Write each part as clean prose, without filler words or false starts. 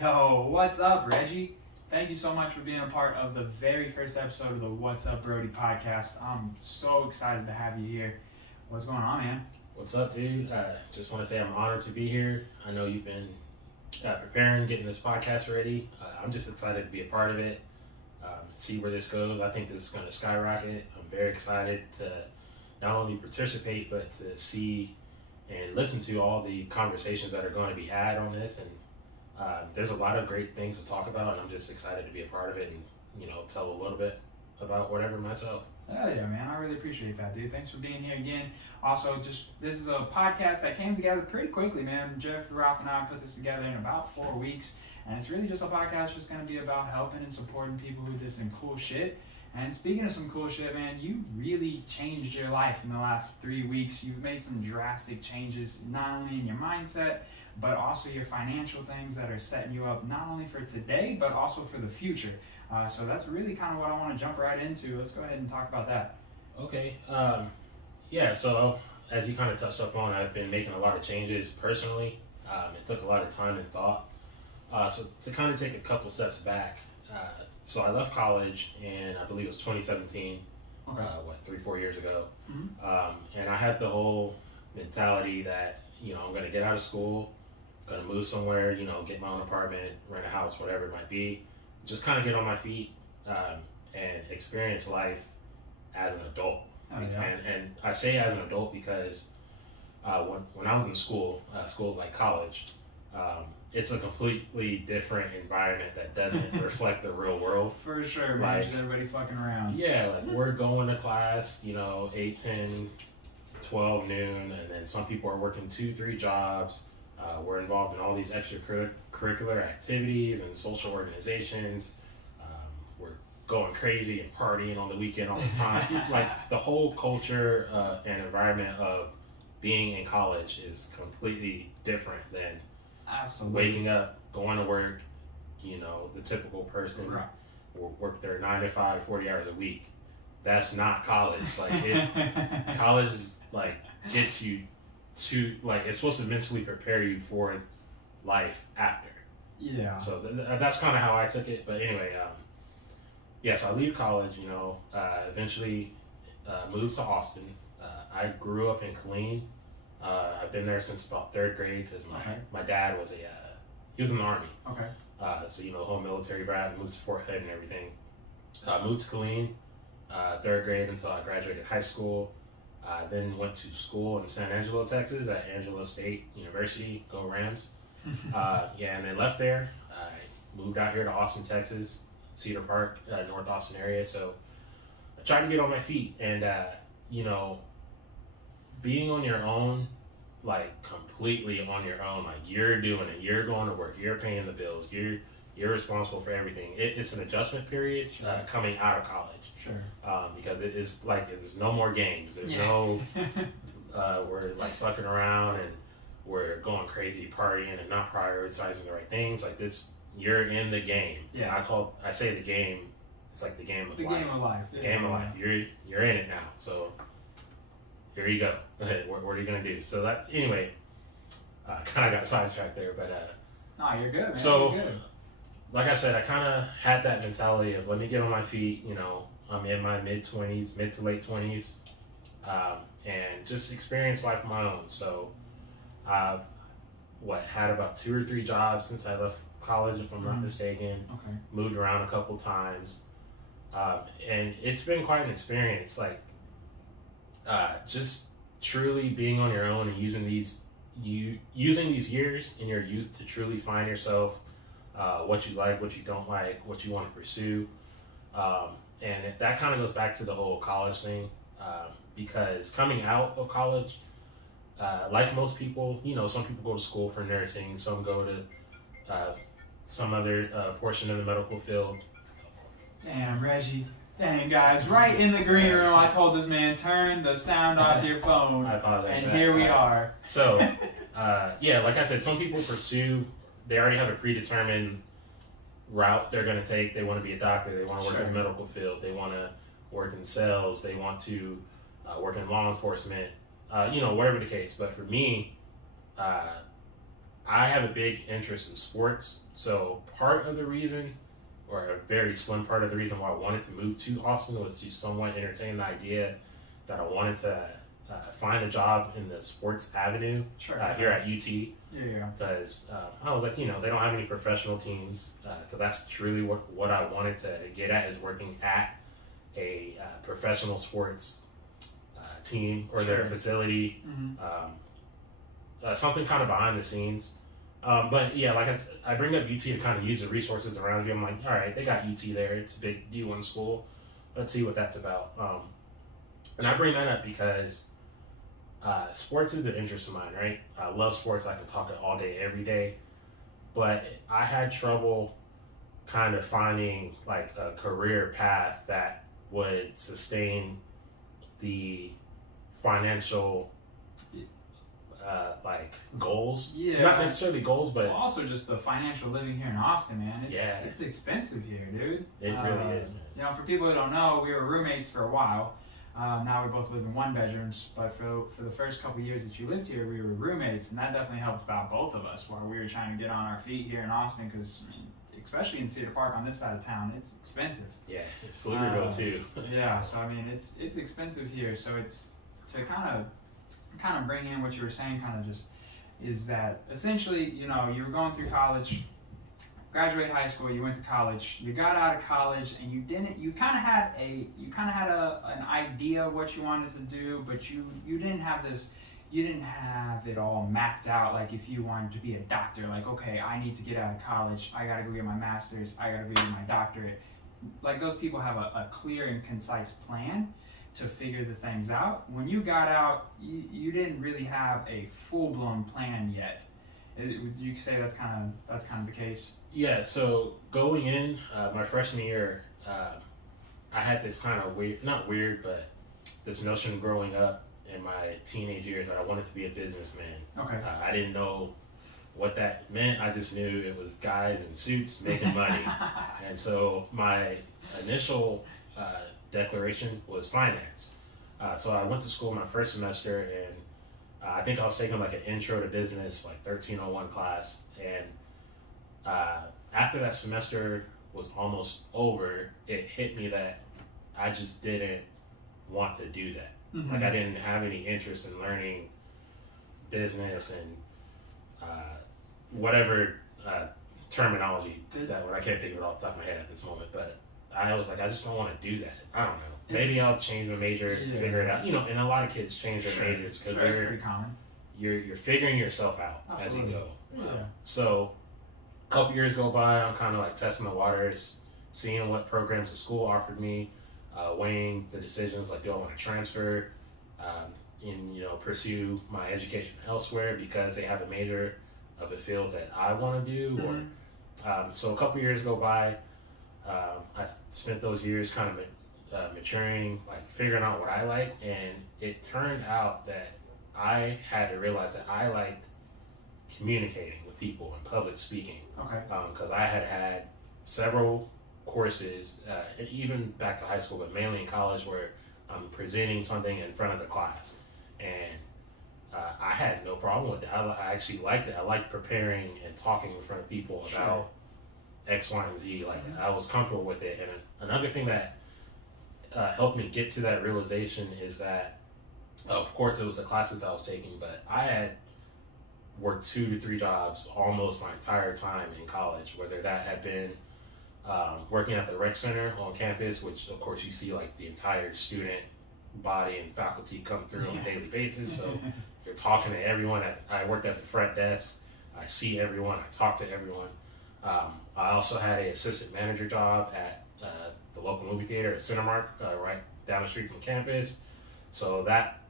Yo, what's up, Reggie? Thank you so much for being a part of the very first episode of the What's Up, Brodey podcast. I'm so excited to have you here. What's going on, man? What's up, dude? Just want to say I'm honored to be here. I know you've been preparing, getting this podcast ready. I'm just excited to be a part of it, see where this goes. I think this is going to skyrocket. I'm very excited to not only participate, but to see and listen to all the conversations that are going to be had on this. And there's a lot of great things to talk about, and I'm just excited to be a part of it and, tell a little bit about whatever myself. Hell yeah, man. I really appreciate that, dude. Thanks for being here again. Also, this is a podcast that came together pretty quickly, man. Jeff, Ralph, and I put this together in about 4 weeks, and it's really just a podcast just going to be about helping and supporting people who did some cool shit. And speaking of some cool shit, man, you really changed your life in the last 3 weeks. You've made some drastic changes, not only in your mindset, but also your financial things that are setting you up not only for today, but also for the future. So that's really kind of what I want to jump right into. Let's go ahead and talk about that. Okay. So as you kind of touched up on, I've been making a lot of changes personally. It took a lot of time and thought. So to kind of take a couple steps back, so I left college in, I believe it was 2017, Okay. 3-4 years ago. Mm-hmm. And I had the whole mentality that, I'm going to get out of school, going to move somewhere, get my own apartment, rent a house, whatever it might be, just kind of get on my feet and experience life as an adult. Oh, yeah. And I say as an adult because when I was in school like college, it's a completely different environment that doesn't reflect the real world. For sure, man. Just everybody fucking around. Yeah, like we're going to class, 8, 10, 12 noon, and then some people are working 2-3 jobs. We're involved in all these extracurricular activities and social organizations. We're going crazy and partying on the weekend all the time. Like the whole culture and environment of being in college is completely different than Absolutely. waking up, going to work, the typical person Right. will work their 9 to 5, 40 hours a week. That's not college. Like college is like gets you to it's supposed to mentally prepare you for life after. Yeah. So that's kind of how I took it. But anyway, so I leave college. Eventually moved to Austin. I grew up in Killeen. I've been there since about 3rd grade because my dad was he was in the Army. Okay. So whole military brat, moved to Fort Hood and everything. Moved to Killeen, 3rd grade until I graduated high school. Then went to school in San Angelo, Texas at Angelo State University. Go Rams. And then left there. I moved out here to Austin, Texas, Cedar Park, North Austin area. So I tried to get on my feet and, being on your own, like completely on your own, like you're doing it, you're going to work, you're paying the bills, you're responsible for everything. It's an adjustment period coming out of college. Sure. Because it is like there's no more games. There's no we're like fucking around and we're going crazy partying and not prioritizing the right things. Like this, you're in the game. Yeah. I say the game. It's like the game of life. Game of life. The game of life. You're in it now. So here you go. What are you gonna do? So that's anyway. Kind of got sidetracked there, but No, you're good, man. So, you're good. Like I said, I kind of had that mentality of let me get on my feet. I'm in my mid to late 20s, and just experience life on my own. So I've had about 2 or 3 jobs since I left college, if I'm not mistaken. Okay. Moved around a couple times, and it's been quite an experience. Like just truly being on your own and using these years in your youth to truly find yourself, what you like, what you don't like, what you want to pursue. And that kind of goes back to the whole college thing, because coming out of college, like most people, some people go to school for nursing, some go to some other portion of the medical field. Damn, Reggie. Dang, guys, right in the green room, I told this man, turn the sound off your phone. I apologize. And here we are. So, like I said, some people they already have a predetermined route they're going to take. They want to be a doctor. They want to work in the medical field. They want to work in sales. They want to work in law enforcement, whatever the case. But for me, I have a big interest in sports. So part of the reason, or a very slim part of the reason why I wanted to move to Austin, was to somewhat entertain the idea that I wanted to find a job in the sports avenue here at UT. Yeah. Because I was like, they don't have any professional teams. So that's truly what I wanted to get at, is working at a professional sports team or their facility. Something kind of behind the scenes. But yeah, like I bring up UT to kind of use the resources around you. I'm like, all right, they got UT there. It's a big D1 school. Let's see what that's about. And I bring that up because sports is an interest of mine, right? I love sports. I can talk it all day, every day. But I had trouble kind of finding like a career path that would sustain the financial like goals. Yeah. Not necessarily goals, but also just the financial living here in Austin, man. It's expensive here, dude. It really is, man. For people who don't know, we were roommates for a while. Now we both live in one bedrooms, but for the first couple years that you lived here, we were roommates, and that definitely helped out both of us while we were trying to get on our feet here in Austin, because especially in Cedar Park on this side of town, it's expensive. Yeah, it's Pflugerville too. Yeah, so I mean, it's expensive here. So it's to kind of bring in what you were saying, kind of just is that essentially, you were going through college, graduated high school, you went to college, you got out of college, and you kind of had an idea of what you wanted to do, but you didn't have it all mapped out. Like if you wanted to be a doctor, like, okay, I need to get out of college, I gotta go get my master's, I gotta go get my doctorate. Like those people have a clear and concise plan to figure the things out. When you got out, you didn't really have a full-blown plan yet. Would you say that's kind of the case? Yeah, so going in my freshman year, I had this kind of weird, but this notion growing up in my teenage years that I wanted to be a businessman. Okay. I didn't know what that meant. I just knew it was guys in suits making money. And so my initial declaration was finance. So I went to school my first semester, and I think I was taking like an intro to business, like 1301 class. And after that semester was almost over, it hit me that I just didn't want to do that. Mm-hmm. Like I didn't have any interest in learning business and whatever terminology that I can't think of it off the top of my head at this moment. But I was like, I just don't want to do that. I don't know. Maybe I'll change my major, figure it out. And a lot of kids change their majors because they're pretty common. You're figuring yourself out as you go. Yeah. So a couple years go by, I'm kind of like testing the waters, seeing what programs the school offered me, weighing the decisions, like do I want to transfer and pursue my education elsewhere because they have a major of a field that I want to do. Mm-hmm. Or so a couple years go by. I spent those years kind of maturing, like figuring out what I like, and it turned out that I had to realize that I liked communicating with people and public speaking. Okay. Because I had several courses, even back to high school, but mainly in college, where I'm presenting something in front of the class, and I had no problem with it. I actually liked it. I liked preparing and talking in front of people about X, Y, and Z. Like I was comfortable with it. And another thing that helped me get to that realization is that, of course, it was the classes I was taking, but I had worked 2 to 3 jobs almost my entire time in college, whether that had been working at the rec center on campus, which of course you see like the entire student body and faculty come through on a daily basis. So you're talking to everyone. I worked at the front desk. I see everyone. I talk to everyone. I also had an assistant manager job at the local movie theater at Cinemark, right down the street from campus. So that,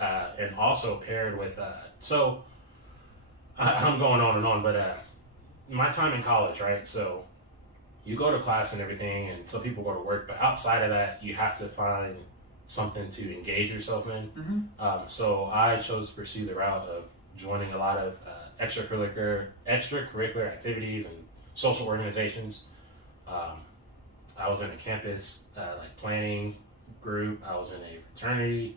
and also paired with, so I'm going on and on, but my time in college, right? So you go to class and everything, and some people go to work, but outside of that, you have to find something to engage yourself in. Mm-hmm. So I chose to pursue the route of joining a lot of extracurricular activities and social organizations. I was in a campus like planning group. I was in a fraternity.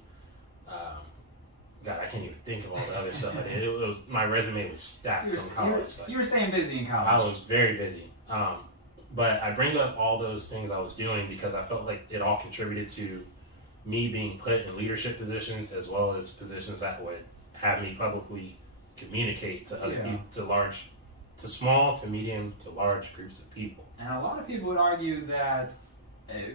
God, I can't even think of all the other stuff I did. It was my resume was stacked from college. You were staying busy in college. I was very busy. But I bring up all those things I was doing because I felt like it all contributed to me being put in leadership positions, as well as positions that would have me publicly communicate to other people, to small, to medium, to large groups of people. And a lot of people would argue that,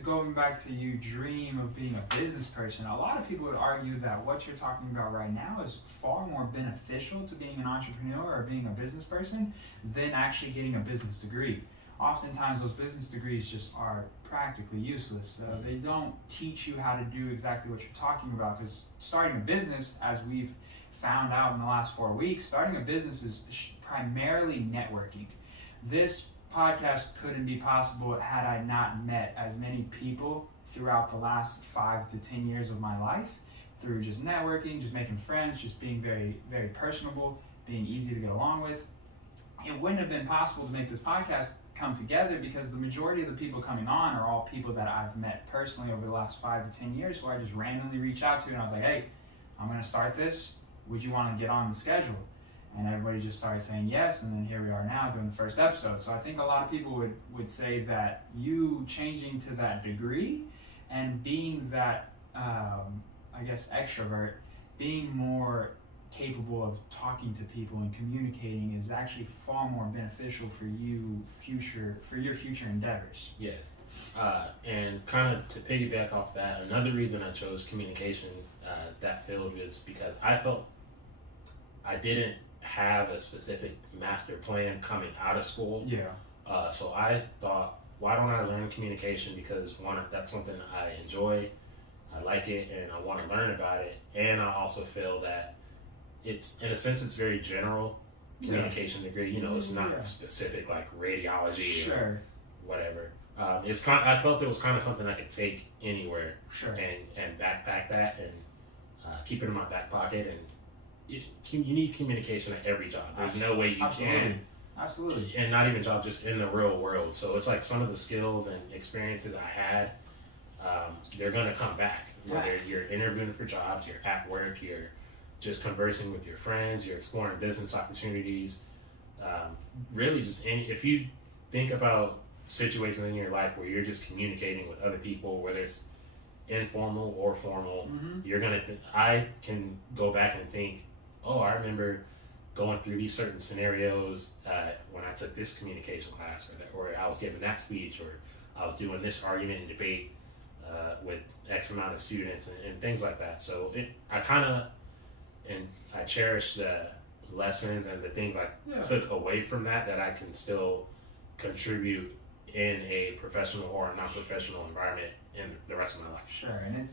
going back to you dream of being a business person, a lot of people would argue that what you're talking about right now is far more beneficial to being an entrepreneur or being a business person than actually getting a business degree. Oftentimes those business degrees just are practically useless. They don't teach you how to do exactly what you're talking about, because starting a business, as we've found out in the last 4 weeks, starting a business is primarily networking. This podcast couldn't be possible had I not met as many people throughout the last 5 to 10 years of my life through just networking, just making friends, just being very, very personable, being easy to get along with. It wouldn't have been possible to make this podcast come together because the majority of the people coming on are all people that I've met personally over the last 5 to 10 years who I just randomly reach out to, and I was like, hey, I'm going to start this. Would you want to get on the schedule? And everybody just started saying yes, and then here we are now doing the first episode. So I think a lot of people would say that you changing to that degree and being that, I guess, extrovert, being more capable of talking to people and communicating is actually far more beneficial for you for your future endeavors. Yes. And kind of to piggyback off that, another reason I chose communication, that field, is because I felt I didn't have a specific master plan coming out of school. Yeah. So I thought, why don't I learn communication? Because one, that's something I enjoy, I like it, and I want to learn about it. And I also feel that it's, in a sense, it's very general communication degree. You know, it's not specific like radiology or whatever. I felt it was kind of something I could take anywhere and backpack that and keep it in my back pocket. And you need communication at every job. There's no way you can. Absolutely. And not even job, just in the real world. So it's like some of the skills and experiences I had, they're going to come back. Whether you're interviewing for jobs, you're at work, you're just conversing with your friends, you're exploring business opportunities. Really just if you think about situations in your life where you're just communicating with other people, whether it's informal or formal, I can go back and think, oh, I remember going through these certain scenarios when I took this communication class, or I was giving that speech, or I was doing this argument and debate with X amount of students and things like that. So I cherish the lessons and the things I took away from that I can still contribute in a professional or a non-professional environment in the rest of my life. Sure, and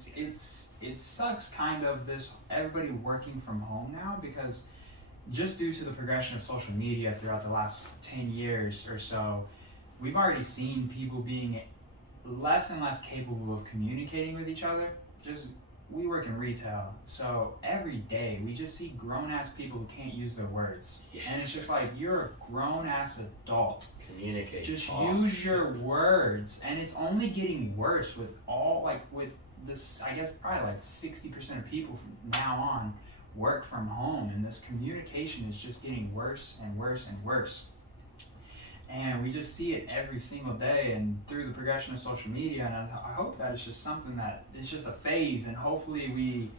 it sucks kind of this everybody working from home now, because just due to the progression of social media throughout the last 10 years or so, we've already seen people being less and less capable of communicating with each other. We work in retail, so every day we just see grown-ass people who can't use their words. Yeah. And it's just like, you're a grown-ass adult. Communicate. Just use your words. And it's only getting worse with this, I guess probably like 60% of people from now on work from home, and this communication is just getting worse and worse and worse. And we just see it every single day and through the progression of social media. And I hope that it's just something that it's just a phase, and hopefully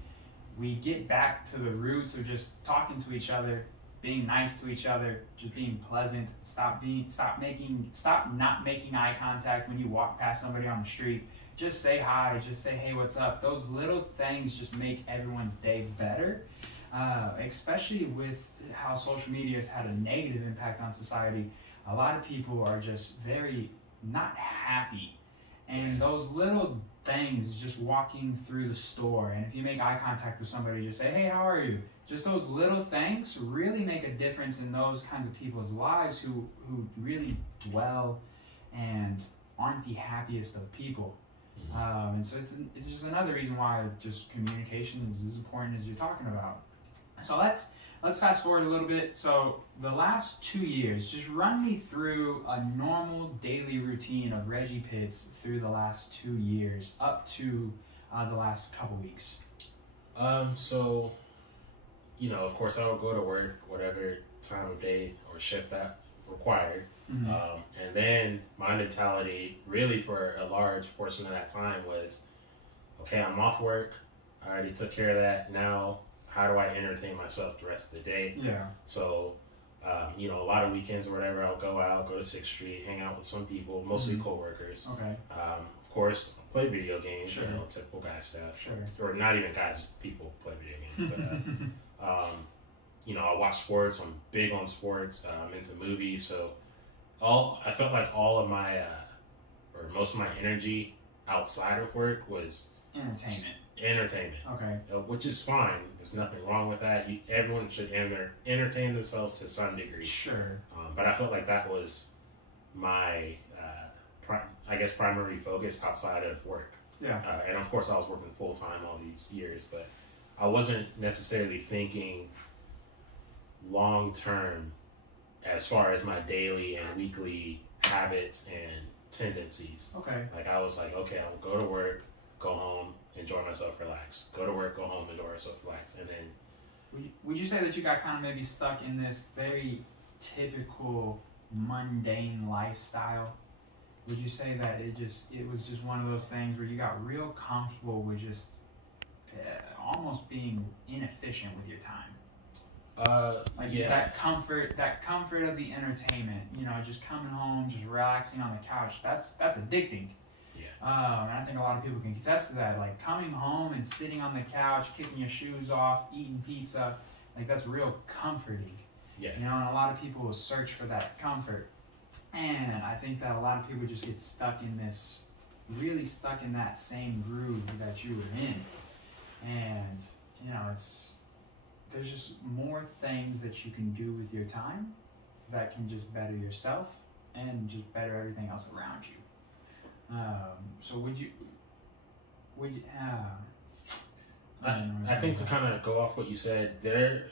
we get back to the roots of just talking to each other, being nice to each other, just being pleasant. Stop not making eye contact when you walk past somebody on the street. Just say hi, just say, hey, what's up? Those little things just make everyone's day better, especially with how social media has had a negative impact on society. A lot of people are just very not happy. And those little things, just walking through the store, and if you make eye contact with somebody, just say, hey, how are you? Just those little things really make a difference in those kinds of people's lives who really dwell and aren't the happiest of people. And so it's just another reason why just communication is as important as you're talking about. So let's fast forward a little bit. So the last 2 years, just run me through a normal daily routine of Reggie Pitts through the last 2 years up to the last couple weeks. So of course, I would go to work, whatever time of day or shift that required. And then my mentality, really for a large portion of that time, was, okay, I'm off work. I already took care of that. Now, how do I entertain myself the rest of the day? Yeah. So, a lot of weekends or whatever, I'll go out, go to 6th Street, hang out with some people, mostly coworkers. Okay. Of course, play video games, Sure. typical guy stuff. Sure. Or not even guys, just people play video games. But, I watch sports. I'm big on sports. I'm into movies. So I felt like all of my, or most of my energy outside of work was entertainment. Okay. Which is fine. There's nothing wrong with that. Everyone should entertain themselves to some degree. Sure. But I felt like that was my, primary focus outside of work. Yeah. And of course, I was working full time all these years, but I wasn't necessarily thinking long term as far as my daily and weekly habits and tendencies. Okay. Like I was like, okay, I'll go to work, go home, enjoy myself, relax. Go to work, go home, enjoy myself, relax. And then would you say that you got kind of maybe stuck in this very typical mundane lifestyle? Would you say that it was just one of those things where you got real comfortable with just almost being inefficient with your time? Yeah. That comfort of the entertainment, just coming home, just relaxing on the couch. That's addicting. Yeah. And I think a lot of people can contest to that. Like coming home and sitting on the couch, kicking your shoes off, eating pizza, like that's real comforting. Yeah. And a lot of people will search for that comfort. And I think that a lot of people just get really stuck in that same groove that you were in. And, there's just more things that you can do with your time that can just better yourself and just better everything else around you. So I think to kind of go off what you said there,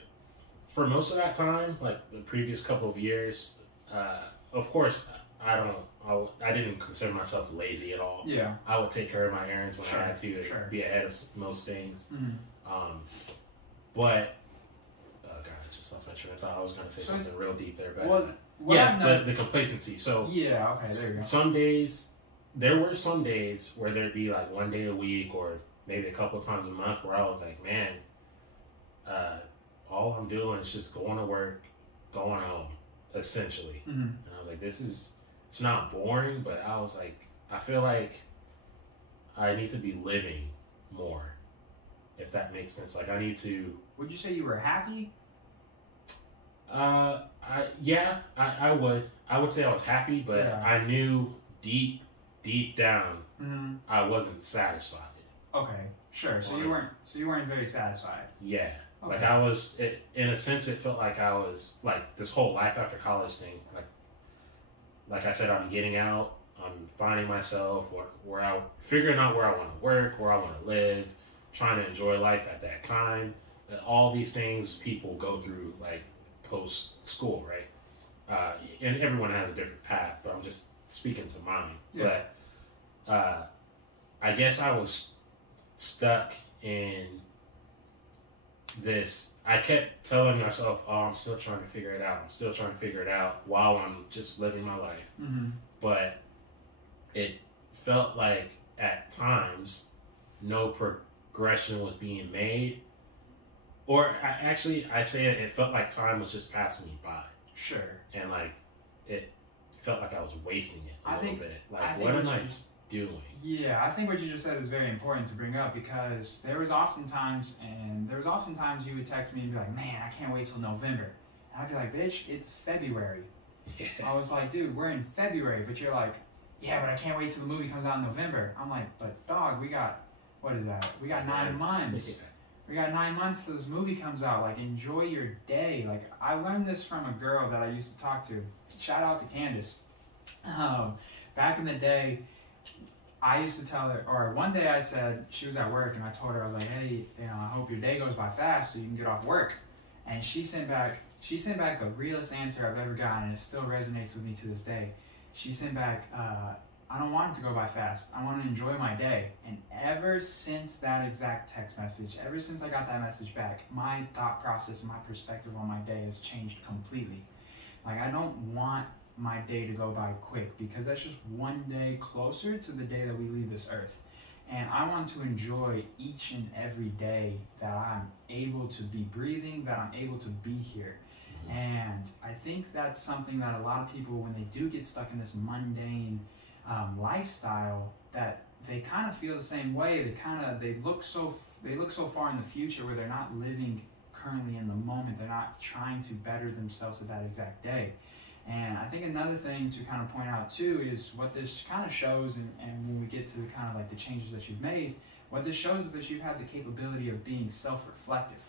for most of that time, like the previous couple of years, of course, I didn't consider myself lazy at all. Yeah. I would take care of my errands when I had to be ahead of most things. Mm-hmm. But, God, I just lost my train of thought. I was going to say something real deep there. But the complacency. So, yeah, okay, there you go. There were some days where there'd be like one day a week or maybe a couple of times a month where I was like, man, all I'm doing is just going to work, going home, essentially. Mm-hmm. And I was like, it's not boring, but I was like, I feel like I need to be living more, if that makes sense. Like I need to. Would you say you were happy? I would. I would say I was happy, but I knew deep down, I wasn't satisfied. Okay, sure. So you weren't very satisfied. Yeah. Okay. Like I was, in a sense, it felt like I was like this whole life after college thing. Like I said, I'm getting out, I'm finding myself, figuring out where I want to work, where I want to live, trying to enjoy life at that time. All these things people go through like post school, right? And everyone has a different path, but I'm just speaking to mine. Yeah. But I guess I was stuck in this. I kept telling myself, oh, I'm still trying to figure it out while I'm just living my life. Mm-hmm. But it felt like at times no progression was being made. Or I say it felt like time was just passing me by. Sure. And like it felt like I was wasting it a little bit. Like what am I doing? Yeah, I think what you just said is very important to bring up, because there was oftentimes you would text me and be like, man, I can't wait till November. And I'd be like, bitch, it's February. Yeah. I was like, dude, we're in February, but you're like, yeah, but I can't wait till the movie comes out in November. I'm like, but dog, we got 9 months. Yeah. We got 9 months till this movie comes out. Like, enjoy your day. Like, I learned this from a girl that I used to talk to. Shout out to Candace. Back in the day, I used to tell her, or one day I said, she was at work, and I told her, I was like, hey, I hope your day goes by fast so you can get off work. And she sent back the realest answer I've ever gotten, and it still resonates with me to this day. She sent back, I don't want it to go by fast. I want to enjoy my day. And ever since that exact text message, ever since I got that message back, my thought process and my perspective on my day has changed completely. Like, I don't want my day to go by quick, because that's just one day closer to the day that we leave this earth. And I want to enjoy each and every day that I'm able to be breathing, that I'm able to be here. And I think that's something that a lot of people, when they do get stuck in this mundane lifestyle, that they kind of feel the same way. They look so far in the future, where they're not living currently in the moment. They're not trying to better themselves at that exact day. And I think another thing to kind of point out too is what this kind of shows, and when we get to kind of like the changes that you've made, what this shows is that you've had the capability of being self-reflective.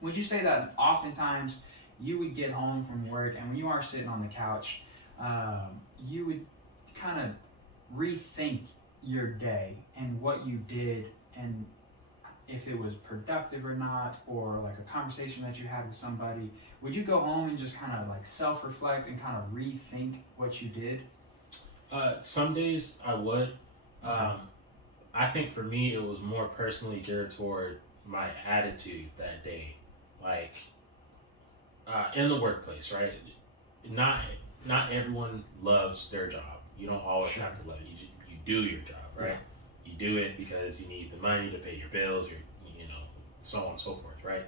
Would you say that oftentimes you would get home from work, and when you are sitting on the couch, you would kind of rethink your day and what you did, and if it was productive or not, or like a conversation that you had with somebody? Would you go home and just kind of like self-reflect and kind of rethink what you did? Some days I would. I think for me, it was more personally geared toward my attitude that day. Like, in the workplace, right? Not everyone loves their job. You don't always have to love it. You do your job, right? Yeah. You do it because you need the money to pay your bills, so on and so forth, right?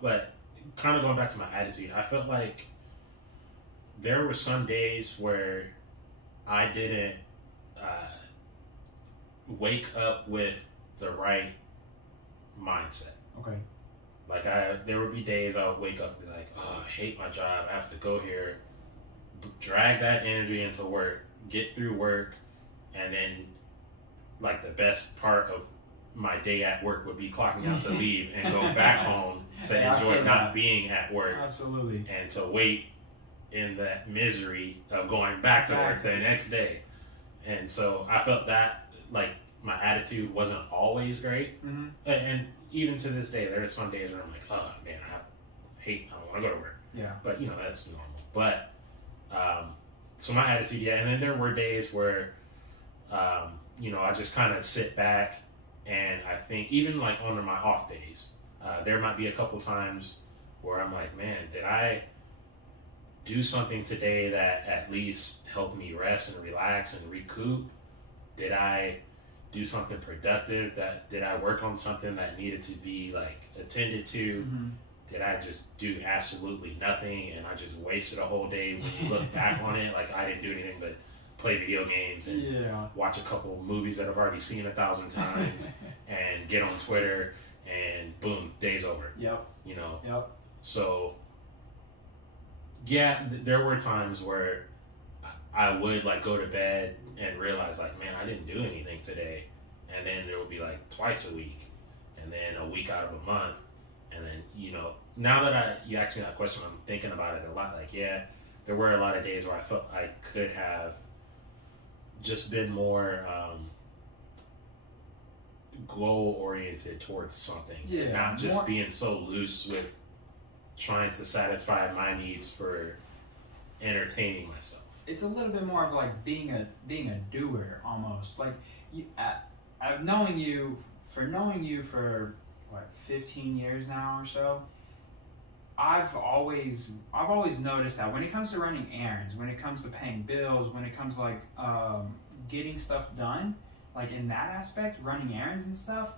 But kind of going back to my attitude, I felt like there were some days where I didn't wake up with the right mindset. Okay. Like, there would be days I would wake up and be like, oh, I hate my job. I have to go here, drag that energy into work, get through work, and then like the best part of my day at work would be clocking out to leave and go back home to enjoy not being at work. Absolutely. And to wait in that misery of going back to work the next day. And so I felt that like my attitude wasn't always great. Mm-hmm. And even to this day, there are some days where I'm like, oh man, I don't want to go to work. Yeah. But that's normal. But so my attitude, yeah. And then there were days where I just kind of sit back, and I think even like on my off days, there might be a couple times where I'm like, man, did I do something today that at least helped me rest and relax and recoup? Did I do something productive? Did I work on something that needed to be like attended to? Mm-hmm. Did I just do absolutely nothing and I just wasted a whole day? When you look back on it, like I didn't do anything but play video games and watch a couple movies that I've already seen 1,000 times and get on Twitter, and boom, day's over. Yep. Yep. So yeah, there were times where I would like go to bed and realize like, man, I didn't do anything today. And then there would be like twice a week, and then a week out of a month. And then, now that you asked me that question, I'm thinking about it a lot. Like, yeah, there were a lot of days where I felt I could have just been more goal-oriented towards something. Yeah, not just being so loose with trying to satisfy my needs for entertaining myself. It's a little bit more of like being a doer almost. Like, I've known you for what, 15 years now or so. I've always noticed that when it comes to running errands, when it comes to paying bills, when it comes to like getting stuff done, like in that aspect, running errands and stuff,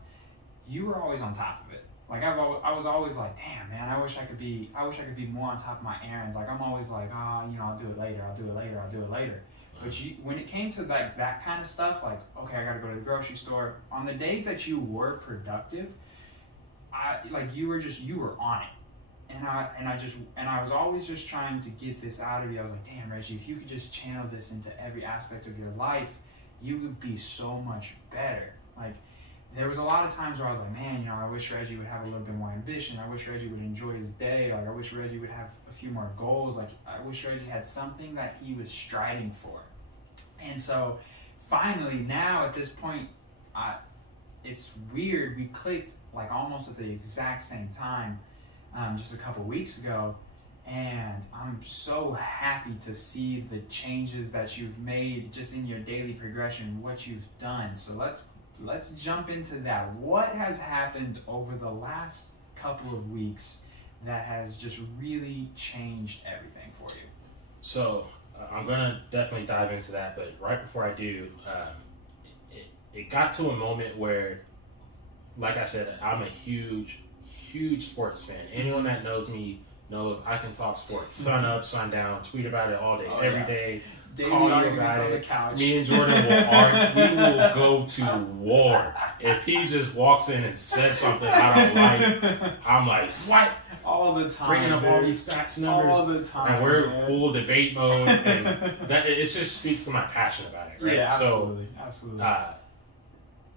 you were always on top of it. Like I was always like, damn man, I wish I could be more on top of my errands. Like I'm always like, I'll do it later. But when it came to like that kind of stuff, like, okay, I gotta go to the grocery store. On the days that you were productive, you were on it. And I was always just trying to get this out of you. I was like, damn, Reggie, if you could just channel this into every aspect of your life, you would be so much better. Like, there was a lot of times where I was like, man, I wish Reggie would have a little bit more ambition. I wish Reggie would enjoy his day. Like, I wish Reggie would have a few more goals. Like, I wish Reggie had something that he was striding for. And so, finally, now at this point, it's weird. We clicked like almost at the exact same time. Just a couple weeks ago, And I'm so happy to see the changes that you've made just in your daily progression, what you've done. So let's jump into that. What has happened over the last couple of weeks that has just really changed everything for you? So I'm gonna definitely dive into that, but right before I do, it got to a moment where, like I said, I'm a huge sports fan. Anyone that knows me knows I can talk sports, sun up, sun down, tweet about it all day, every day. Daily call you arguments about on it. the couch. Me and Jordan will argue. We will go to war. If he just walks in and says something I don't like, I'm like, what? All the time. Bringing up all these stats numbers. All the time. And we're in full debate mode. And that it just speaks to my passion about it, right? Yeah, absolutely.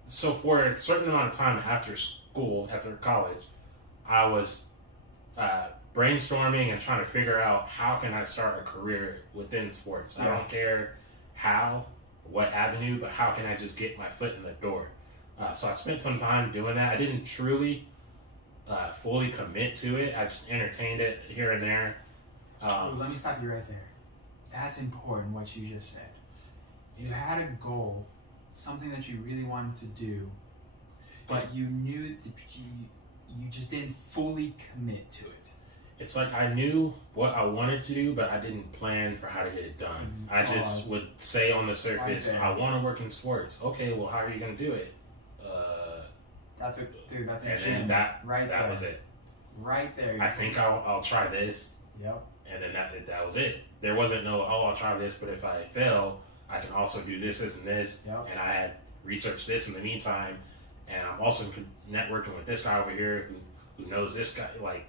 So for a certain amount of time after school, after college, I was brainstorming and trying to figure out how can I start a career within sports. I don't care how, what avenue, but how can I just get my foot in the door. So I spent some time doing that. I didn't truly fully commit to it. I just entertained it here and there. Let me stop you right there. That's important what you just said. You had a goal, something that you really wanted to do, but you knew that you just didn't fully commit to it. It's like I knew what I wanted to do, but I didn't plan for how to get it done. I just would say on the surface, I want to work in sports. Okay, well, how are you going to do it? That's a and gem. then that there. was it. Right there. I think I'll try this. Yep. And then that was it. There wasn't no, I'll try this, but if I fail, I can also do this, and this. Yep. And I had researched this in the meantime, and I'm also networking with this guy over here who knows this guy. Like,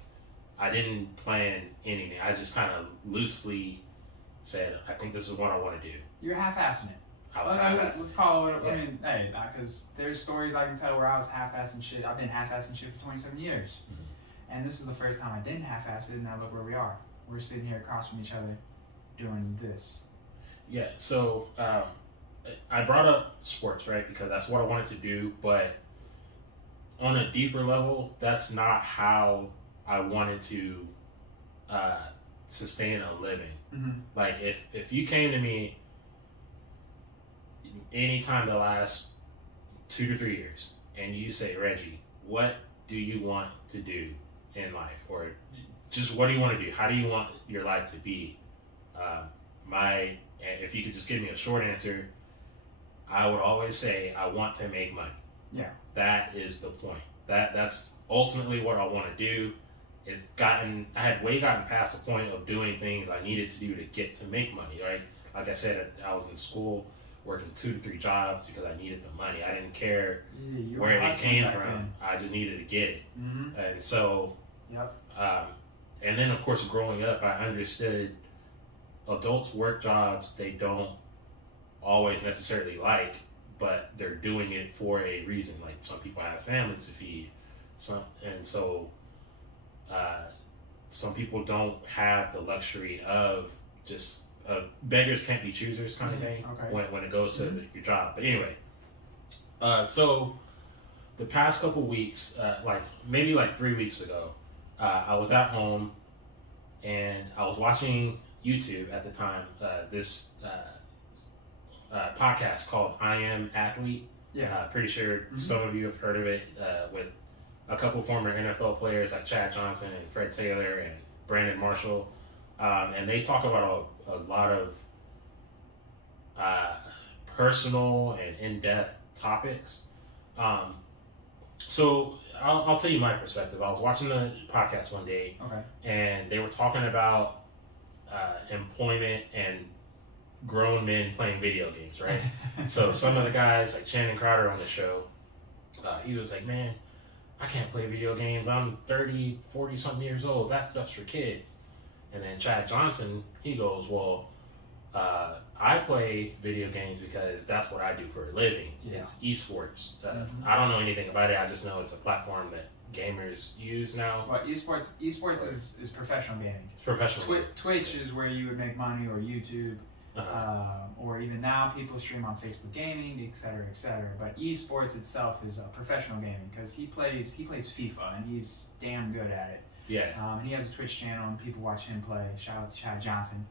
I didn't plan anything. I just kind of loosely said, I think this is what I want to do. You're half-assing it. I was half-assing. Let's call it what I mean, hey, because there's stories I can tell where I was half-assing shit. I've been half-assing shit for 27 years. Mm-hmm. And this is the first time I didn't half-ass it, and now look where we are. We're sitting here across from each other doing this. Yeah, so I brought up sports, right, because that's what I wanted to do, but on a deeper level, that's not how I wanted to sustain a living. Mm-hmm. Like, if you came to me anytime the last 2 to 3 years and you say, Reggie, what do you want to do in life? Or just what do you want to do? How do you want your life to be? If you could just give me a short answer, I would always say, I want to make money. Yeah. That is the point. That's ultimately what I want to do. I had gotten past the point of doing things I needed to do to get to make money, right? Like I said, I was in school working 2 to 3 jobs because I needed the money. I didn't care where it came from. I just needed to get it. Mm-hmm. And so, and then of course growing up, I understood adults work jobs they don't always necessarily like, but they're doing it for a reason. Like, some people have families to feed, some people don't have the luxury of just beggars can't be choosers kind of thing when it goes to your job. But anyway, so the past couple weeks, maybe 3 weeks ago, I was at home and I was watching YouTube at the time, this podcast called I Am Athlete. Yeah. Pretty sure some of you have heard of it, with a couple former NFL players like Chad Johnson and Fred Taylor and Brandon Marshall. And they talk about a lot of personal and in-depth topics. So I'll tell you my perspective. I was watching the podcast one day, and they were talking about employment and grown men playing video games, right? So some of the guys, like Shannon Crowder on the show, he was like, man, I can't play video games. I'm 30, 40-something years old. That stuff's for kids. And then Chad Johnson, he goes, well, I play video games because that's what I do for a living. Yeah. It's esports. I don't know anything about it. I just know it's a platform that gamers use now. Well, esports is professional gaming. It's professional. Twitch is where you would make money, or YouTube, or even now people stream on Facebook Gaming, etc., etc. But esports itself is professional gaming because he plays FIFA and he's damn good at it. Yeah. He has a Twitch channel and people watch him play. Shout out to Chad Johnson.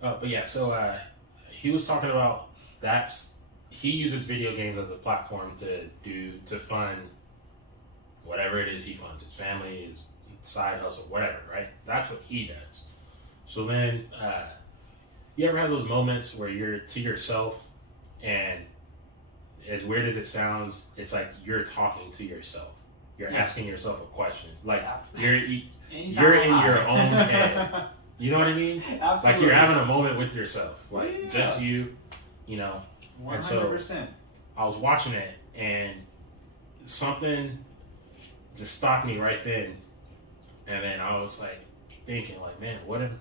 But yeah, so he was talking about he uses video games as a platform to fund whatever it is he funds, his family, his side hustle, whatever, right? That's what he does. So then, you ever have those moments where you're to yourself, and as weird as it sounds, it's like you're talking to yourself. You're asking yourself a question. Like, you're in your own head. You know what I mean? Absolutely. Like, you're having a moment with yourself. Like, just you know. 100%. And so, I was watching it, and something just stopped me right then. And then I was like thinking, like, man, what am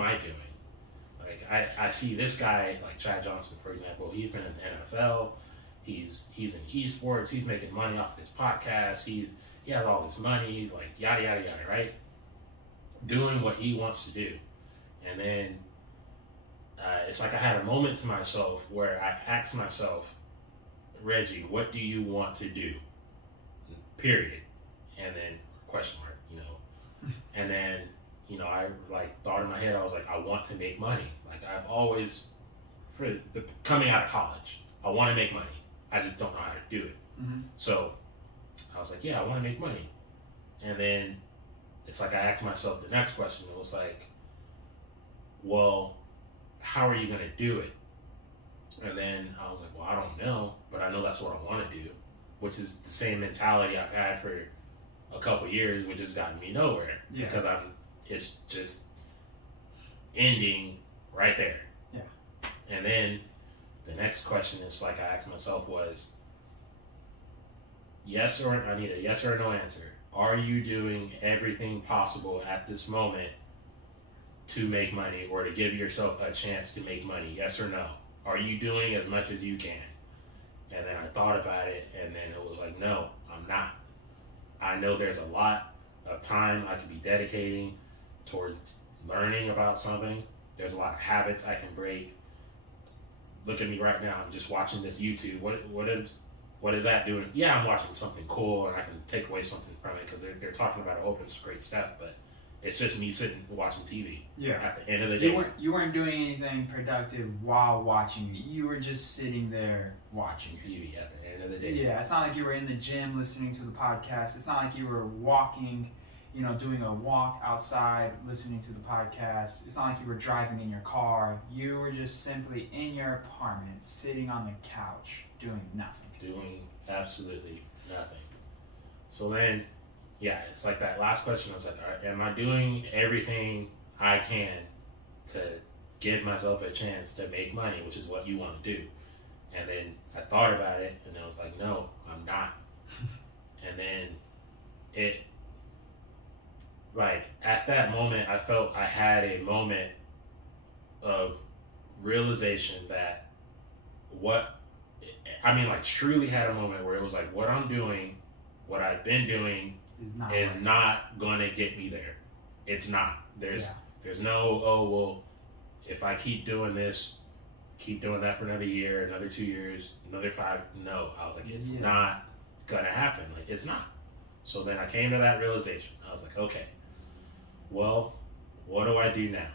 I doing? Like, I see this guy, like Chad Johnson, for example. He's been in the NFL. He's in esports. He's making money off his podcast. He has all this money, like yada yada yada, right? Doing what he wants to do. And then it's like I had a moment to myself where I asked myself, Reggie, what do you want to do? Period. And then question mark, you know. And then, you know, I like thought in my head, I was like, I want to make money. Like, I've always, coming out of college, I want to make money. I just don't know how to do it. Mm-hmm. So I was like, yeah, I want to make money. And then it's like I asked myself the next question. It was like, well, how are you going to do it? And then I was like, well, I don't know, but I know that's what I want to do, which is the same mentality I've had for a couple years, which has gotten me nowhere. Yeah. Because it's just ending right there. Yeah. And then the next question is like I asked myself was, I need a yes or no answer. Are you doing everything possible at this moment to make money or to give yourself a chance to make money? Yes or no? Are you doing as much as you can? And then I thought about it, and then it was like, no, I'm not. I know there's a lot of time I could be dedicating towards learning about something. There's a lot of habits I can break. Look at me right now. I'm just watching this YouTube. What is that doing? Yeah, I'm watching something cool, and I can take away something from it because they're talking about a whole bunch of great stuff, but it's just me sitting watching TV. Yeah. At the end of the day. You weren't doing anything productive while watching. You were just sitting there watching TV at the end of the day. Yeah, it's not like you were in the gym listening to the podcast. It's not like you were walking, you know, doing a walk outside listening to the podcast. It's not like you were driving in your car. You were just simply in your apartment, sitting on the couch, doing nothing. Doing absolutely nothing. So then, yeah, it's like that last question. I was like, all right, am I doing everything I can to give myself a chance to make money, which is what you want to do? And then I thought about it, and I was like, no, I'm not. And then it, like, at that moment, I felt I had a moment of realization that truly had a moment where it was like, what I'm doing, what I've been doing, is not going to get me there. It's not. There's no, oh, well, if I keep doing this, keep doing that for another year, another 2 years, another 5. No, I was like, it's not going to happen. Like, it's not. So then I came to that realization. I was like, okay, well, what do I do now?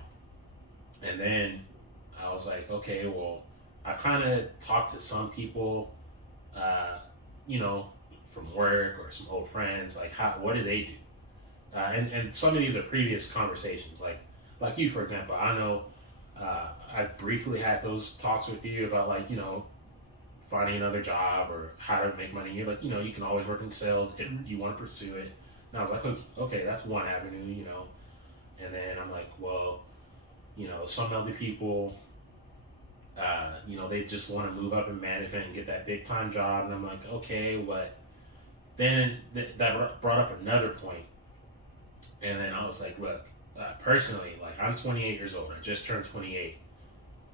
And then I was like, okay, well, I've kind of talked to some people, you know, from work or some old friends, like, what do they do? And some of these are previous conversations, like you, for example. I know I've briefly had those talks with you about, like, you know, finding another job or how to make money. You're like, you know, you can always work in sales if you want to pursue it. And I was like, okay, that's one avenue, you know. And then I'm like, well, you know, some other people, you know, they just want to move up in management and get that big time job. And I'm like, okay, but then that brought up another point. And then I was like, look, personally, like, I'm 28 years old. I just turned 28.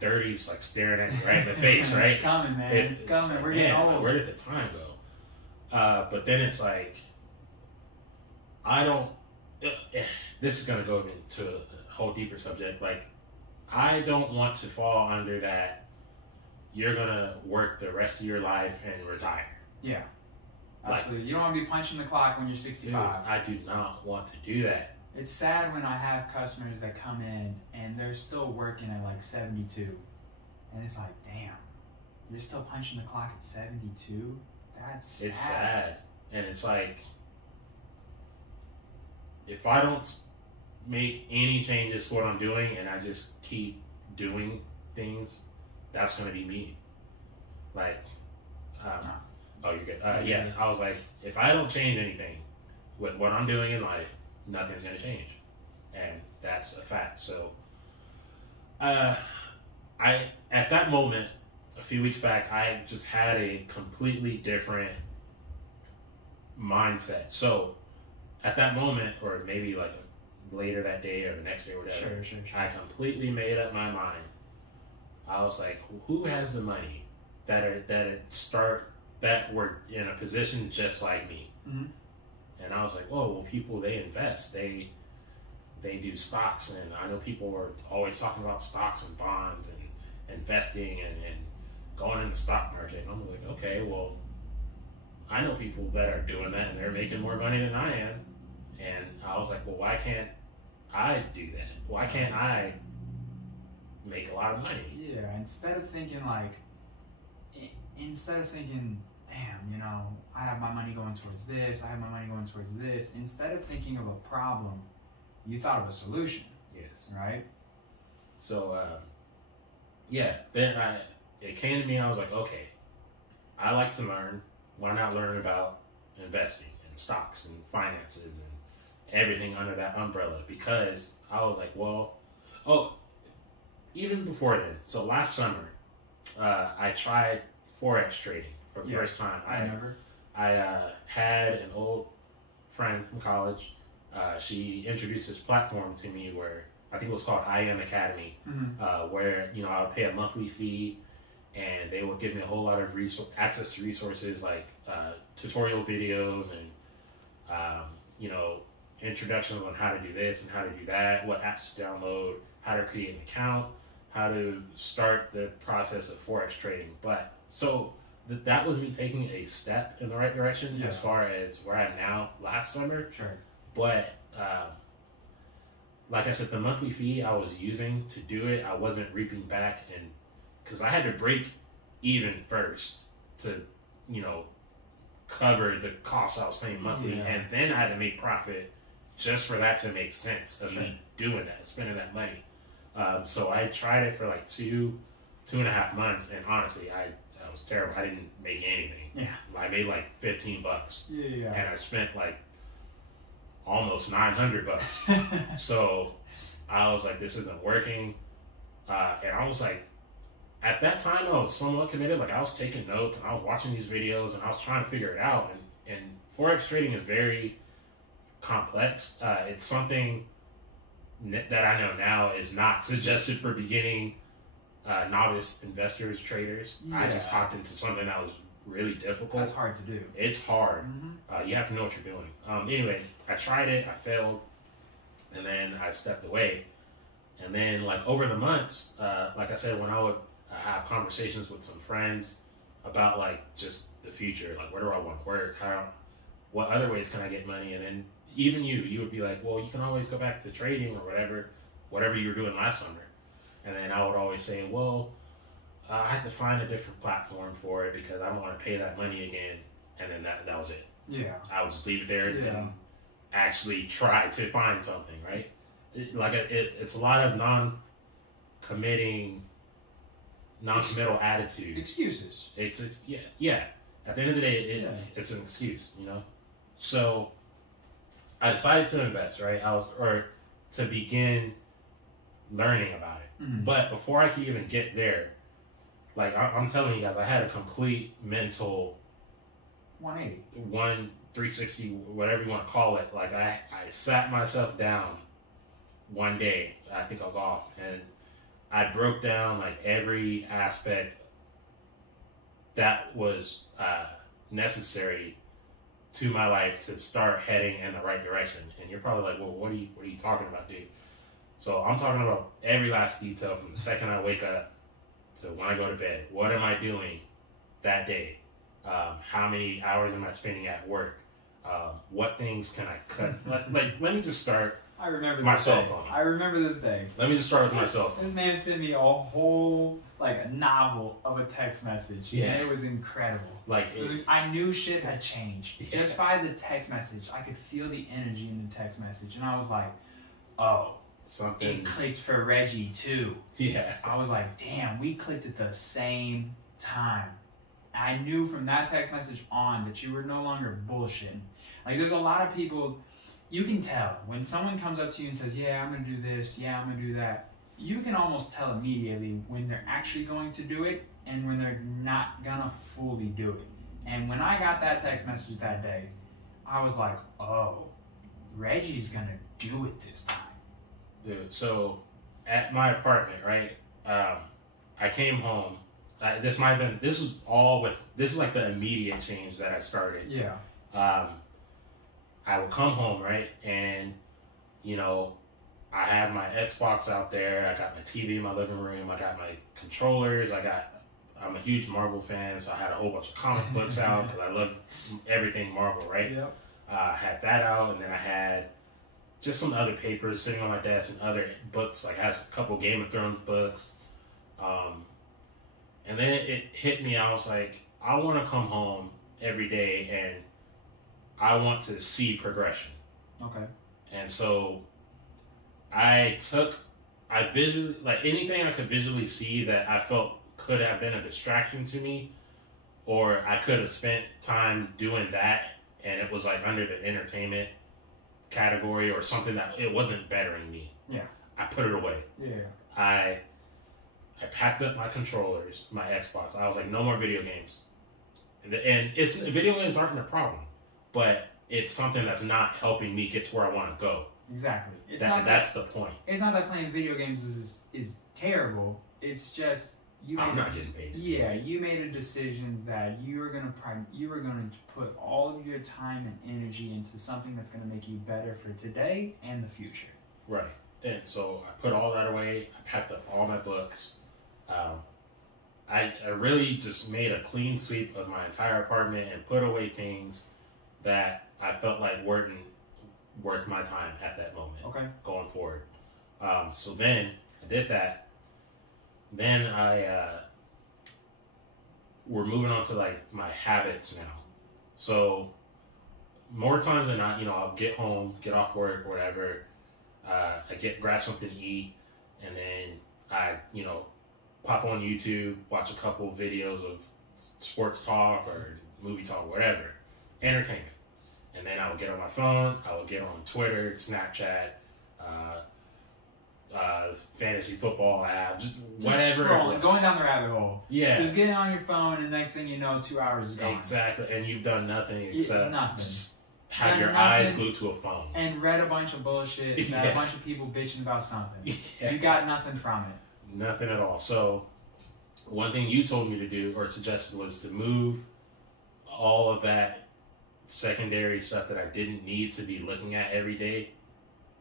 30's like staring at me right in the face, right? It's coming, man. It's coming. Like, we're getting old. Where did the time go? But then it's like, I don't. This is gonna go into a whole deeper subject. Like, I don't want to fall under that. You're gonna work the rest of your life and retire. Yeah. Absolutely. You don't want to be punching the clock when you're 65. Dude, I do not want to do that. It's sad when I have customers that come in and they're still working at like 72. And it's like, damn, you're still punching the clock at 72? That's sad. It's sad. And it's like, if I don't make any changes to what I'm doing and I just keep doing things, that's going to be me. Like, oh, you're good. Yeah, I was like, if I don't change anything with what I'm doing in life, nothing's going to change. And that's a fact. So, at that moment, a few weeks back, I just had a completely different mindset. So, at that moment, or maybe like later that day or the next day or whatever, Sure. I completely made up my mind. I was like, who has the money that were in a position just like me? Mm-hmm. And I was like, well, people, they invest, they do stocks, and I know people are always talking about stocks and bonds and investing and going in the stock market. And I'm like, okay, well, I know people that are doing that and they're making more money than I am. And I was like, well, why can't I do that? Why can't I make a lot of money? Yeah, instead of thinking, damn, you know, I have my money going towards this, instead of thinking of a problem, you thought of a solution. Yes. Right? So, then it came to me, I was like, okay, I like to learn. Why not learn about investing and stocks and finances and everything under that umbrella? Because I was like, even before then, so last summer, I tried Forex trading for the first time. I had an old friend from college. She introduced this platform to me where I think it was called I Am Academy, where I would pay a monthly fee, and they would give me a whole lot of access to resources like tutorial videos and introductions on how to do this and how to do that, what apps to download, how to create an account, how to start the process of Forex trading. But so that was me taking a step in the right direction as far as where I'm now last summer. Sure. But like I said, the monthly fee I was using to do it, I wasn't reaping back, and because I had to break even first to, cover the costs I was paying monthly, and then I had to make profit just for that to make sense of me doing that, spending that money. So I tried it for like 2.5 months, and honestly, I was terrible. I didn't make anything. Yeah. I made like $15. Yeah. And I spent like almost $900. So I was like, this isn't working. And I was like, at that time, I was somewhat committed. Like, I was taking notes and I was watching these videos and I was trying to figure it out. And Forex trading is very complex. It's something that I know now is not suggested for beginning novice investors, traders. I just hopped into something that was really difficult. That's hard to do. It's hard. Mm-hmm. You have to know what you're doing. Anyway, I tried it, I failed, and then I stepped away. And then, like, over the months, like I said, when I would have conversations with some friends about, like, just the future, like, where do I want to work? What other ways can I get money? And then even you would be like, well, you can always go back to trading or whatever you were doing last summer. And then I would always say, well, I had to find a different platform for it because I don't want to pay that money again. And then that was it. Yeah. I would just leave it there and then actually try to find something, right? It's a lot of non-committal attitude. Excuses. It's yeah. At the end of the day, it's an excuse, So I decided to invest, right? To begin learning about it. Mm-hmm. But before I could even get there, like I'm telling you guys, I had a complete mental 180, 360, whatever you want to call it. Like I sat myself down one day, I think I was off, and I broke down like every aspect that was necessary to my life to start heading in the right direction. And you're probably like, well, what are you talking about, dude? So I'm talking about every last detail from the second I wake up to when I go to bed. What am I doing that day How many hours am I spending at work? What things can I cut? Let me just start. I remember my this cell day. phone. I remember this day. Let me just start with my cell phone. This man sent me a whole, like, a novel of a text message. Yeah. And it was incredible. Like, I knew shit had changed. Yeah. Just by the text message, I could feel the energy in the text message. And I was like, oh, it clicked for Reggie too. Yeah. I was like, damn, we clicked at the same time. I knew from that text message on that you were no longer bullshitting. Like, there's a lot of people, you can tell when someone comes up to you and says, yeah, I'm going to do this, yeah, I'm going to do that. You can almost tell immediately when they're actually going to do it and when they're not going to fully do it. And when I got that text message that day, I was like, oh, Reggie's going to do it this time. Dude, so at my apartment, right, I came home. This is like the immediate change that I started. Yeah. I would come home, right, and, you know, I have my Xbox out there, I got my TV in my living room, I got my controllers, I'm a huge Marvel fan, so I had a whole bunch of comic books out, because I love everything Marvel, right? Yep. I had that out, and then I had just some other papers sitting on my desk and other books, like I had a couple Game of Thrones books, and then it hit me, I was like, I want to come home every day, and I want to see progression. Okay. And so I visually, like anything I could visually see that I felt could have been a distraction to me, or I could have spent time doing that and it was like under the entertainment category or something that it wasn't bettering me. Yeah. I put it away. Yeah. I packed up my controllers, my Xbox. I was like, no more video games. And video games aren't a problem, but it's something that's not helping me get to where I want to go. Exactly. That's the point. It's not that playing video games is terrible. It's just I'm not getting paid. Yeah, you made a decision that you were gonna put all of your time and energy into something that's gonna make you better for today and the future. Right. And so I put all that away. I packed up all my books. I really just made a clean sweep of my entire apartment and put away things that I felt like weren't worth my time at that moment. Okay. Going forward. So then I did that. Then we're moving on to like my habits now. So more times than not, I'll get home, get off work, or whatever. Grab something to eat, and then I, pop on YouTube, watch a couple of videos of sports talk or movie talk, whatever, entertainment. And then I will get on my phone, I will get on Twitter, Snapchat, fantasy football app, just whatever. Scrolling, going down the rabbit hole. Yeah. Just getting on your phone, and next thing you know, 2 hours is gone. Exactly, and you've done nothing except just have your eyes glued to a phone. And read a bunch of bullshit, and a bunch of people bitching about something. Yeah. You got nothing from it. Nothing at all. So one thing you told me to do or suggested was to move all of that secondary stuff that I didn't need to be looking at every day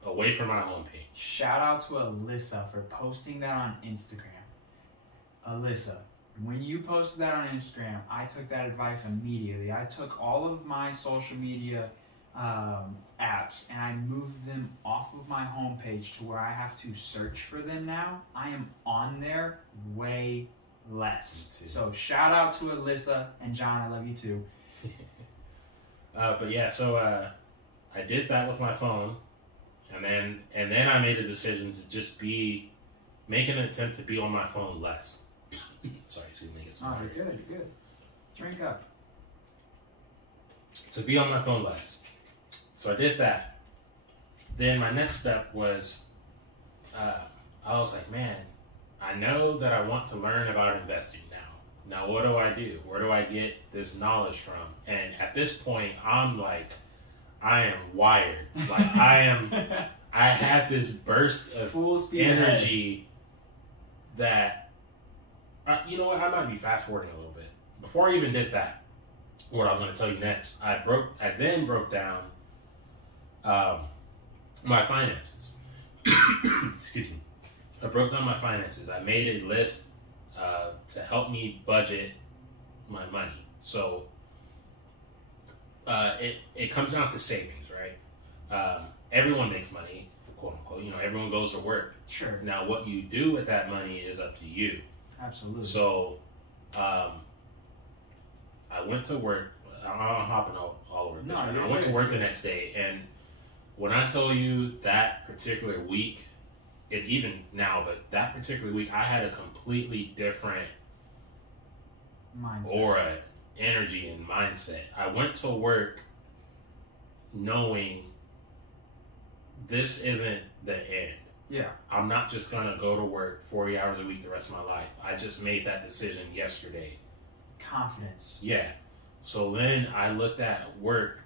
away from my homepage. Shout out to Alyssa for posting that on Instagram. Alyssa, when you posted that on Instagram, I took that advice immediately. I took all of my social media apps and I moved them off of my homepage to where I have to search for them now. I am on there way less. So shout out to Alyssa and John. I love you too. But yeah, so I did that with my phone, and then I made a decision to just make an attempt to be on my phone less. Sorry, excuse me. You're good. Drink up. To be on my phone less. So I did that. Then my next step was, I was like, man, I know that I want to learn about investing now. Now, what do I do? Where do I get this knowledge from? And at this point, I'm like, I am wired. Like I had this burst of full speed energy that, you know what? I might be fast forwarding a little bit. Before I even did that, what I was going to tell you next, I then broke down my finances. Excuse me. I broke down my finances. I made a list to help me budget my money. So it comes down to savings, right? Everyone makes money, quote unquote. You know, everyone goes to work. Sure. Now, what you do with that money is up to you. Absolutely. So, I went to work. I'm hopping all over this. I went to work the next day, and when I tell you that particular week, and even now, but that particular week, I had a completely different mindset, aura, energy, and mindset. I went to work knowing this isn't the end. Yeah. I'm not just gonna go to work 40 hours a week the rest of my life. I just made that decision yesterday. Confidence. Yeah. So then I looked at work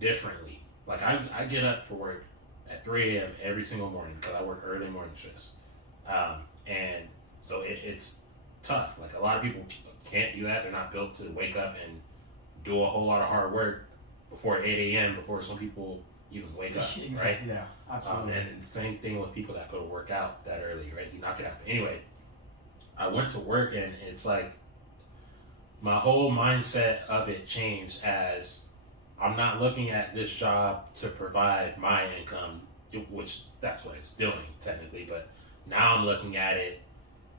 differently. Like I get up for work at 3 a.m. every single morning because I work early morning shifts. And so it's tough. Like a lot of people can't do that. They're not built to wake up and do a whole lot of hard work before 8 a.m. before some people even wake up, Exactly. right? Yeah, absolutely. And the same thing with people that go to work out that early, right? You knock it out. Anyway, I went to work and it's like my whole mindset of it changed as I'm not looking at this job to provide my income, which that's what it's doing technically, but now I'm looking at it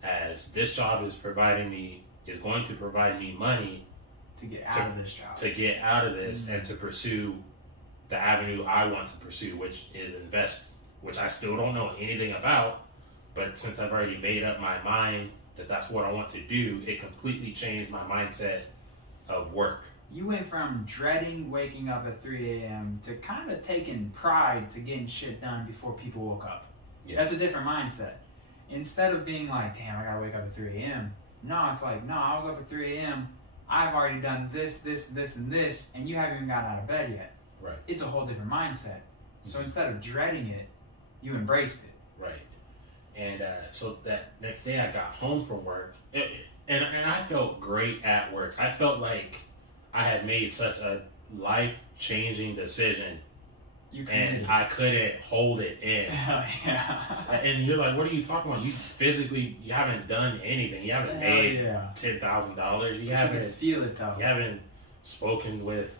as this job is going to provide me money to get out of this job. To get out of this and to pursue the avenue I want to pursue, which is invest, which I still don't know anything about, but since I've already made up my mind that that's what I want to do, it completely changed my mindset of work. You went from dreading waking up at 3 a.m. to kind of taking pride to getting shit done before people woke up. Yeah. That's a different mindset. Instead of being like, damn, I gotta wake up at 3 a.m. No, it's like, no, I was up at 3 a.m. I've already done this, and this, and you haven't even gotten out of bed yet. Right. It's a whole different mindset. So instead of dreading it, you embraced it. Right. And so that next day I got home from work, and I felt great at work. I felt like I had made such a life-changing decision, and I couldn't hold it in. Hell yeah. And you're like, what are you talking about? You haven't done anything. You haven't made $10,000. You haven't feel it though. You haven't spoken with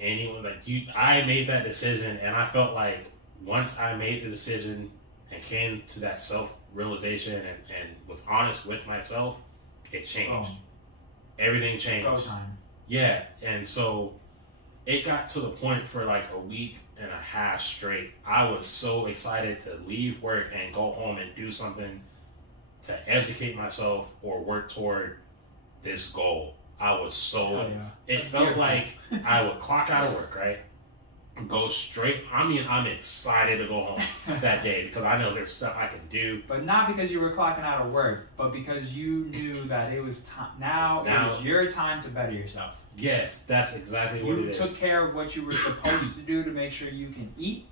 anyone. I made that decision, and I felt like once I made the decision and came to that self-realization and was honest with myself, it changed. Everything changed. Go time. Yeah, and so it got to the point for like a week and a half straight. I was so excited to leave work and go home and do something to educate myself or work toward this goal. I was so, it felt like I would clock out of work, right? Go straight. I'm excited to go home that day because I know there's stuff I can do. But not because you were clocking out of work, but because you knew that it was time. Now it was your time to better yourself. Yes, that's exactly what it is. You took care of what you were supposed to do to make sure you can eat,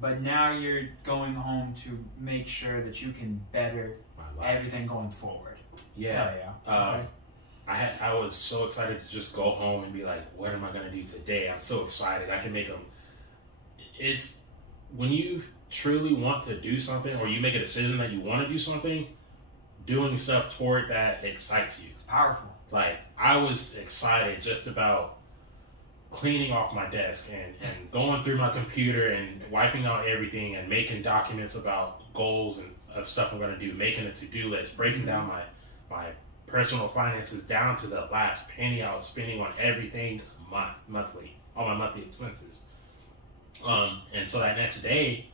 but now you're going home to make sure that you can better everything going forward. Yeah. Okay. I was so excited to just go home and be like, what am I going to do today? I'm so excited. I can make them. It's when you truly want to do something or you make a decision that you want to do something, doing stuff toward that excites you. It's powerful. Like, I was excited just about cleaning off my desk and going through my computer and wiping out everything and making documents about goals and of stuff I'm going to do, making a to-do list, breaking down my personal finances down to the last penny I was spending on everything monthly, all my monthly expenses. And so that next day,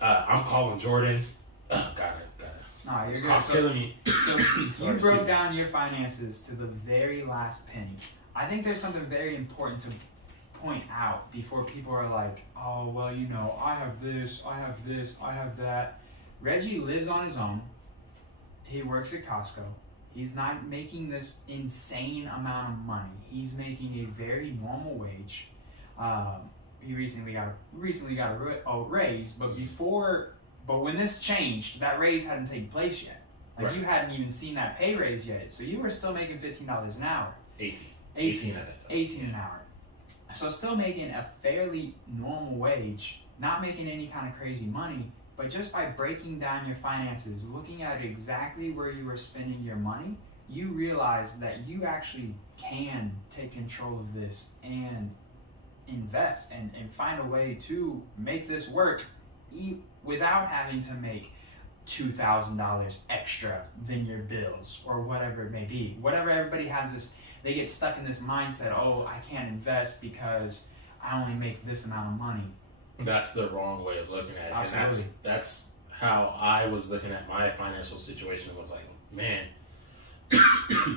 I'm calling Jordan. No, this cough's killing me. So you broke down your finances to the very last penny. I think there's something very important to point out before people are like, oh, well, you know, I have this, I have that. Reggie lives on his own. He works at Costco. He's not making this insane amount of money. He's making a very normal wage. He recently got a raise, but when this changed, that raise hadn't taken place yet. Like you hadn't even seen that pay raise yet. So you were still making $15 an hour. 18 at that time. 18 an hour. So still making a fairly normal wage, not making any kind of crazy money, but just by breaking down your finances, looking at exactly where you were spending your money, you realize that you actually can take control of this and invest and find a way to make this work without having to make $2,000 extra than your bills or whatever it may be. Whatever, everybody has this, they get stuck in this mindset, oh, I can't invest because I only make this amount of money. That's the wrong way of looking at it. Absolutely. And that's how I was looking at my financial situation. Was like, man, I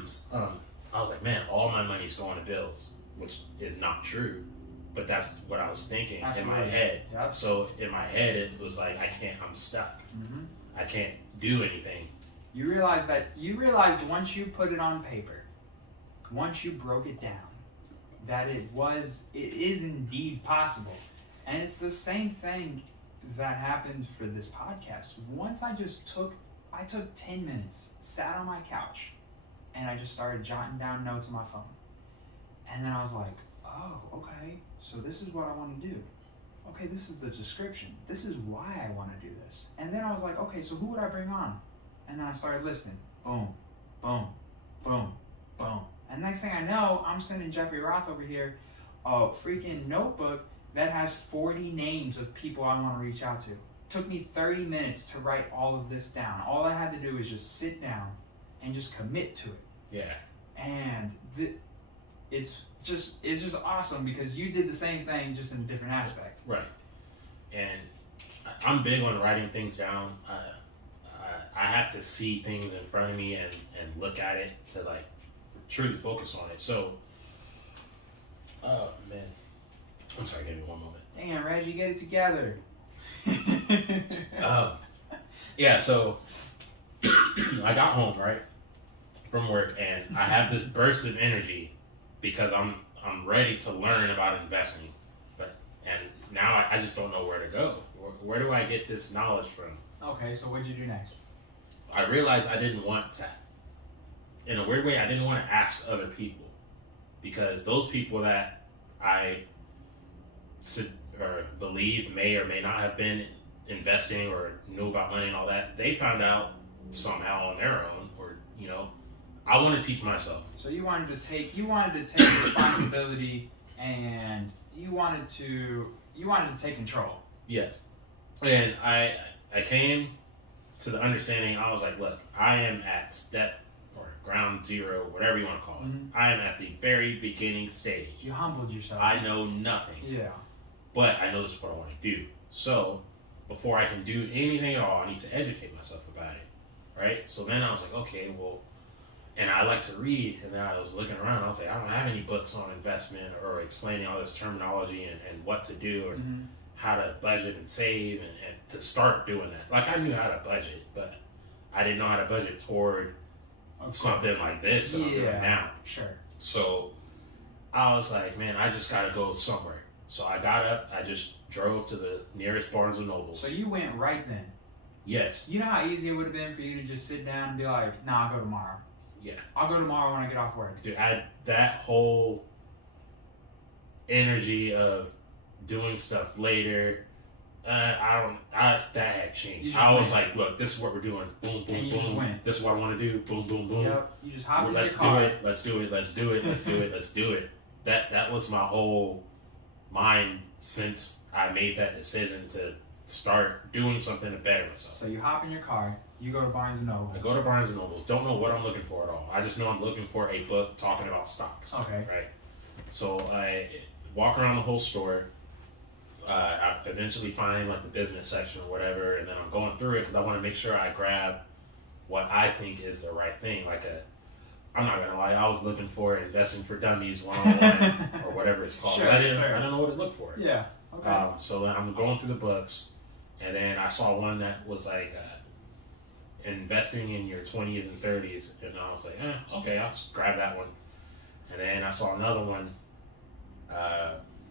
was like, man, all my money's going to bills, which is not true. But that's what I was thinking in my head. Yep. So in my head, it was like, I'm stuck. Mm-hmm. I can't do anything. You realized once you put it on paper, once you broke it down, that it is indeed possible. And it's the same thing that happened for this podcast. Once I took 10 minutes, sat on my couch, and I just started jotting down notes on my phone. And then I was like, oh, okay, so this is what I want to do. Okay, this is the description. This is why I want to do this. And then I was like, okay, so who would I bring on? And then I started listening. Boom, boom, boom, boom. And next thing I know, I'm sending Jeffrey Roth over here a freaking notebook that has 40 names of people I want to reach out to. Took me 30 minutes to write all of this down. All I had to do was just sit down and just commit to it. Yeah. And it's just awesome because you did the same thing just in a different aspect. Right. And I'm big on writing things down. I have to see things in front of me and look at it to like truly focus on it. So, oh man, I'm sorry, give me one moment. Damn, Reggie, get it together. Yeah, so I got home, right, from work, and I have this burst of energy because I'm ready to learn about investing, and now I just don't know where to go. Where do I get this knowledge from? Okay, so what'd you do next? I realized I didn't want to, in a weird way, I didn't want to ask other people, because those people that I believe may or may not have been investing or knew about money and all that, they found out somehow on their own, or I want to teach myself. So you wanted to take responsibility, and you wanted to take control. Yes, and I came to the understanding. I was like, look, I am at step or ground zero, whatever you want to call it. Mm-hmm. I am at the very beginning stage. You humbled yourself. I know nothing. Yeah. But I know this is what I want to do. So before I can do anything at all, I need to educate myself about it, right? So then I was like, okay, well, and I like to read, and then I was looking around, I was like, I don't have any books on investment or explaining all this terminology and what to do or mm-hmm. how to budget and save and to start doing that. Like, I knew how to budget, but I didn't know how to budget toward something like this that I'm doing now. Sure. So I was like, man, I just got to go somewhere. So I got up, I just drove to the nearest Barnes & Nobles. So you went right then? Yes. You know how easy it would have been for you to just sit down and be like, nah, I'll go tomorrow. Yeah. I'll go tomorrow when I get off work. Dude, that whole energy of doing stuff later, that had changed. I was like, look, this is what we're doing. Boom, boom, boom. This is what I want to do. Boom, boom, boom. Yep. You just hopped in your Let's car. do it. Let's do it. Let's do it. Let's do it. Let's do it. That was my whole mind since I made that decision to start doing something to better myself. So you hop in your car, you go to Barnes & Noble. I go to Barnes & Nobles, don't know what I'm looking for at all. I just know I'm looking for a book talking about stocks. Okay. Right? So I walk around the whole store. I eventually find like the business section or whatever, and then I'm going through it because I want to make sure I grab what I think is the right thing. I'm not gonna lie, I was looking for Investing for Dummies 101 or whatever it's called. Sure, I don't know what to look for. Yeah. Okay. So then I'm going through the books, and then I saw one that was like investing in your 20s and 30s, and I was like, okay, I'll just grab that one. And then I saw another one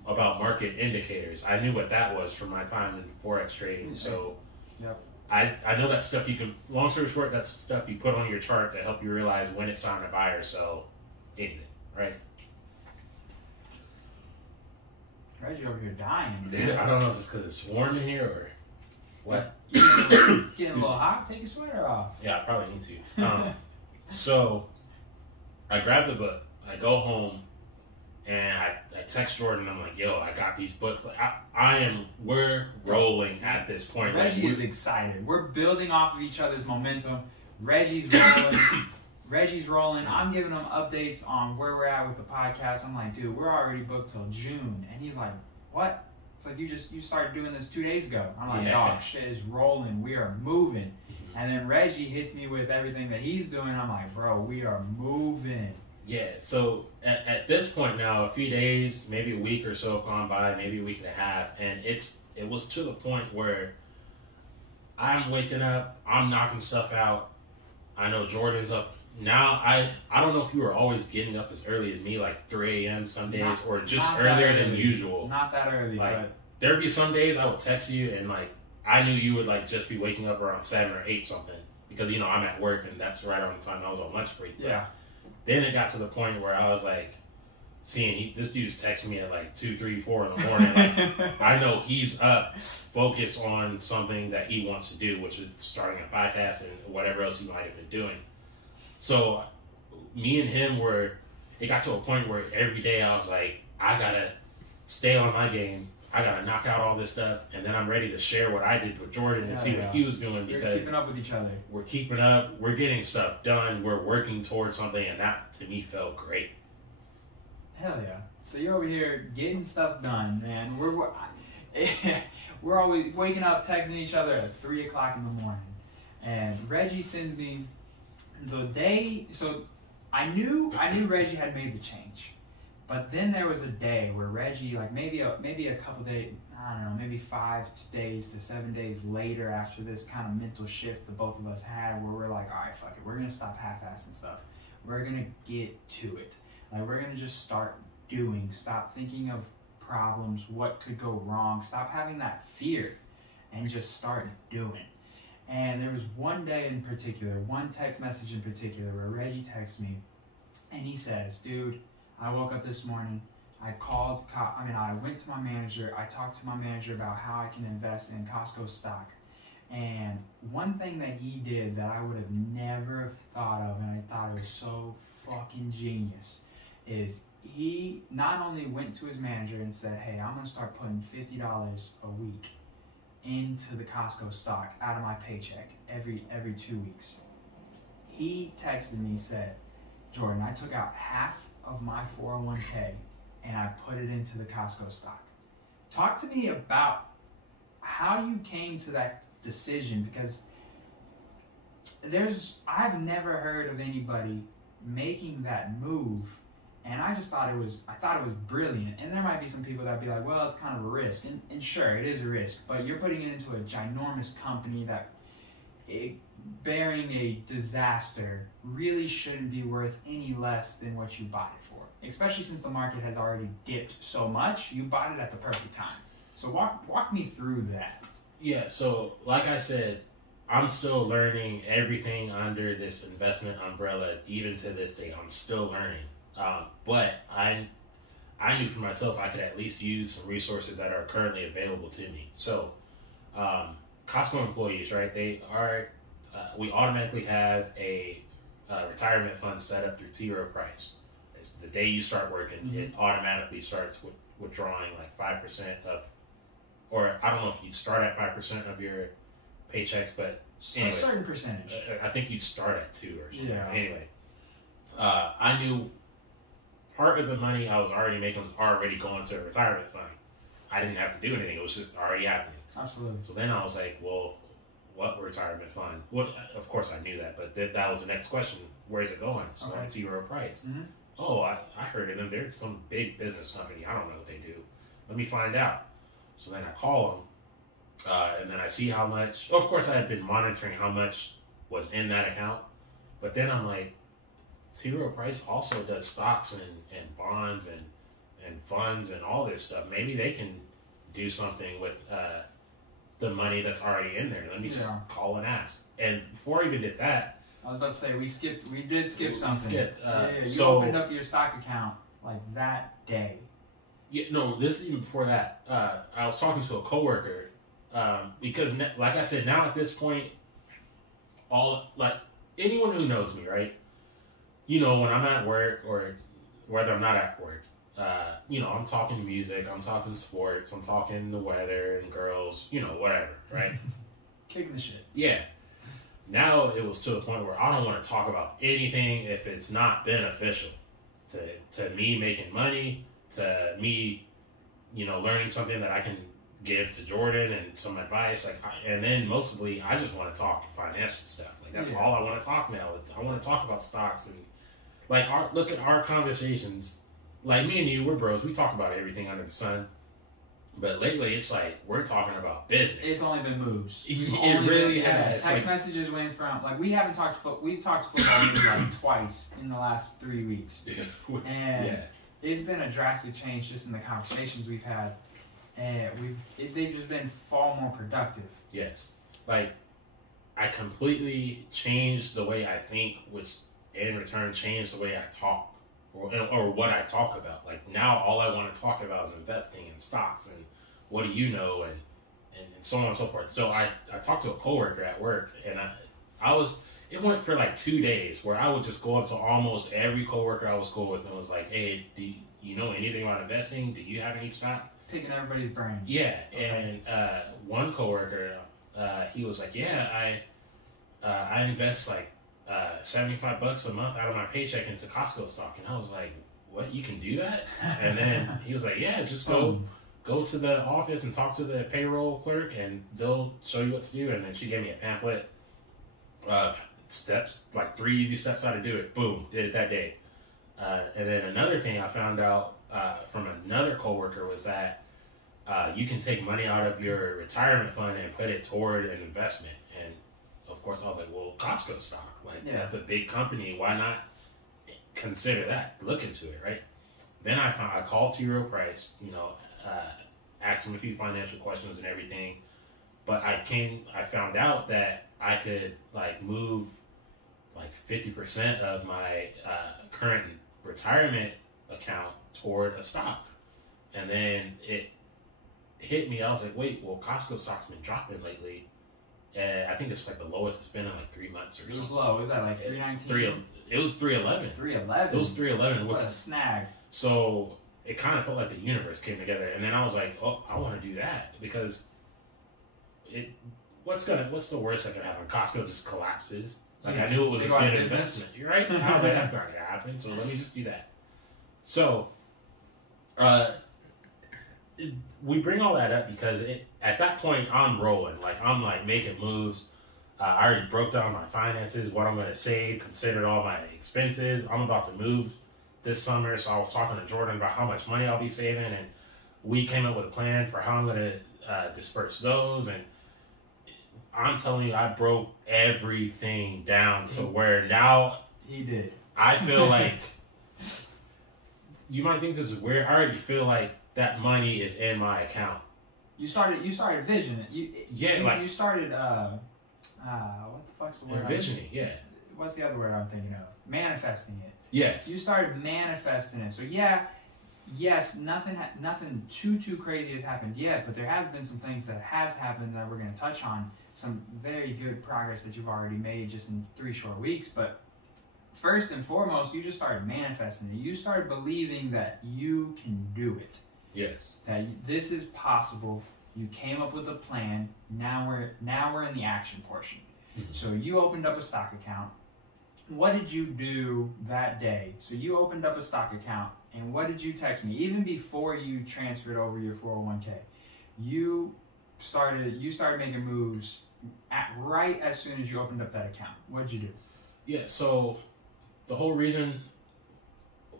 about market indicators. I knew what that was from my time in Forex trading, so yep. I know that stuff you can, long story short, that's stuff you put on your chart to help you realize when it's time to buy or sell anything, right? Reggie over here dying. I don't know if it's because it's warm in here or what. Getting a little hot, take your sweater off. Yeah, I probably need to. So I grab the book. I go home, and I text Jordan. I'm like, "Yo, I got these books. Like, we're rolling at this point. Reggie is excited. We're building off of each other's momentum. Reggie's rolling. Reggie's rolling. I'm giving him updates on where we're at with the podcast. I'm like, dude, we're already booked till June. And he's like, what? It's like, you started doing this 2 days ago. I'm like, dog, shit is rolling. We are moving. And then Reggie hits me with everything that he's doing. I'm like, bro, we are moving. Yeah, so at this point now, a few days, maybe a week or so have gone by, maybe a week and a half, and it was to the point where I'm waking up, I'm knocking stuff out. I know Jordan's up. Now, I don't know if you were always getting up as early as me, like 3 a.m. some days, or just earlier than usual. Not that early, like, but... There'd be some days I would text you, and, like, I knew you would, like, just be waking up around 7 or 8 something, because, you know, I'm at work, and that's right around the time I was on lunch break. Yeah. Then it got to the point where I was like, seeing this dude's texting me at like 2, 3, 4 in the morning. Like, I know he's up, focused on something that he wants to do, which is starting a podcast and whatever else he might have been doing. So me and him it got to a point where every day I was like, I gotta stay on my game. I gotta knock out all this stuff, and then I'm ready to share what I did with Jordan and see what he was doing, because you're keeping up with each other. We're keeping up. We're getting stuff done. We're working towards something, and that to me felt great. Hell yeah! So you're over here getting stuff done, man. We're always waking up, texting each other at 3 o'clock in the morning, and Reggie sends me the day. So I knew Reggie had made the change. But then there was a day where Reggie, like maybe a couple days, I don't know, maybe 5 days to 7 days later after this kind of mental shift the both of us had, where we're like, all right, fuck it, we're going to stop half-assing stuff. We're going to get to it. Like, we're going to just start doing, stop thinking of problems, what could go wrong, stop having that fear, and just start doing. And there was one day in particular, one text message in particular, where Reggie texts me, and he says, dude, I woke up this morning, I went to my manager, I talked to my manager about how I can invest in Costco stock. And one thing that he did that I would have never thought of, and I thought it was so fucking genius, is he not only went to his manager and said, hey, I'm going to start putting $50 a week into the Costco stock out of my paycheck every 2 weeks. He texted me, said, Jordan, I took out half of my 401k and I put it into the Costco stock. Talk to me about how you came to that decision, because I've never heard of anybody making that move, and I thought it was brilliant. And there might be some people that'd be like, well, it's kind of a risk, and sure, it is a risk, but you're putting it into a ginormous company that bearing a disaster really shouldn't be worth any less than what you bought it for. Especially since the market has already dipped so much, you bought it at the perfect time. So walk me through that. Yeah, so like I said, I'm still learning everything under this investment umbrella. Even to this day, I'm still learning. But I knew for myself I could at least use some resources that are currently available to me. So Costco employees, right? We automatically have a retirement fund set up through T. Rowe Price. It's the day you start working, it automatically starts withdrawing like 5% of, or I don't know if you start at 5% of your paychecks, but anyway, a certain percentage. I think you start at 2 or something. Yeah. Anyway, I knew part of the money I was already making was already going to a retirement fund. I didn't have to do anything. It was just already happening. Absolutely. So then I was like, well, what retirement fund? Well, of course I knew that, but that was the next question. Where's it going? It's going to T. Rowe Price. Mm-hmm. Oh, I heard of them. They're some big business company. I don't know what they do. Let me find out. So then I call them, and then I see how much. Of course, I had been monitoring how much was in that account, but then I'm like, T. Rowe Price also does stocks and bonds and funds and all this stuff. Maybe they can do something with the money that's already in there. Let me just call and ask. And before I even did that, I was about to say we did skip something. You opened up your stock account like that day. Yeah, no, this is even before that. I was talking to a coworker because, like I said, now at this point, anyone who knows me, right? you know, when I'm at work or whether I'm not at work, you know, I'm talking music, I'm talking sports, I'm talking the weather and girls, you know, whatever, right? Kicking the shit. Yeah. Now it was to a point where I don't want to talk about anything if it's not beneficial to me making money, to me, you know, learning something that I can give to Jordan and some advice. Like, and then mostly I just want to talk financial stuff. Like that's all I want to talk now. I want to talk about stocks and like look at our conversations. Like me and you, we're bros. We talk about everything under the sun. But lately, it's like we're talking about business. It's only been moves. It really has. Text messages went from like we haven't talked we've talked football maybe like twice in the last 3 weeks, and it's been a drastic change just in the conversations we've had, and they've just been far more productive. Yes, like I completely changed the way I think, which in return changed the way I talk. Or what I talk about. Like now all I want to talk about is investing in stocks and what do you know and so on and so forth. So I talked to a coworker at work and it went for like 2 days where I would just go up to almost every coworker I was cool with and was like, hey, do you know anything about investing? Do you have any stock? Picking everybody's brain. Yeah. Okay. And one coworker, he was like, yeah, I invest like $75 a month out of my paycheck into Costco stock. And I was like, what, you can do that? And then he was like, yeah, just go to the office and talk to the payroll clerk and they'll show you what to do. And then she gave me a pamphlet of steps, like 3 easy steps how to do it. Boom, did it that day. And then another thing I found out from another coworker was that you can take money out of your retirement fund and put it toward an investment. And of course I was like, well, Costco stock, like that's a big company. Why not consider that? Look into it, right? Then I called T. Rowe Price, you know, asked him a few financial questions and everything. But I found out that I could like move like 50% of my current retirement account toward a stock. And then it hit me. I was like, wait, well, Costco stock's been dropping lately. I think it's like the lowest it's been in like 3 months or something. It was low. Was that like 319? It was 311. 311? It was 311. What a snag. So it kind of felt like the universe came together. And then I was like, oh, I want to do that because what's the worst that could happen? Costco just collapses. Like I knew it was a good investment, right? I was like, that's not gonna happen. So let me just do that. So, we bring all that up because at that point I'm rolling. Like I'm like making moves. I already broke down my finances, what I'm gonna save, considered all my expenses. I'm about to move this summer, so I was talking to Jordan about how much money I'll be saving, and we came up with a plan for how I'm gonna disperse those. And I'm telling you, I broke everything down to where now he did. I feel like you might think this is weird. I already feel like that money is in my account. You started visioning. You started what the fuck's the word? Envisioning, yeah. What's the other word I'm thinking of? Manifesting it. Yes. You started manifesting it. So yes, nothing too crazy has happened yet, but there has been some things that has happened that we're going to touch on. Some very good progress that you've already made just in 3 short weeks. But first and foremost, you just started manifesting it. You started believing that you can do it. Yes. That this is possible. You came up with a plan. Now we're in the action portion. Mm-hmm. So you opened up a stock account. What did you do that day? So you opened up a stock account, and what did you text me? Even before you transferred over your 401k, you started making moves right as soon as you opened up that account. What did you do? Yeah. So the whole reason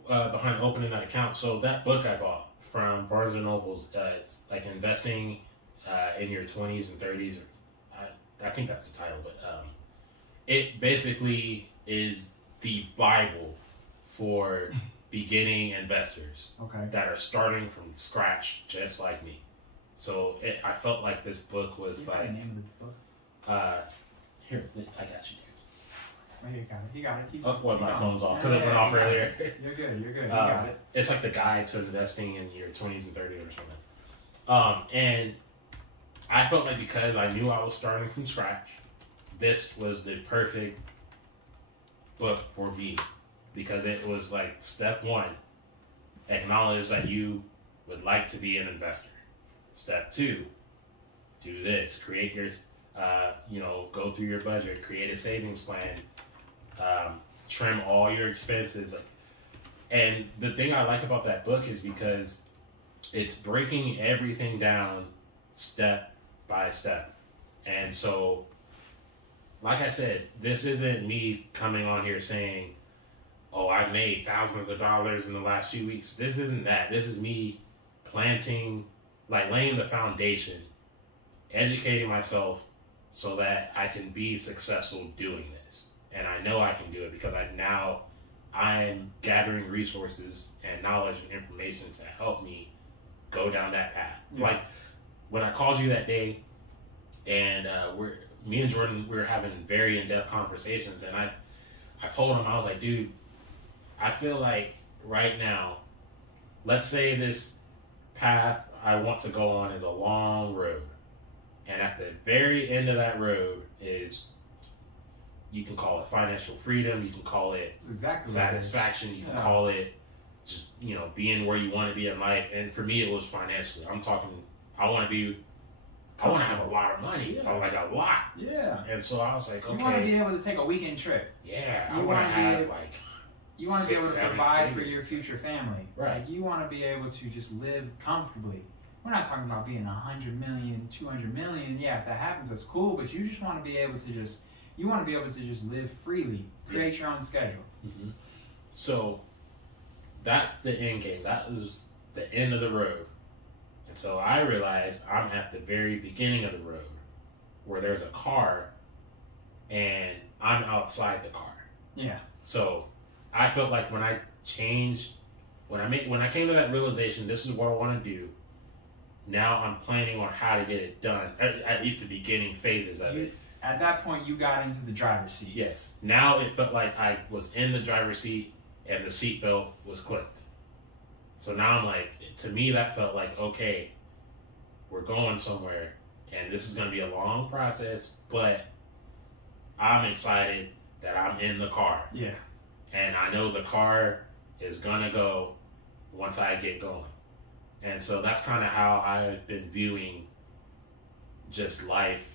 behind opening that account. So that book I bought from Barnes & Noble's, it's like investing in your 20s and 30s. I think that's the title, but it basically is the Bible for beginning investors that are starting from scratch, just like me. So I felt like this book was like. The name of this book? Here, I got you. Oh, you got it. My phone's off because it went off earlier. You're good. You got it. It's like the guide to investing in your 20s and 30s or something. And I felt like because I knew I was starting from scratch, this was the perfect book for me because it was like step one, acknowledge that you would like to be an investor. Step two, do this, create your, go through your budget, create a savings plan, trim all your expenses. And the thing I like about that book is because it's breaking everything down step by step. And so, like I said, this isn't me coming on here saying, oh, I made thousands of dollars in the last few weeks. This isn't that. This is me laying the foundation, educating myself so that I can be successful doing this. And I know I can do it because I'm gathering resources and knowledge and information to help me go down that path. Yeah. Like when I called you that day, and me and Jordan, we were having very in-depth conversations, and I told him, I was like, dude, I feel like right now, let's say this path I want to go on is a long road, and at the very end of that road is, you can call it financial freedom, you can call it satisfaction, you can call it just, being where you want to be in life. And for me, it was financially. I'm talking, I want to have a lot of money, like a lot. Yeah. And so I was like, okay. You want to be able to take a weekend trip. Yeah. I want to have you want to be able to provide for your future family. Right. Like you want to be able to just live comfortably. We're not talking about being 100 million, 200 million. Yeah, if that happens, that's cool. But you just want to be able to just live freely, create your own schedule. Mm-hmm. So that's the end game. That was the end of the road. And so I realized I'm at the very beginning of the road where there's a car and I'm outside the car. Yeah. So I felt like when I came to that realization, this is what I want to do. Now I'm planning on how to get it done, at least the beginning phases of it. At that point, you got into the driver's seat. Yes. Now it felt like I was in the driver's seat and the seatbelt was clipped. So now I'm like, to me, that felt like, okay, we're going somewhere, and this is going to be a long process, but I'm excited that I'm in the car. Yeah. And I know the car is going to go once I get going. And so that's kind of how I've been viewing just life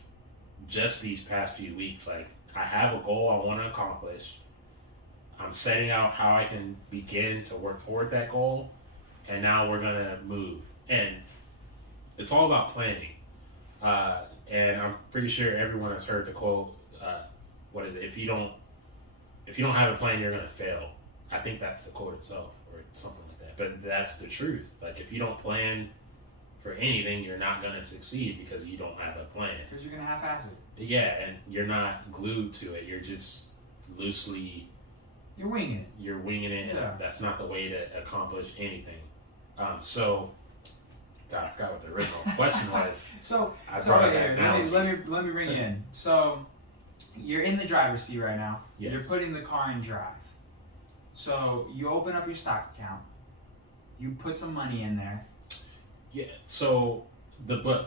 just these past few weeks. Like, I have a goal I want to accomplish. I'm setting out how I can begin to work toward that goal. And now we're going to move. And it's all about planning. And I'm pretty sure everyone has heard the quote, what is it? If you don't have a plan, you're going to fail. I think that's the quote itself or something like that. But that's the truth. Like, if you don't plan for anything, you're not going to succeed because you don't have a plan. Because you're going to half-ass it. Yeah, and you're not glued to it. You're just loosely... You're winging it. You're winging it, and that's not the way to accomplish anything. God, I forgot what the original question was. Let me bring you in. So, you're in the driver's seat right now. Yes. You're putting the car in drive. So, you open up your stock account. You put some money in there. Yeah, so the book,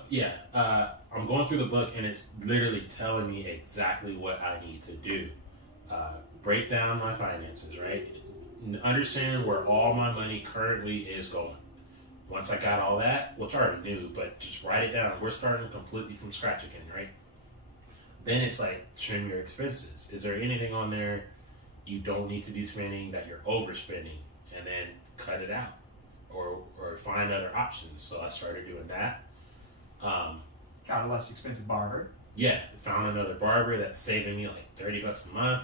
I'm going through the book, and it's literally telling me exactly what I need to do. Break down my finances, right? Understand where all my money currently is going. Once I got all that, which I already knew, but just write it down. We're starting completely from scratch again, right? Then it's like, trim your expenses. Is there anything on there you don't need to be spending that you're overspending? And then cut it out or find other options. So I started doing that. Got a less expensive barber. Yeah, found another barber that's saving me like $30 a month.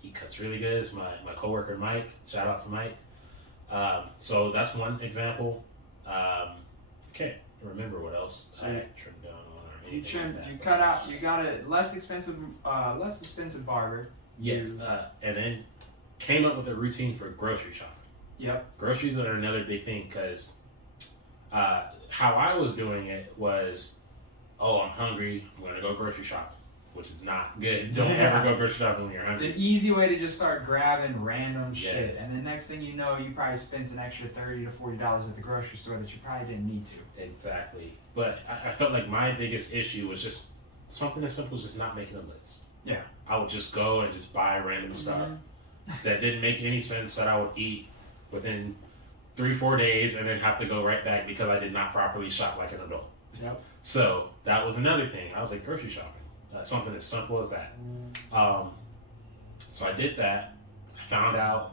He cuts really good. It's my coworker Mike. Shout out to Mike. So that's one example. Can't remember what else I had trimmed down on. You cut out. You got a less expensive barber. Yes, and then came up with a routine for grocery shopping. Yep. Groceries are another big thing because how I was doing it was, I'm hungry. I'm going to go grocery shopping, which is not good. Don't ever go grocery shopping when you're hungry. It's an easy way to just start grabbing random shit. And the next thing you know, you probably spent an extra $30 to $40 at the grocery store that you probably didn't need to. Exactly. But I felt like my biggest issue was just something as simple as just not making a list. Yeah. I would just go and just buy random stuff. that didn't make any sense that I would eat within 3-4 days and then have to go right back because I did not properly shop like an adult. Yep. So that was another thing. I was like, grocery shopping. Something as simple as that. So I did that. I found out,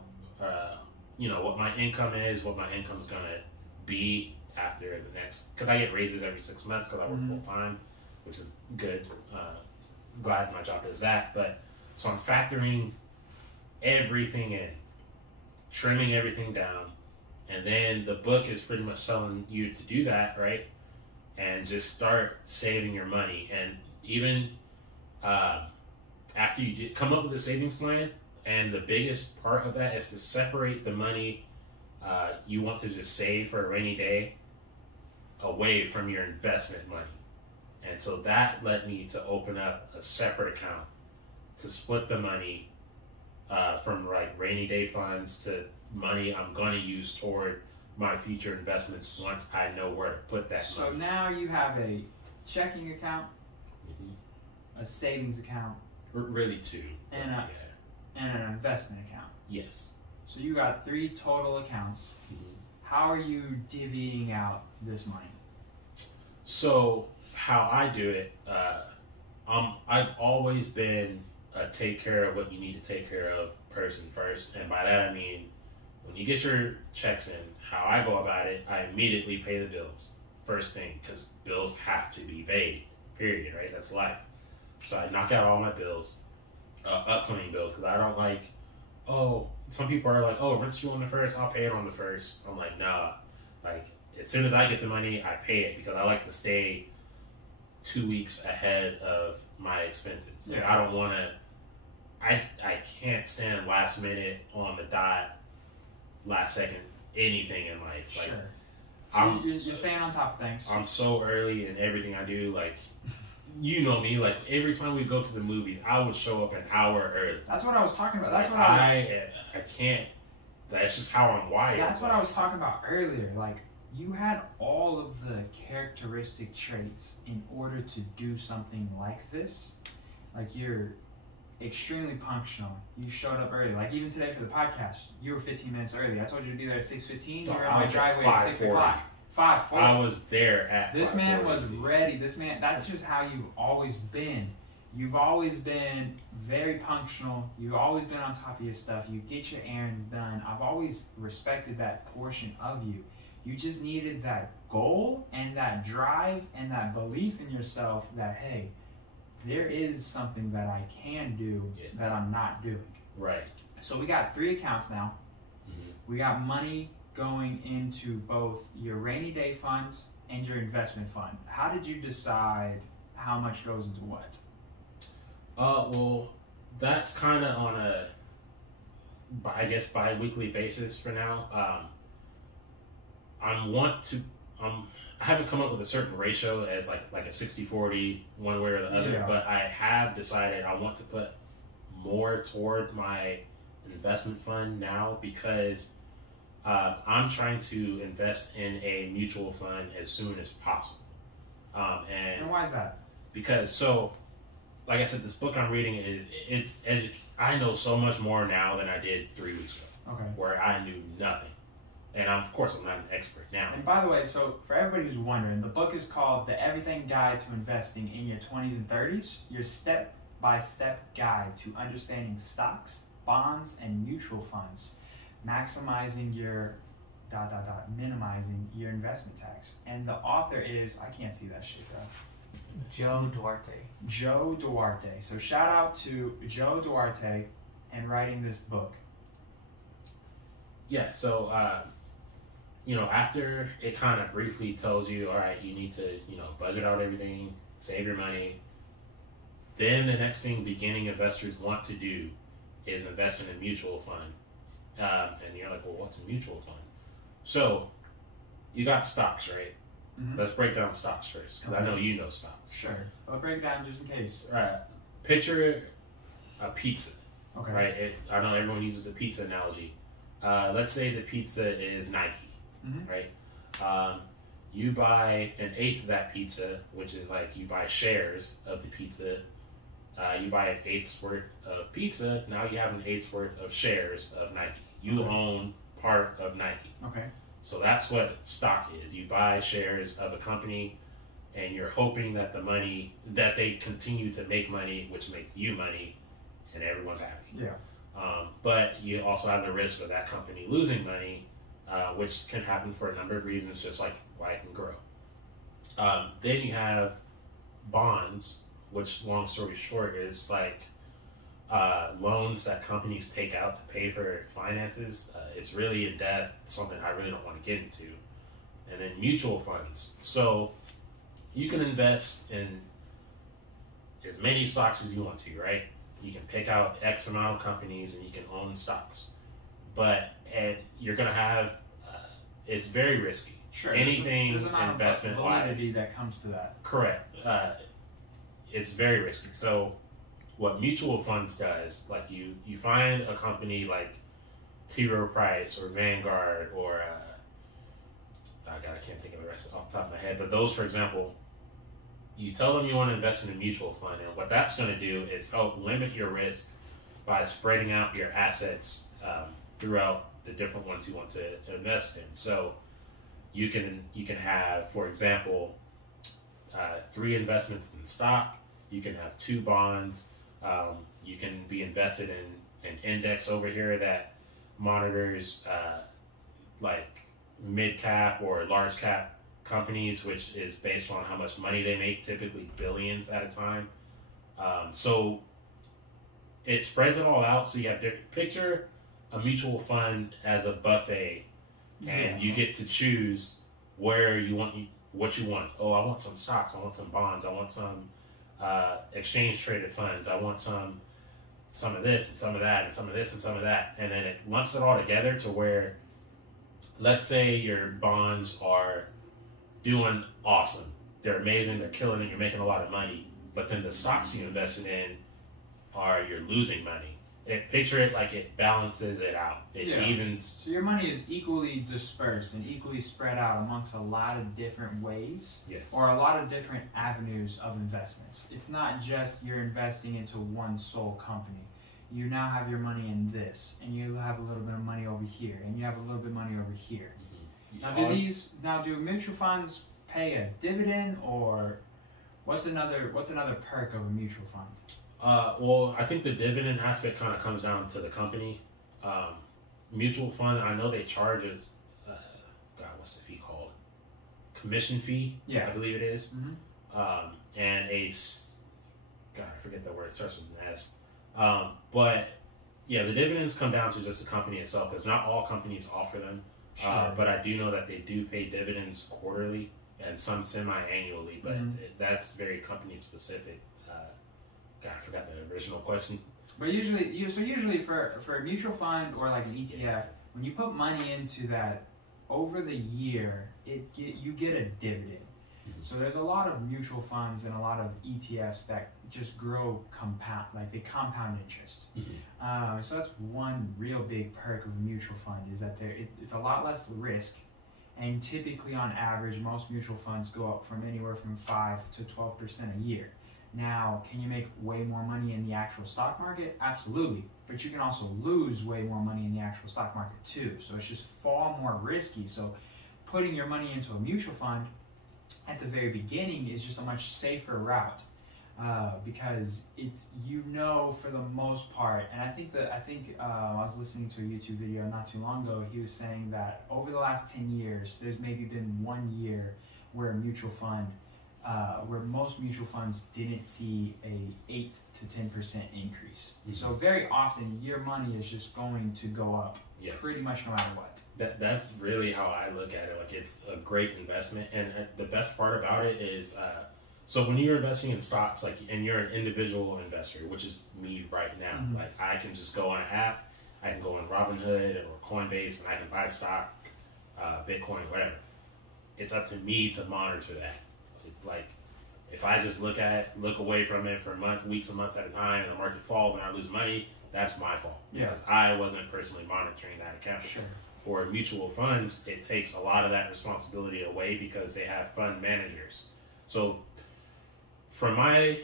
what my income is, what my income is going to be after the next, because I get raises every 6 months because I work full time, which is good. Glad my job does that. But so I'm factoring everything in, trimming everything down. And then the book is pretty much telling you to do that, right? And just start saving your money. And even after you come up with a savings plan, and the biggest part of that is to separate the money you want to just save for a rainy day away from your investment money. And so that led me to open up a separate account to split the money from like rainy day funds to money I'm going to use toward my future investments once I know where to put that money. So now you have a checking account, a savings account, really two, and an investment account. Yes. So you got 3 total accounts. How are you divvying out this money? So how I do it, I've always been a take care of what you need to take care of person first, and by that I mean when you get your checks in, how I go about it, I immediately pay the bills first thing, because bills have to be paid, period, right? That's life. So I knock out all my bills, upcoming bills, because I don't like, some people are like, rent's due on the first, I'll pay it on the first. I'm like, nah. Like, as soon as I get the money, I pay it, because I like to stay 2 weeks ahead of my expenses. Like, I don't want to, I can't stand last minute, on the dot, last second, anything in life. Like, sure. So you're staying on top of things. I'm so early in everything I do. Like, you know me. Like, every time we go to the movies, I would show up an hour early. That's what I was talking about. That's like, what I can't. That's just how I'm wired. That's what I was talking about earlier. Like, you had all of the characteristic traits in order to do something like this. Like, you're extremely punctual. You showed up early. Like, even today for the podcast, you were 15 minutes early. I told you to be there at 6:15. You were in my driveway at 6 o'clock. 5:40. I was there at This man was ready. This man, that's just how you've always been. You've always been very punctual. You've always been on top of your stuff. You get your errands done. I've always respected that portion of you. You just needed that goal and that drive and that belief in yourself that, hey, there is something that I can do that I'm not doing. Right. So we got 3 accounts now. We got money going into both your rainy day fund and your investment fund. How did you decide how much goes into what? Well, that's kind of on a, I guess, bi-weekly basis for now. I haven't come up with a certain ratio as like a 60-40 one way or the other, but I have decided I want to put more toward my investment fund now, because I'm trying to invest in a mutual fund as soon as possible. And why is that? Because, like I said, this book I'm reading, I know so much more now than I did 3 weeks ago, where I knew nothing. And of course, I'm not an expert now. And by the way, so for everybody who's wondering, the book is called The Everything Guide to Investing in Your 20s and 30s, your step-by-step guide to understanding stocks, bonds, and mutual funds, maximizing your ... minimizing your investment tax. And the author is, I can't see that shit, bro. Joe Duarte. Joe Duarte. So shout out to Joe Duarte and writing this book. Yeah, so, after it kind of briefly tells you, all right, you need to, budget out everything, save your money, then the next thing beginning investors want to do is invest in a mutual fund. And you're like, well, what's a mutual fund? So, you got stocks, right? Let's break down stocks first, because I know you know stocks. Sure. I'll break it down just in case. Right. Picture a pizza. Okay. Right? I know everyone uses the pizza analogy. Let's say the pizza is Nike, right? You buy 1/8 of that pizza, which is like you buy shares of the pizza, you buy an eighth's worth of pizza. Now you have an eighth's worth of shares of Nike. You own part of Nike. Okay. So that's what stock is. You buy shares of a company, and you're hoping that that they continue to make money, which makes you money, and everyone's happy. Yeah. But you also have the risk of that company losing money, which can happen for a number of reasons, just like why it can grow. Then you have bonds, which, long story short, is like loans that companies take out to pay for finances. It's really in depth, something I really don't want to get into. And then mutual funds. So you can invest in as many stocks as you want to, right? You can pick out X amount of companies and you can own stocks. And you're going to have, it's very risky. Sure. Anything there's an investment validity that comes to that. Correct. It's very risky. So what mutual funds does, like you find a company like T. Rowe Price or Vanguard or, I can't think of the rest off the top of my head, but those, for example, you tell them you want to invest in a mutual fund, and what that's going to do is help limit your risk by spreading out your assets throughout the different ones you want to invest in. So you can have, for example, 3 investments in stock. You can have 2 bonds. You can be invested in an index over here that monitors like mid cap or large cap companies, which is based on how much money they make, typically billions at a time. So it spreads it all out. So you have to picture a mutual fund as a buffet, and you get to choose where you want what you want. Oh, I want some stocks. I want some bonds. I want some exchange traded funds. I want some of this and some of that and some of this and some of that. And then it lumps it all together to where, let's say your bonds are doing awesome. They're amazing. They're killing it. You're making a lot of money. But then the stocks you invested in you're losing money. Picture it like it balances it out. It evens. So your money is equally dispersed and equally spread out amongst a lot of different ways. Yes. Or a lot of different avenues of investments. It's not just you're investing into one sole company. You now have your money in this, and you have a little bit of money over here, and you have a little bit of money over here. Mm-hmm. Now do mutual funds pay a dividend, or what's another perk of a mutual fund? Well, I think the dividend aspect kind of comes down to the company. Mutual fund, I know they charge us, what's the fee called? Commission fee, I believe it is. Mm-hmm. And I forget the word, it starts with an S. But yeah, the dividends come down to just the company itself, because not all companies offer them. Sure. But I do know that they do pay dividends quarterly and some semi-annually, but that's very company specific. I forgot the original question. But usually for a mutual fund or like an ETF, when you put money into that over the year, you get a dividend. Mm-hmm. So there's a lot of mutual funds and a lot of ETFs that just grow they compound interest. Mm-hmm. So that's one real big perk of a mutual fund, is that it's a lot less risk, and typically on average most mutual funds go up from anywhere from 5 to 12% a year. Now, can you make way more money in the actual stock market? Absolutely. But you can also lose way more money in the actual stock market too. So it's just far more risky. So putting your money into a mutual fund at the very beginning is just a much safer route, because it's, for the most part, and I think I was listening to a YouTube video not too long ago. He was saying that over the last 10 years, there's maybe been 1 year where where most mutual funds didn't see a 8 to 10% increase. Mm-hmm. So very often your money is just going to go up, pretty much no matter what. That's really how I look at it. Like, it's a great investment, and the best part about it is, so when you're investing in stocks, and you're an individual investor, which is me right now, mm-hmm. Like, I can just go on an app, I can go on Robinhood or Coinbase, and I can buy stock, Bitcoin, whatever. It's up to me to monitor that. Like, if I just look away from it for weeks and months at a time, and the market falls and I lose money, that's my fault. Because I wasn't personally monitoring that account. Sure. For mutual funds, it takes a lot of that responsibility away because they have fund managers. So from my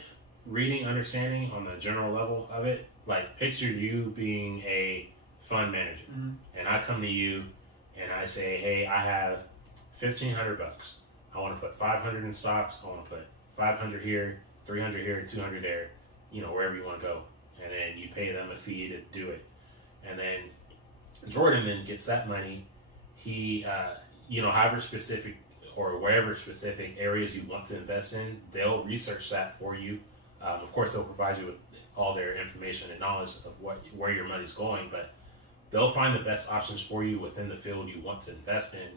reading, understanding on the general level of it, like picture you being a fund manager, and I come to you and I say, hey, I have $1,500. I want to put 500 in stocks. I want to put 500 here, 300 here, 200 there, wherever you want to go. And then you pay them a fee to do it. And then Jordan then gets that money. He, however specific or wherever specific areas you want to invest in, they'll research that for you. Of course, they'll provide you with all their information and knowledge of where your money's going, but they'll find the best options for you within the field you want to invest in,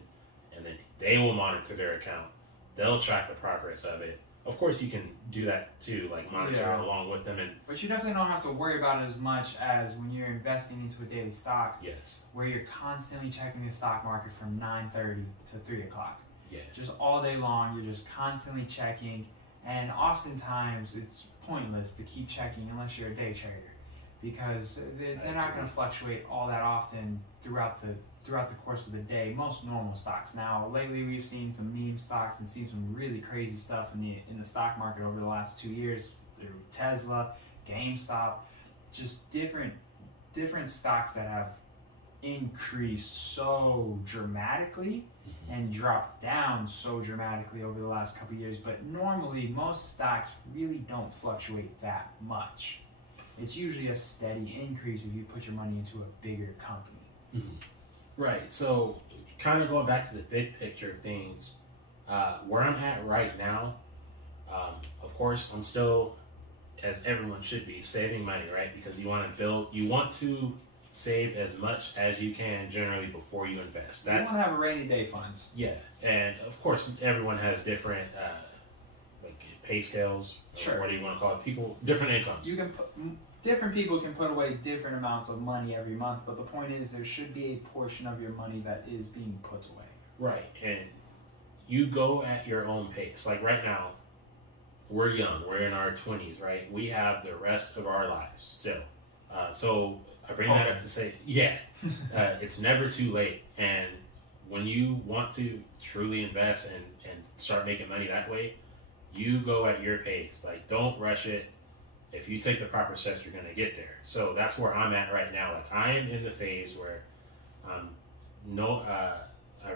and then they will monitor their account. They'll track the progress of it. Of course, you can do that too, like monitor along with them. But you definitely don't have to worry about it as much as when you're investing into a daily stock. Yes. Where you're constantly checking the stock market from 9:30 to 3 o'clock. Yeah. Just all day long, you're just constantly checking, and oftentimes it's pointless to keep checking unless you're a day trader, because they're not going to fluctuate all that often throughout the course of the day. Most normal stocks. Now, lately we've seen some meme stocks and seen some really crazy stuff in the stock market over the last 2 years through Tesla, GameStop, just different stocks that have increased so dramatically and dropped down so dramatically over the last couple of years. But normally most stocks really don't fluctuate that much. It's usually a steady increase if you put your money into a bigger company. Right. So kind of going back to the big picture of things, where I'm at right now, of course, I'm still, as everyone should be, saving money, right? Because you want to save as much as you can generally before you invest. You want to have a rainy day fund. Yeah. And of course, everyone has different like pay scales. Or what do you want to call it? Different incomes. Different people can put away different amounts of money every month, but the point is there should be a portion of your money that is being put away. Right, and you go at your own pace. Like right now, we're young, we're in our 20s, right? We have the rest of our lives still. So I bring that up to say, it's never too late. And when you want to truly invest and start making money that way, you go at your pace. Like, don't rush it. If you take the proper steps, you're going to get there. So that's where I'm at right now. Like, I am in the phase where I've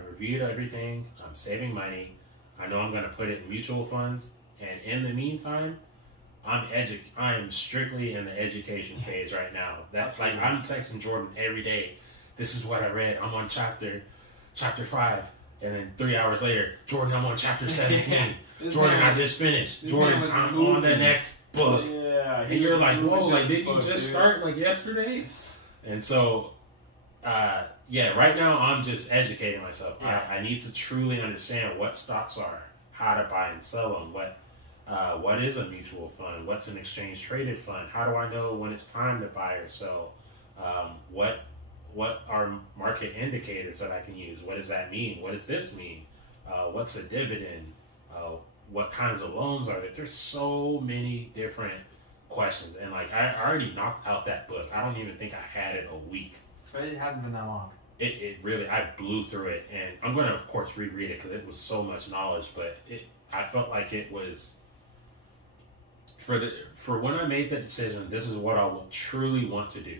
reviewed everything. I'm saving money. I know I'm going to put it in mutual funds. And in the meantime, I am strictly in the education phase right now. I'm texting Jordan every day. This is what I read. I'm on chapter 5. And then 3 hours later, Jordan, I'm on chapter 17. Jordan, I just finished. Jordan, I'm on the next book. Yeah. And you're like, whoa, like, didn't you just start like yesterday? And so, right now I'm just educating myself. Yeah. I need to truly understand what stocks are, how to buy and sell them, what is a mutual fund, what's an exchange traded fund, how do I know when it's time to buy or sell, what are market indicators that I can use, what does that mean, what does this mean, what's a dividend, what kinds of loans are there. There's so many different questions, and like I already knocked out that book. I don't even think I had it a week. So it hasn't been that long. It really, I blew through it, and I'm going to of course reread it because it was so much knowledge, but I felt like it was for when I made that decision, this is what I truly want to do.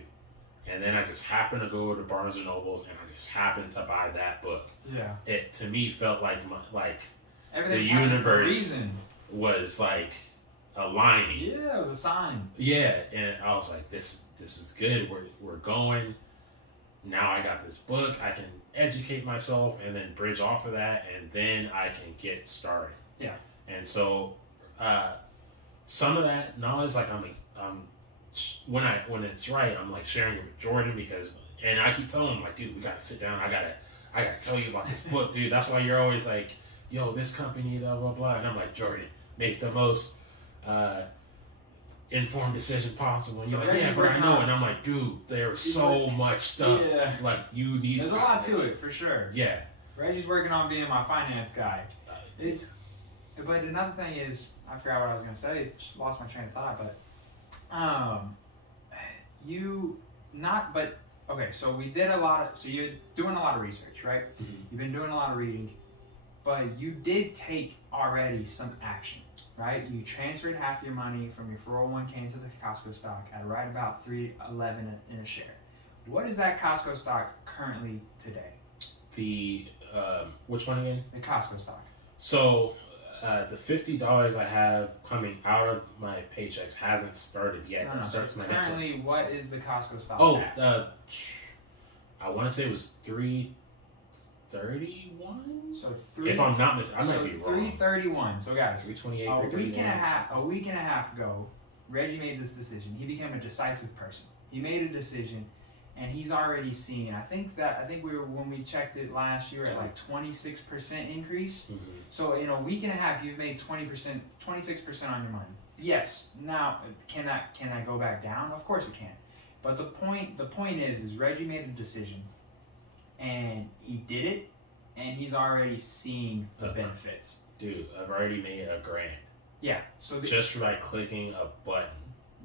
And then I just happened to go to Barnes and Nobles, and I just happened to buy that book. Yeah. It to me felt like everything's the universe for a reason. Was like aligning. Yeah, it was a sign. Yeah, and I was like, this is good. We're going. Now I got this book. I can educate myself and then bridge off of that, and then I can get started. Yeah. And so, some of that knowledge, like when it's right, I'm like sharing it with Jordan and I keep telling him like, dude, we gotta sit down. I gotta tell you about this book, dude. That's why you're always like, yo, this company, blah blah blah. And I'm like, Jordan, make the most informed decision possible. And you're like, yeah, bro, I know. And I'm like, dude, there's so much stuff. Yeah. Like you need. There's a lot to it for sure. Yeah. Reggie's working on being my finance guy. But another thing is, I forgot what I was gonna say. Just lost my train of thought. But so we did so you're doing a lot of research, right? Mm-hmm. You've been doing a lot of reading. but you did take already some action, right? You transferred half your money from your 401k into the Costco stock at right about $3.11 in a share. What is that Costco stock currently today? The which one again? The Costco stock. So the $50 I have coming out of my paychecks hasn't started yet. No, starts so my currently, what is the Costco stock at? I want to say it was 331. So if I'm not mistaken, I might be wrong. 331. So guys, 328. a week and a half ago, Reggie made this decision. He became a decisive person. He made a decision, and he's already seen. I think we were, when we checked it last year, at like 26% increase. Mm-hmm. So in a week and a half, you've made 26% on your money. Yes. Now, can that go back down? Of course it can. But the point is Reggie made a decision, and he did it, and he's already seeing the benefits. Dude, I've already made $1,000. Yeah. So just by clicking a button.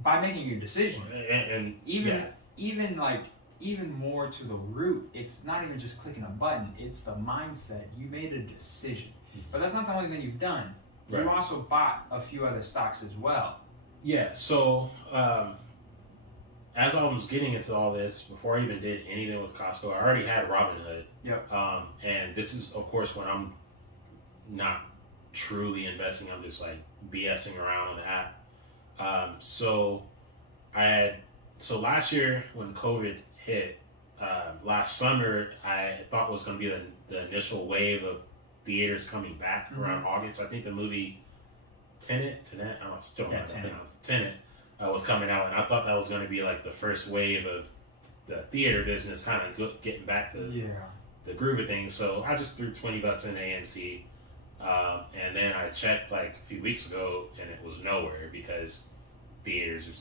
By making your decision. And even more to the root, it's not even just clicking a button, it's the mindset. You made a decision. But that's not the only thing you've done. Right. You also bought a few other stocks as well. Yeah, so as I was getting into all this, before I even did anything with Costco, I already had Robinhood. Yep. And this is, of course, when I'm not truly investing, I'm just like BSing around on the app. So last year when COVID hit, last summer, I thought was going to be the initial wave of theaters coming back around August. I think the movie Tenet, was coming out, and I thought that was going to be like the first wave of the theater business kind of getting back to the groove of things. So I just threw $20 in AMC, and then I checked like a few weeks ago, and it was nowhere because theaters are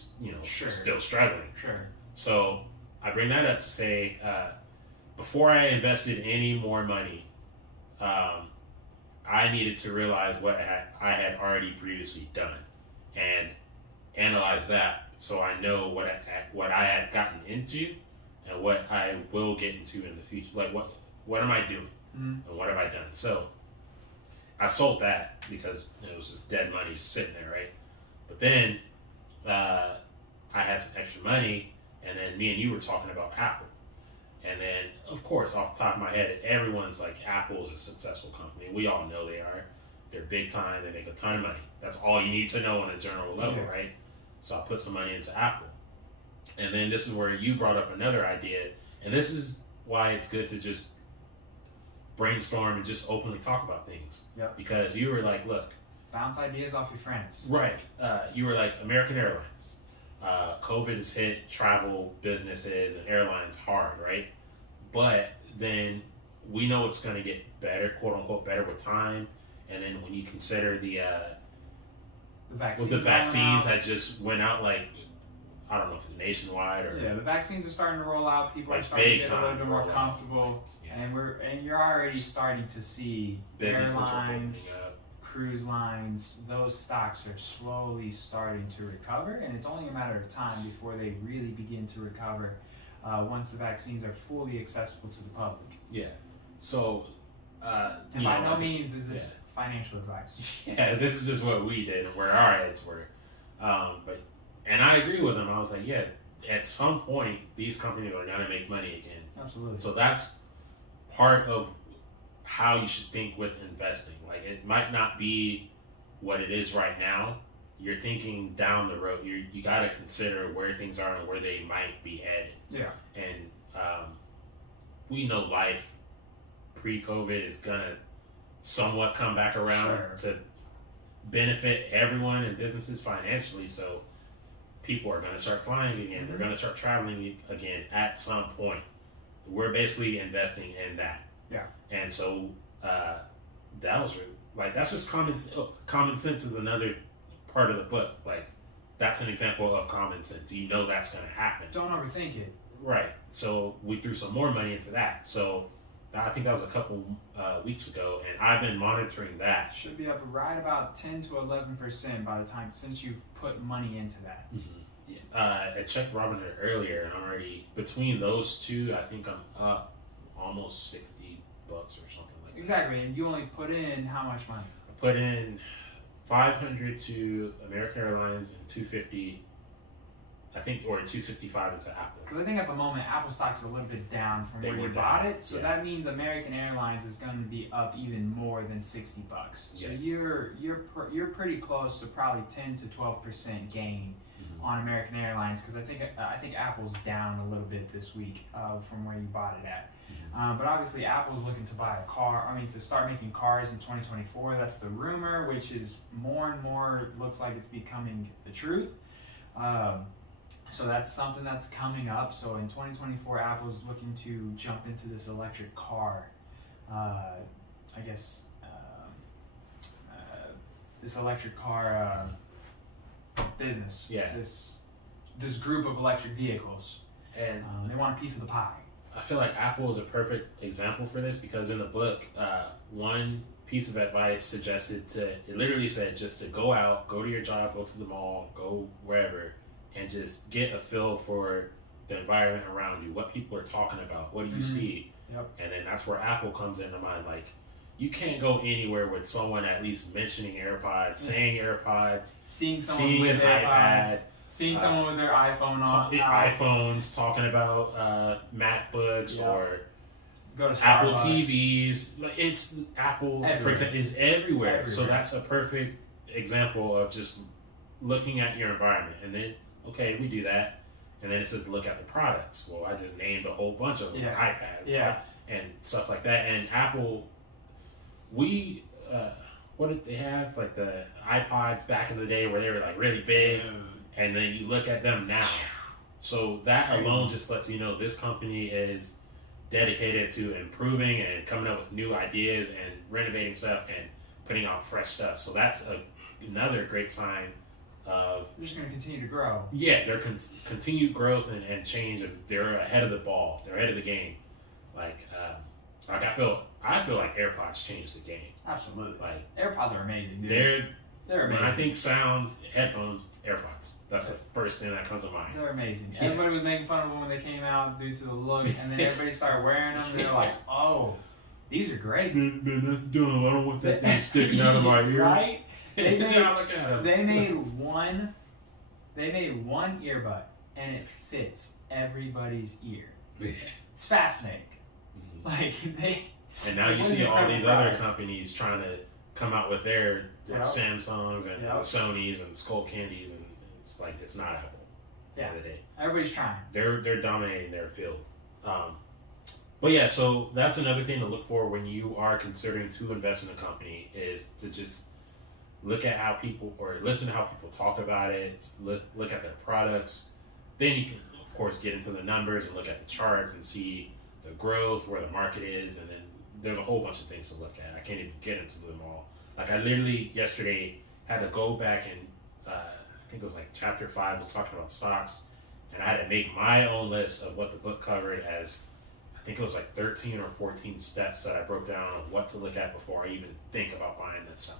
still struggling. Sure. So I bring that up to say, before I invested any more money, I needed to realize what I had already previously done and analyze that, so I know what I had gotten into and what I will get into in the future. Like what am I doing and what have I done? So I sold that because it was just dead money just sitting there, right? But then I had some extra money, and then me and you were talking about Apple. And then, of course, off the top of my head, everyone's like, Apple is a successful company. We all know they are. They're big time. They make a ton of money. That's all you need to know on a general level, right? So I put some money into Apple. And then this is where you brought up another idea. And this is why it's good to just brainstorm and just openly talk about things. Yep. Because you were like, look. Bounce ideas off your friends. Right. You were like, American Airlines. COVID has hit travel businesses and airlines hard, right? But then we know it's going to get better, quote unquote, better with time. And then when you consider the vaccines that just went out, like, I don't know if it's nationwide or the vaccines are starting to roll out. People like are starting to get a little bit more comfortable, and you're already starting to see businesses airlines, cruise lines. Those stocks are slowly starting to recover, and it's only a matter of time before they really begin to recover once the vaccines are fully accessible to the public. Yeah. So, and by no means is this financial advice. Yeah, this is just what we did and where our heads were. And I agree with him. I was like, at some point, these companies are going to make money again. Absolutely. So that's part of how you should think with investing. Like, it might not be what it is right now. You're thinking down the road. You got to consider where things are and where they might be headed. Yeah. And we know life pre-COVID is going to somewhat come back around to benefit everyone and businesses financially. So people are going to start flying again. They're going to start traveling again at some point. We're basically investing in that. Yeah. And so that was really, like, that's just common sense is another part of the book. Like, that's an example of common sense. You know that's going to happen. Don't overthink it. Right. So we threw some more money into that. So I think that was a couple weeks ago, and I've been monitoring that. Should be up right about 10 to 11% by the time since you've put money into that. Mm-hmm. Yeah. I checked Robinhood earlier, and I'm already between those two. I think I'm up almost $60 or something like Exactly, and you only put in how much money? I put in $500 to American Airlines and $250, I think, or $265 into Apple. Because I think at the moment Apple stock's a little bit down from They where were you down, bought it, so yeah. that means American Airlines is going to be up even more than $60. So Yes. you're pretty close to probably 10 to 12% gain on American Airlines, because I think Apple's down a little bit this week from where you bought it at. But obviously Apple's looking to buy a car. I mean, to start making cars in 2024. That's the rumor, which is more and more looks like it's becoming the truth. So that's something that's coming up. So in 2024, Apple's looking to jump into this electric car. I guess this electric car business. Yeah. This group of electric vehicles, And they want a piece of the pie. I feel like Apple is a perfect example for this, because in the book, one piece of advice suggested it literally said just to go out, go to your job, go to the mall, go wherever, and just get a feel for the environment around you, what people are talking about, what do you see. Yep. And then that's where Apple comes into mind. Like, you can't go anywhere with someone at least mentioning AirPods, saying AirPods, Seeing someone seeing with an AirPods, iPad, seeing someone with their iPhone on. iPhones, talking about MacBooks Yeah. or Go to Apple Starbucks. TVs. Like, it's Apple, for Everywhere. example, is everywhere. So Everywhere. that's a perfect example of just looking at your environment. And then, okay, we do that. And then it says look at the products. Well, I just named a whole bunch of them, Yeah. iPads and stuff like that. And Apple, what did they have? Like the iPods back in the day where they were like really big. And then you look at them now. So that Crazy. alone just lets you know this company is dedicated to improving and coming up with new ideas and renovating stuff and putting out fresh stuff. So that's another great sign of They're just going to continue to grow. their continued growth and change. They're ahead of the ball. They're ahead of the game. Like I feel like AirPods changed the game. Absolutely. Like AirPods are amazing, dude. They're when amazing. I think sound, headphones, AirPods. That's the first thing that comes to mind. They're amazing. Yeah. Everybody was making fun of them when they came out due to the look, and then everybody started wearing them, and they're like, oh, these are great. Man, that's dumb. I don't want that thing sticking out of my ear. Right? They made, Now look at 'em. they made one earbud, and it fits everybody's ear. Yeah. It's fascinating. Mhm. Like, And now you What see an all these incredible other product. companies trying to come out with their Yep. Samsungs and Yep. Sonys and Skull Candies, and it's like it's not Apple. At the end of the day, everybody's trying. they're dominating their field. But yeah, so that's another thing to look for when you are considering to invest in a company, is to just look at how people, or listen to how people talk about it, look at their products. Then you can, of course, get into the numbers and look at the charts and see the growth, where the market is, and then there's a whole bunch of things to look at. I can't even get into them all. Like, I literally yesterday had to go back and I think it was like chapter 5 was talking about stocks, and I had to make my own list of what the book covered as, I think it was like 13 or 14 steps that I broke down on what to look at before I even think about buying that stock.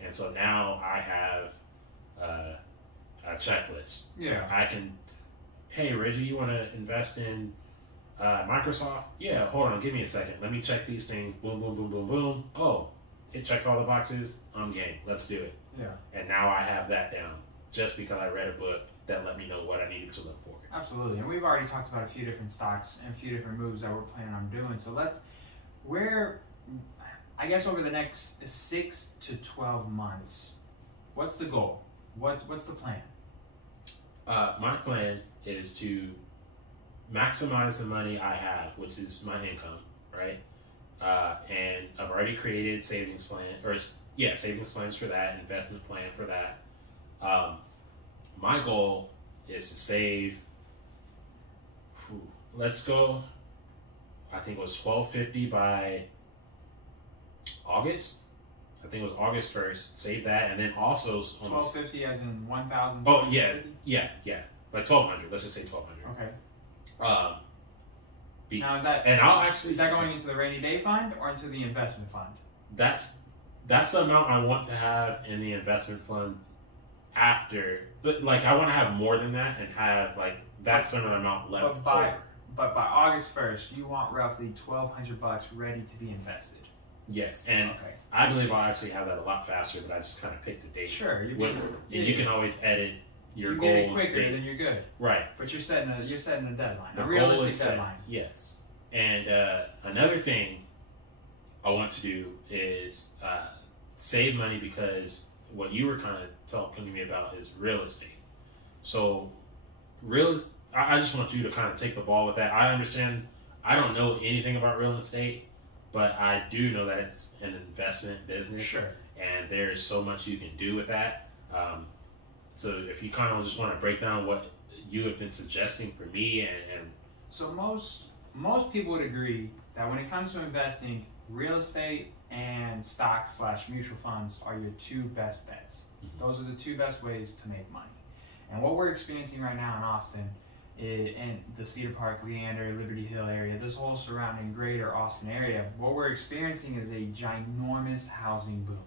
And so now I have a checklist. Yeah. I can, hey, Reggie, you want to invest in Microsoft? Yeah, hold on, give me a second. Let me check these things. Boom, boom, boom, boom, boom. Oh, it checks all the boxes. I'm game. Let's do it. Yeah. And now I have that down just because I read a book that let me know what I needed to look for. Absolutely. And we've already talked about a few different stocks and a few different moves that we're planning on doing. So I guess over the next 6 to 12 months, what's the goal? What's the plan? My plan is to maximize the money I have, which is my income, right? And I've already created savings plans for that, investment plan for that. My goal is to save, let's go, I think it was $1,250 by August. I think it was August 1st. Save that, and then also on $1,250 as in 1,000. Oh yeah, like 1,200. Let's just say 1,200. Okay. Now is that going into the rainy day fund or into the investment fund? That's the amount I want to have in the investment fund after. But like, I want to have more than that and have like that certain amount left over. But by August 1st, you want roughly $1,200 ready to be invested. Yes, and Okay. I believe I'll actually have that a lot faster, but I just kind of picked the date. Sure. And you can always edit your you goal. get it quicker, date. then you're good. Right. But you're setting a deadline, The a goal realistic is set. deadline. Yes. And another thing I want to do is save money, because what you were kind of talking to me about is real estate. So, I just want you to kind of take the ball with that. I understand. I don't know anything about real estate, but I do know that it's an investment business. Sure. And there's so much you can do with that. So if you kind of just want to break down what you have been suggesting for me and So most people would agree that when it comes to investing, real estate and stocks / mutual funds are your two best bets. Those are the two best ways to make money. And what we're experiencing right now in Austin, in the Cedar Park, Leander, Liberty Hill area, this whole surrounding greater Austin area, what we're experiencing is a ginormous housing boom.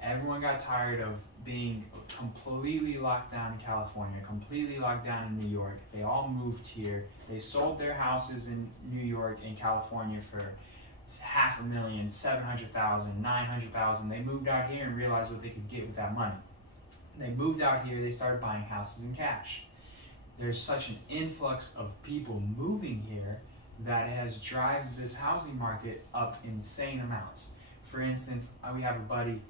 Everyone got tired of being completely locked down in California, completely locked down in New York. They all moved here. They sold their houses in New York and California for $500,000, $700,000, $900,000. They moved out here and realized what they could get with that money. They moved out here, they started buying houses in cash. There's such an influx of people moving here that has driven this housing market up insane amounts. For instance, we have a buddy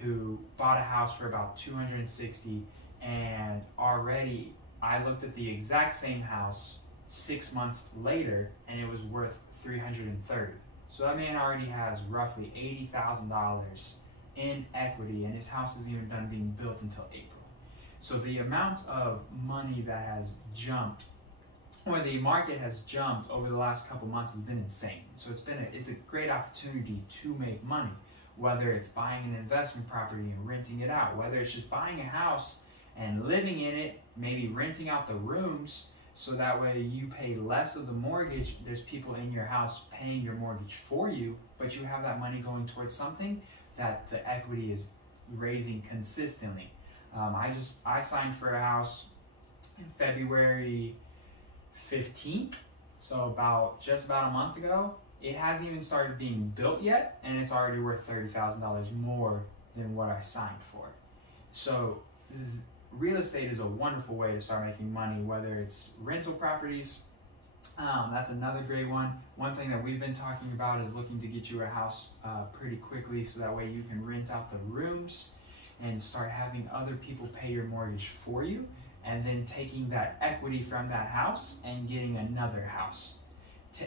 who bought a house for about $260,000, and already I looked at the exact same house 6 months later and it was worth $330,000. So that man already has roughly $80,000 in equity, and his house isn't even done being built until April. So the amount of money that has jumped, or the market has jumped over the last couple months, has been insane. So it's a great opportunity to make money, whether it's buying an investment property and renting it out, whether it's just buying a house and living in it, maybe renting out the rooms, so that way you pay less of the mortgage. There's people in your house paying your mortgage for you, but you have that money going towards something that the equity is raising consistently. I signed for a house in February 15th, so just about a month ago. It hasn't even started being built yet, and it's already worth $30,000 more than what I signed for. So real estate is a wonderful way to start making money, whether it's rental properties. That's another great one. One thing that we've been talking about is looking to get you a house pretty quickly, so that way you can rent out the rooms and start having other people pay your mortgage for you, and then taking that equity from that house and getting another house,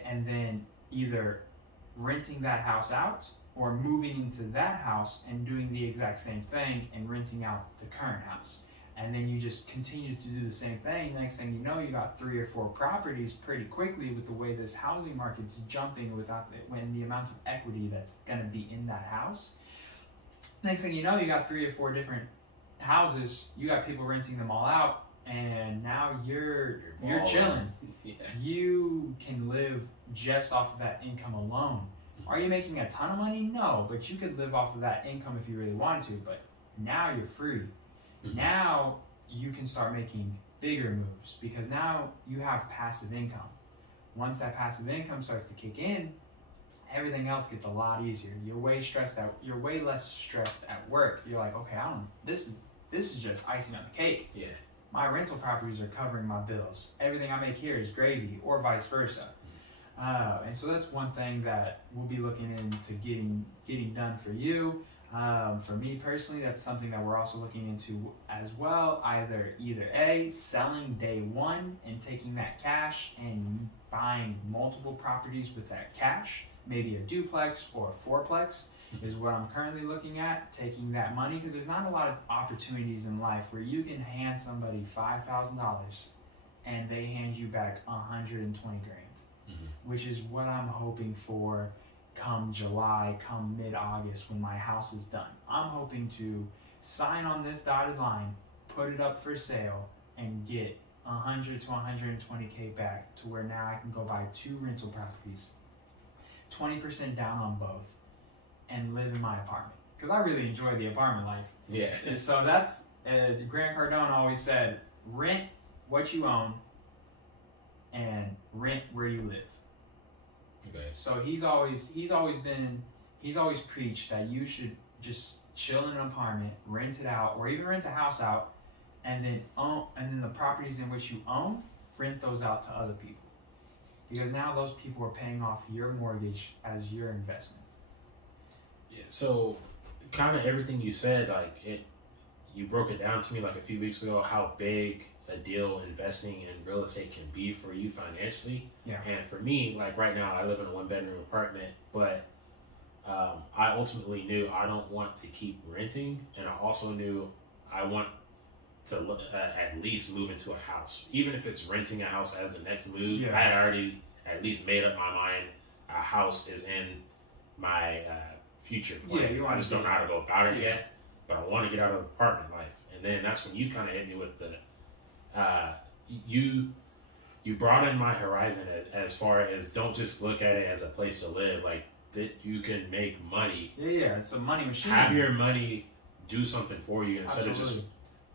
and then either renting that house out or moving into that house and doing the exact same thing and renting out the current house. And then you just continue to do the same thing. Next thing you know, you got 3 or 4 properties pretty quickly, with the way this housing market's jumping when the amount of equity that's going to be in that house. Next thing you know, you got 3 or 4 different houses. You got people renting them all out, and now you're chilling. Yeah. You can live just off of that income alone. Are you making a ton of money? No, but you could live off of that income if you really wanted to. But now you're free. Now you can start making bigger moves, because now you have passive income. Once that passive income starts to kick in, everything else gets a lot easier. You're way less stressed at work. You're like, okay, this is just icing on the cake. Yeah. My rental properties are covering my bills. Everything I make here is gravy, or vice versa. And so that's one thing that we'll be looking into getting done for you. For me personally, that's something that we're also looking into as well. Either A, selling day one and taking that cash and buying multiple properties with that cash, maybe a duplex or a fourplex is what I'm currently looking at, taking that money, because there's not a lot of opportunities in life where you can hand somebody $5,000 and they hand you back 120 grand, which is what I'm hoping for come July, come mid-August, when my house is done. I'm hoping to sign on this dotted line, put it up for sale, and get 100 to 120K back, to where now I can go buy 2 rental properties, 20% down on both, and live in my apartment. Because I really enjoy the apartment life. Yeah. So that's, Grant Cardone always said, rent what you own and rent where you live. Okay. So he's always been he's always preached that you should just chill in an apartment, rent it out, or even rent a house out, and then the properties in which you own, rent those out to other people. Because now those people are paying off your mortgage as your investment. Yeah, so kind of everything you said, you broke it down to me like a few weeks ago how big a deal investing in real estate can be for you financially. Yeah. And for me, like right now, I live in a 1-bedroom apartment, but I ultimately knew I don't want to keep renting, and I also knew I want to at least move into a house, even if it's renting a house as the next move. Yeah. I had already at least made up my mind. A house is in my future plan. Yeah, I just don't know how to go about it yet, but I want to get out of apartment life. And then that's when you kind of hit me with the you broaden my horizon as far as don't just look at it as a place to live, like that you can make money. Yeah, it's a money machine. Have your money do something for you instead Absolutely. of just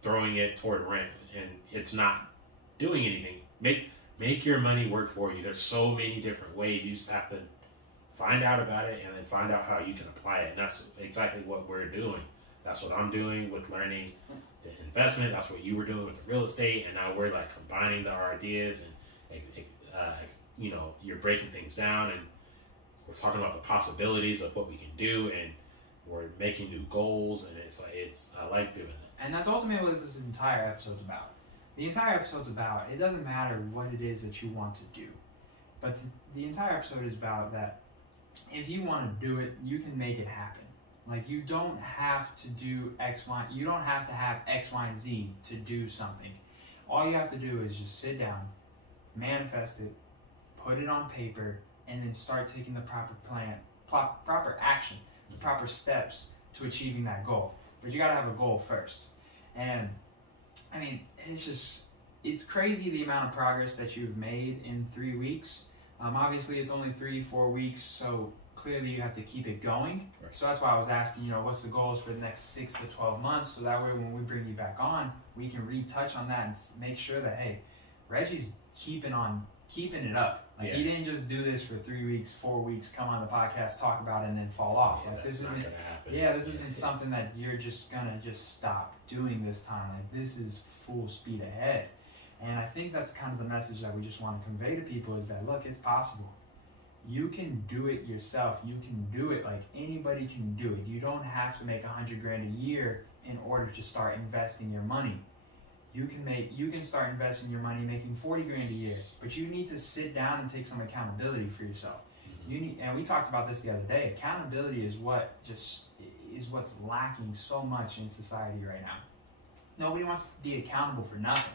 throwing it toward rent, and it's not doing anything. Make your money work for you. There's so many different ways. You just have to find out about it and then find out how you can apply it. And that's exactly what we're doing. That's what I'm doing with learning the investment. That's what you were doing with the real estate. And now we're like combining our ideas and, you're breaking things down and we're talking about the possibilities of what we can do, and we're making new goals. And I like doing it. And that's ultimately what this entire episode's about. The entire episode's about, it doesn't matter what it is that you want to do, but the entire episode is about that if you want to do it, you can make it happen. Like, you don't have to do X, Y, you don't have to have X, Y, and Z to do something. All you have to do is just sit down, manifest it, put it on paper, and then start taking the proper plan, proper action, the proper steps to achieving that goal. But you gotta have a goal first. And I mean, it's crazy the amount of progress that you've made in 3 weeks. Obviously it's only 3-4 weeks, so clearly you have to keep it going. Right. So that's why I was asking, what's the goals for the next 6 to 12 months? So that way when we bring you back on, we can retouch on that and make sure that, hey, Reggie's keeping it up. Like, he didn't just do this for 3 weeks, 4 weeks, come on the podcast, talk about it, and then fall off. Yeah, like, this isn't gonna happen. this isn't something that you're just gonna stop doing this time. Like, this is full speed ahead. And I think that's kind of the message that we just want to convey to people is that, look, it's possible. You can do it yourself. You can do it. Like, anybody can do it. You don't have to make $100,000 a year in order to start investing your money. You can start investing your money making $40,000 a year, but you need to sit down and take some accountability for yourself. And we talked about this the other day. Accountability is what's lacking so much in society right now. Nobody wants to be accountable for nothing,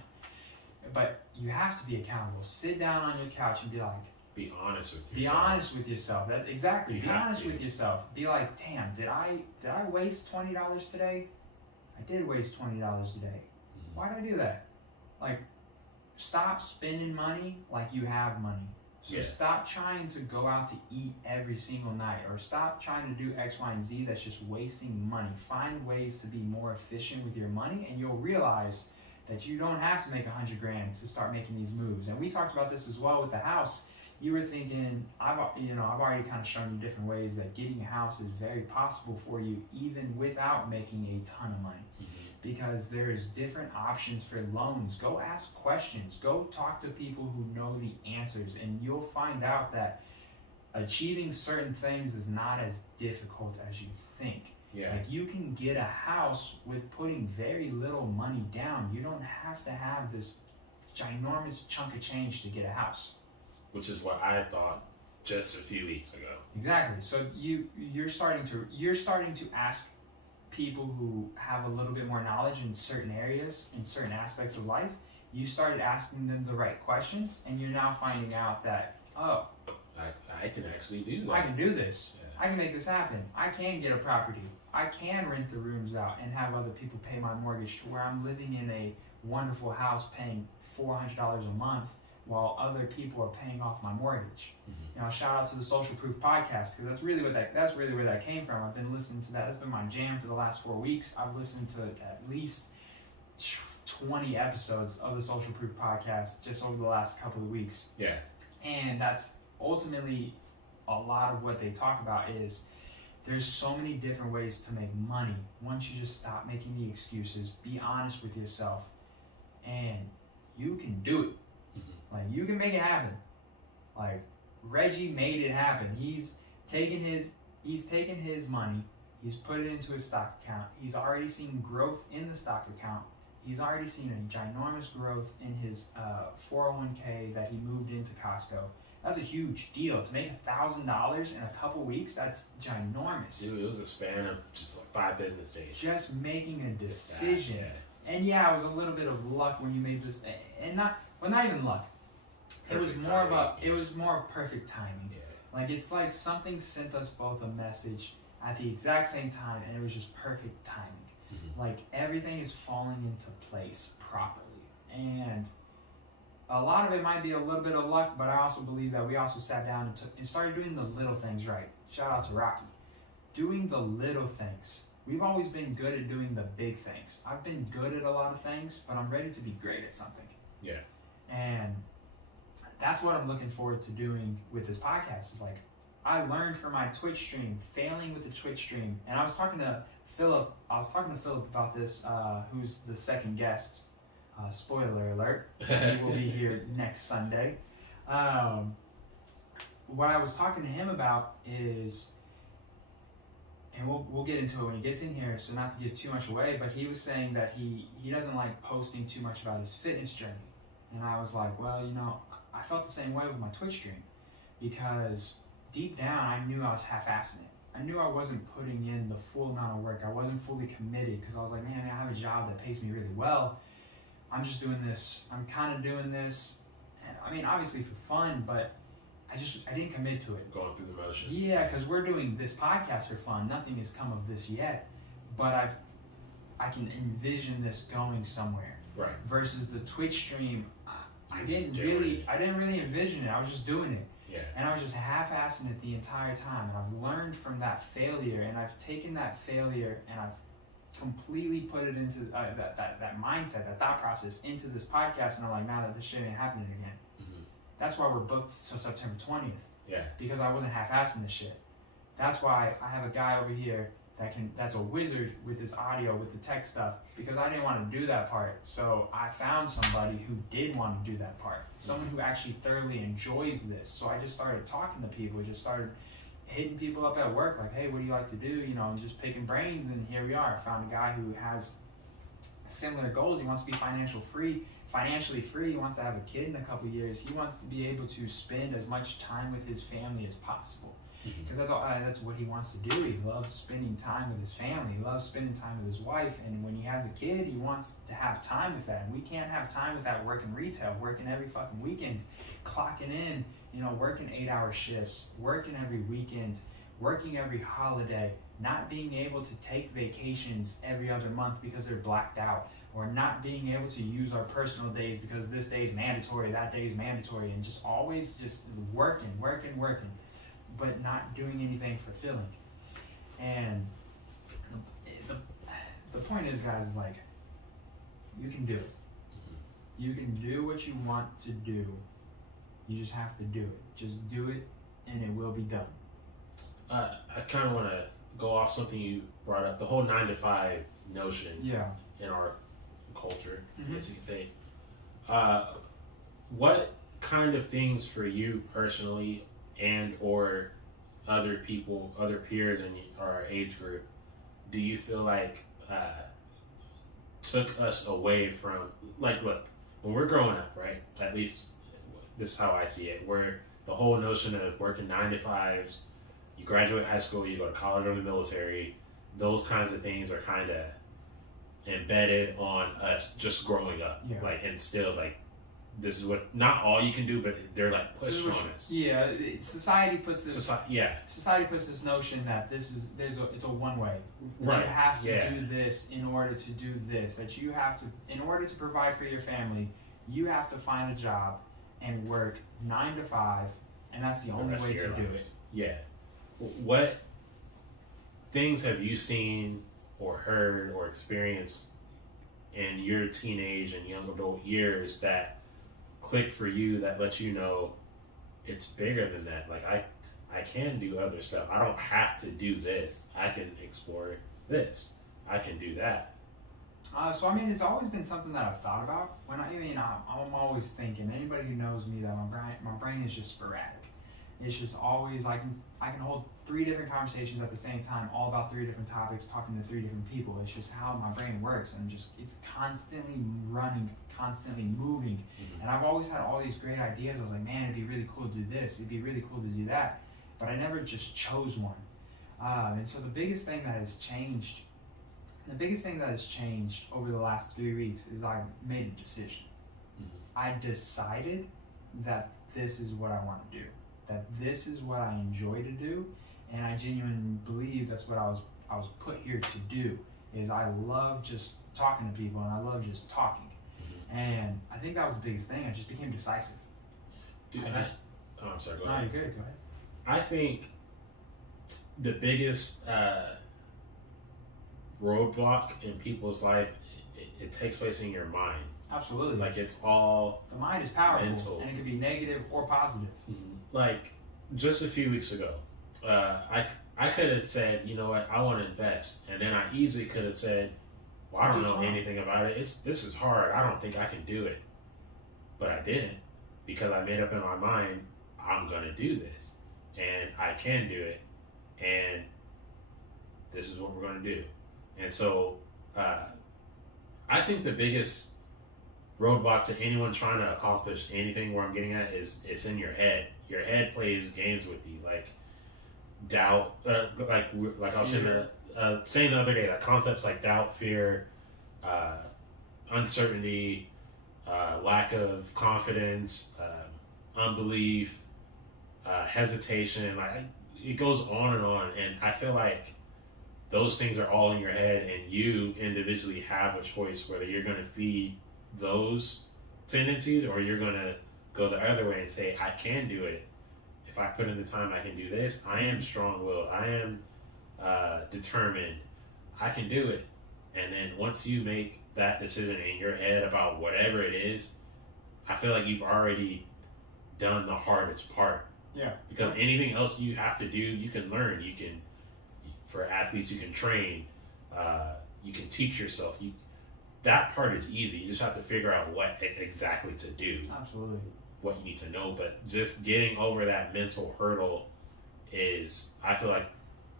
but you have to be accountable. Sit down on your couch and be like, be honest with yourself. Be honest with yourself. Be honest with yourself. Be like, damn, did I waste $20 today? I did waste $20 today. Why did I do that? Like, stop spending money like you have money. So stop trying to go out to eat every single night, or stop trying to do X, Y, and Z that's just wasting money. Find ways to be more efficient with your money, and you'll realize that you don't have to make $100,000 to start making these moves. And we talked about this as well with the house. You were thinking, I've already kind of shown you different ways that getting a house is very possible for you, even without making a ton of money. Because there's different options for loans. Go ask questions. Go talk to people who know the answers, and you'll find out that achieving certain things is not as difficult as you think. Yeah. Like, you can get a house with putting very little money down. You don't have to have this ginormous chunk of change to get a house. Which is what I thought just a few weeks ago. Exactly. So you're starting to ask people who have a little bit more knowledge in certain areas, in certain aspects of life. You started asking them the right questions, and you're now finding out that, oh, I can actually do that. I can do this. Yeah. I can make this happen. I can get a property. I can rent the rooms out and have other people pay my mortgage, to where I'm living in a wonderful house paying $400 a month while other people are paying off my mortgage. Shout out to the Social Proof podcast, because that's really where that came from. I've been listening to that. That's been my jam for the last 4 weeks. I've listened to at least 20 episodes of the Social Proof podcast just over the last couple of weeks. And that's ultimately a lot of what they talk about is there's so many different ways to make money once you just stop making the excuses, be honest with yourself, and you can do it. Like, you can make it happen. Like, Reggie made it happen. He's taken his money, he's put it into his stock account. He's already seen growth in the stock account. He's already seen a ginormous growth in his 401k that he moved into Costco. That's a huge deal. To make $1,000 in a couple weeks, that's ginormous. Dude, it was a span of just like 5 business days. Just making a decision. And yeah, it was a little bit of luck when you made this, and not even luck. It was more of perfect timing. Yeah. Like, it's like something sent us both a message at the exact same time, and it was just perfect timing. Like, everything is falling into place properly. And a lot of it might be a little bit of luck, but I also believe that we also sat down and started doing the little things right. Shout out to Rocky. Doing the little things. We've always been good at doing the big things. I've been good at a lot of things, but I'm ready to be great at something. Yeah. And that's what I'm looking forward to doing with this podcast. Is like, I learned from my Twitch stream, failing with the Twitch stream. And I was talking to Philip about this, who's the second guest. Spoiler alert, he will be here next Sunday. What I was talking to him about is, and we'll get into it when he gets in here, so not to give too much away, but he was saying that he doesn't like posting too much about his fitness journey. And I was like, well, you know, I felt the same way with my Twitch stream, because deep down I knew I was half-assing it. I knew I wasn't putting in the full amount of work. I wasn't fully committed, because I was like, man, I have a job that pays me really well. I'm just doing this. I'm kind of doing this, and I mean, obviously for fun, but I didn't commit to it. Going through the motions. Yeah, because we're doing this podcast for fun. Nothing has come of this yet, but I can envision this going somewhere. Right. Versus the Twitch stream, I didn't really envision it. I was just doing it. Yeah. And I was just half-assing it the entire time. And I've learned from that failure, and I've taken that failure and I've completely put it into that mindset, that thought process into this podcast. And I'm like, now that this shit ain't happening again. That's why we're booked till September 20th. Yeah. Because I wasn't half-assing this shit. That's why I have a guy over here that's a wizard with his audio, with the tech stuff, because I didn't want to do that part. So I found somebody who did want to do that part. Someone who actually thoroughly enjoys this. So I just started talking to people, just started hitting people up at work, like, hey, what do you like to do? You know, and just picking brains, and here we are. I found a guy who has similar goals. He wants to be financially free. He wants to have a kid in a couple years. He wants to be able to spend as much time with his family as possible. Because that's what he wants to do. He loves spending time with his family. He loves spending time with his wife. And when he has a kid, he wants to have time with that. And we can't have time with that working retail, working every fucking weekend, clocking in, you know, working 8-hour shifts, working every weekend, working every holiday, not being able to take vacations every other month because they're blacked out, or not being able to use our personal days because this day is mandatory, that day is mandatory, and just always just working, but not doing anything fulfilling. And the point is, guys, is like, you can do it. You can do what you want to do. You just have to do it. Just do it, and it will be done. I kind of want to go off something you brought up, the whole 9-to-5 notion in our culture, I guess you could say. What kind of things for you personally, and or other people, other peers in our age group, do you feel like took us away from, like, look, when we're growing up, right, at least this is how I see it, where the whole notion of working 9-to-5s, you graduate high school, you go to college or the military, those kinds of things are kind of embedded on us just growing up, like, and still, like, this is what, not all you can do, but they're like pushed on us. Yeah, society puts this. Society puts this notion that it's a one way. That you have to do this in order to do this. That you have to, in order to provide for your family, you have to find a job and work 9 to 5, and that's the only way to do it. Yeah. What things have you seen or heard or experienced in your teenage and young adult years that clicked for you, that let you know it's bigger than that? Like, I can do other stuff. I don't have to do this. I can explore this. I can do that. So I mean, it's always been something that I've thought about. I'm always thinking. Anybody who knows me, that my brain is just sporadic. It's just always I can hold 3 different conversations at the same time, all about 3 different topics, talking to 3 different people. It's just how my brain works, and it's constantly running, constantly moving. And I've always had all these great ideas. I was like, man, it'd be really cool to do this. It'd be really cool to do that. But I never just chose one. And so the biggest thing that has changed over the last 3 weeks is I made a decision. I decided that this is what I want to do, that this is what I enjoy to do, and I genuinely believe that's what I was put here to do. Is I love just talking to people, and I love just talking. And I think that was the biggest thing. I just became decisive. Dude, I'm sorry, go ahead. ahead. No, you're good, go ahead. I think the biggest roadblock in people's life, it takes place in your mind. Absolutely. Like, it's all the mind is powerful, mental. And it can be negative or positive. Like, just a few weeks ago, I could have said, you know what, I want to invest, and then I easily could have said, well, I don't know anything about it. This is hard. I don't think I can do it. But I didn't, because I made up in my mind, I'm gonna do this, and I can do it, and this is what we're gonna do. And so, I think the biggest roadblock to anyone trying to accomplish anything, where I'm getting at, is it's in your head. Your head plays games with you, like doubt, like I was saying the other day, like concepts like doubt, fear, uncertainty, lack of confidence, unbelief, hesitation, like it goes on, and I feel like those things are all in your head, and you individually have a choice whether you're going to feed those tendencies or you're going to go the other way and say, I can do it. If I put in the time, I can do this. I am strong-willed. I am determined. I can do it. And then once you make that decision in your head about whatever it is, I feel like you've already done the hardest part. Yeah. Because anything else you have to do, you can learn. You can, for athletes, you can train. You can teach yourself. That part is easy. You just have to figure out what exactly to do. Absolutely. What you need to know. But just getting over that mental hurdle is, I feel like,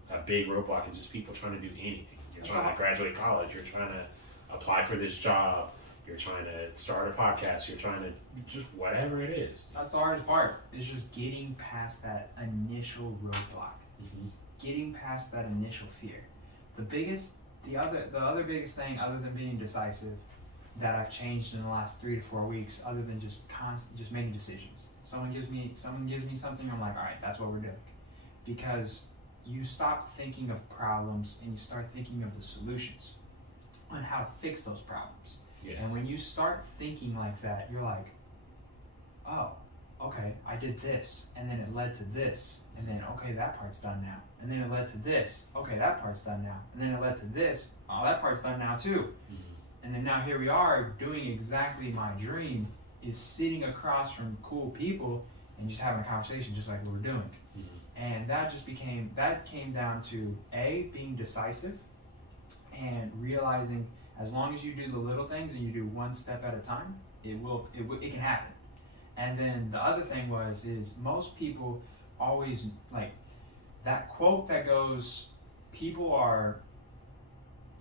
a big roadblock. Is just people trying to do anything. You're trying to graduate college. You're trying to apply for this job. You're trying to start a podcast. You're trying to just whatever it is. That's the hardest part. Is just getting past that initial roadblock. Getting past that initial fear. The other biggest thing, other than being decisive, that I've changed in the last 3 to 4 weeks, other than just making decisions. Someone gives me something, I'm like, all right, that's what we're doing. Because you stop thinking of problems and you start thinking of the solutions on how to fix those problems. Yes. And when you start thinking like that, you're like, oh, okay, I did this, and then it led to this, and then, okay, that part's done now. And then it led to this, okay, that part's done now. And then it led to this, oh, that part's done now too. And then now here we are doing exactly my dream, is sitting across from cool people and just having a conversation just like we were doing. And that came down to being decisive and realizing as long as you do the little things and you do one step at a time, it can happen. And then the other thing is most people always, like, that quote that goes,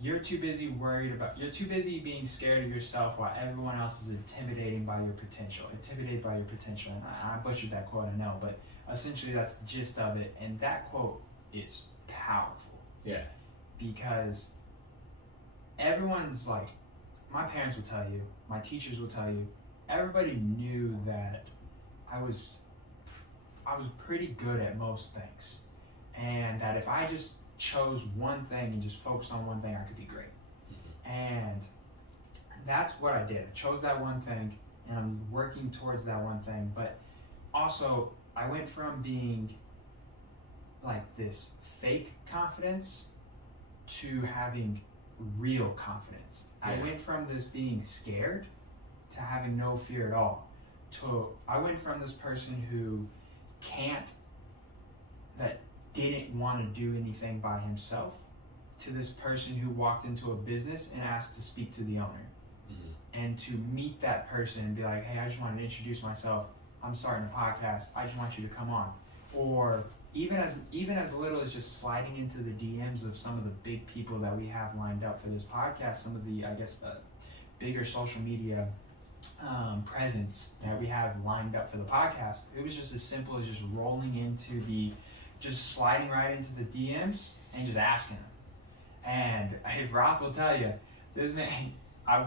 you're too busy being scared of yourself while everyone else is intimidated by your potential. And I butchered that quote, I know, but essentially that's the gist of it. And that quote is powerful. Yeah. Because everyone's like, my parents will tell you, my teachers will tell you, everybody knew that I was pretty good at most things. And that if I just chose one thing and just focused on one thing, I could be great. And that's what I did. I chose that one thing, and I'm working towards that one thing. But also, I went from being like this fake confidence to having real confidence. Yeah. I went from this being scared to having no fear at all. I went from this person who can't that didn't want to do anything by himself to this person who walked into a business and asked to speak to the owner. Mm-hmm. And to meet that person and be like, hey, I just wanted to introduce myself. I'm starting a podcast. I just want you to come on. Or even as little as just sliding into the DMs of some of the big people that we have lined up for this podcast, some of the, I guess, bigger social media presence that we have lined up for the podcast. It was just as simple as just rolling into just sliding right into the DMs and just asking them. And if Roth will tell you, this man,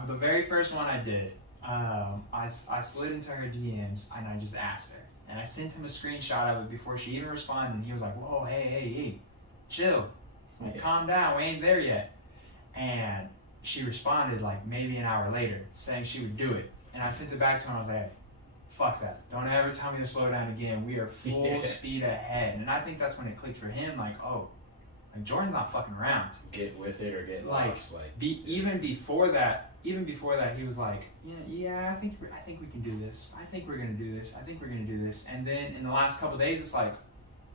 the very first one I did, I slid into her DMs and I just asked her. And I sent him a screenshot of it before she even responded. And he was like, whoa, hey, chill. Like, calm down, we ain't there yet. And she responded like maybe an hour later saying she would do it. And I sent it back to her and I was like, hey, fuck that. Don't ever tell me to slow down again. We are full speed ahead. And I think that's when it clicked for him, like, oh, like Jordan's not fucking around. Get with it or get lost. Like, even before that, he was like, yeah, I think we can do this. I think we're gonna do this. I think we're gonna do this. And then in the last couple of days, it's like,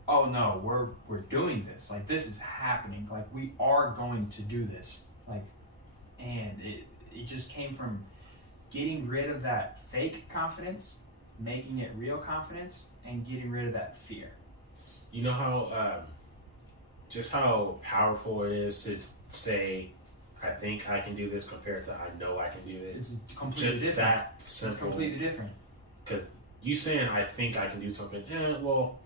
oh no, we're doing this. Like, this is happening. Like, we are going to do this. Like, and it just came from getting rid of that fake confidence, making it real confidence, and getting rid of that fear. You know how just how powerful it is to say, I think I can do this compared to I know I can do this. It's completely just different. That simple. It's completely different. Because you saying I think I can do something, well,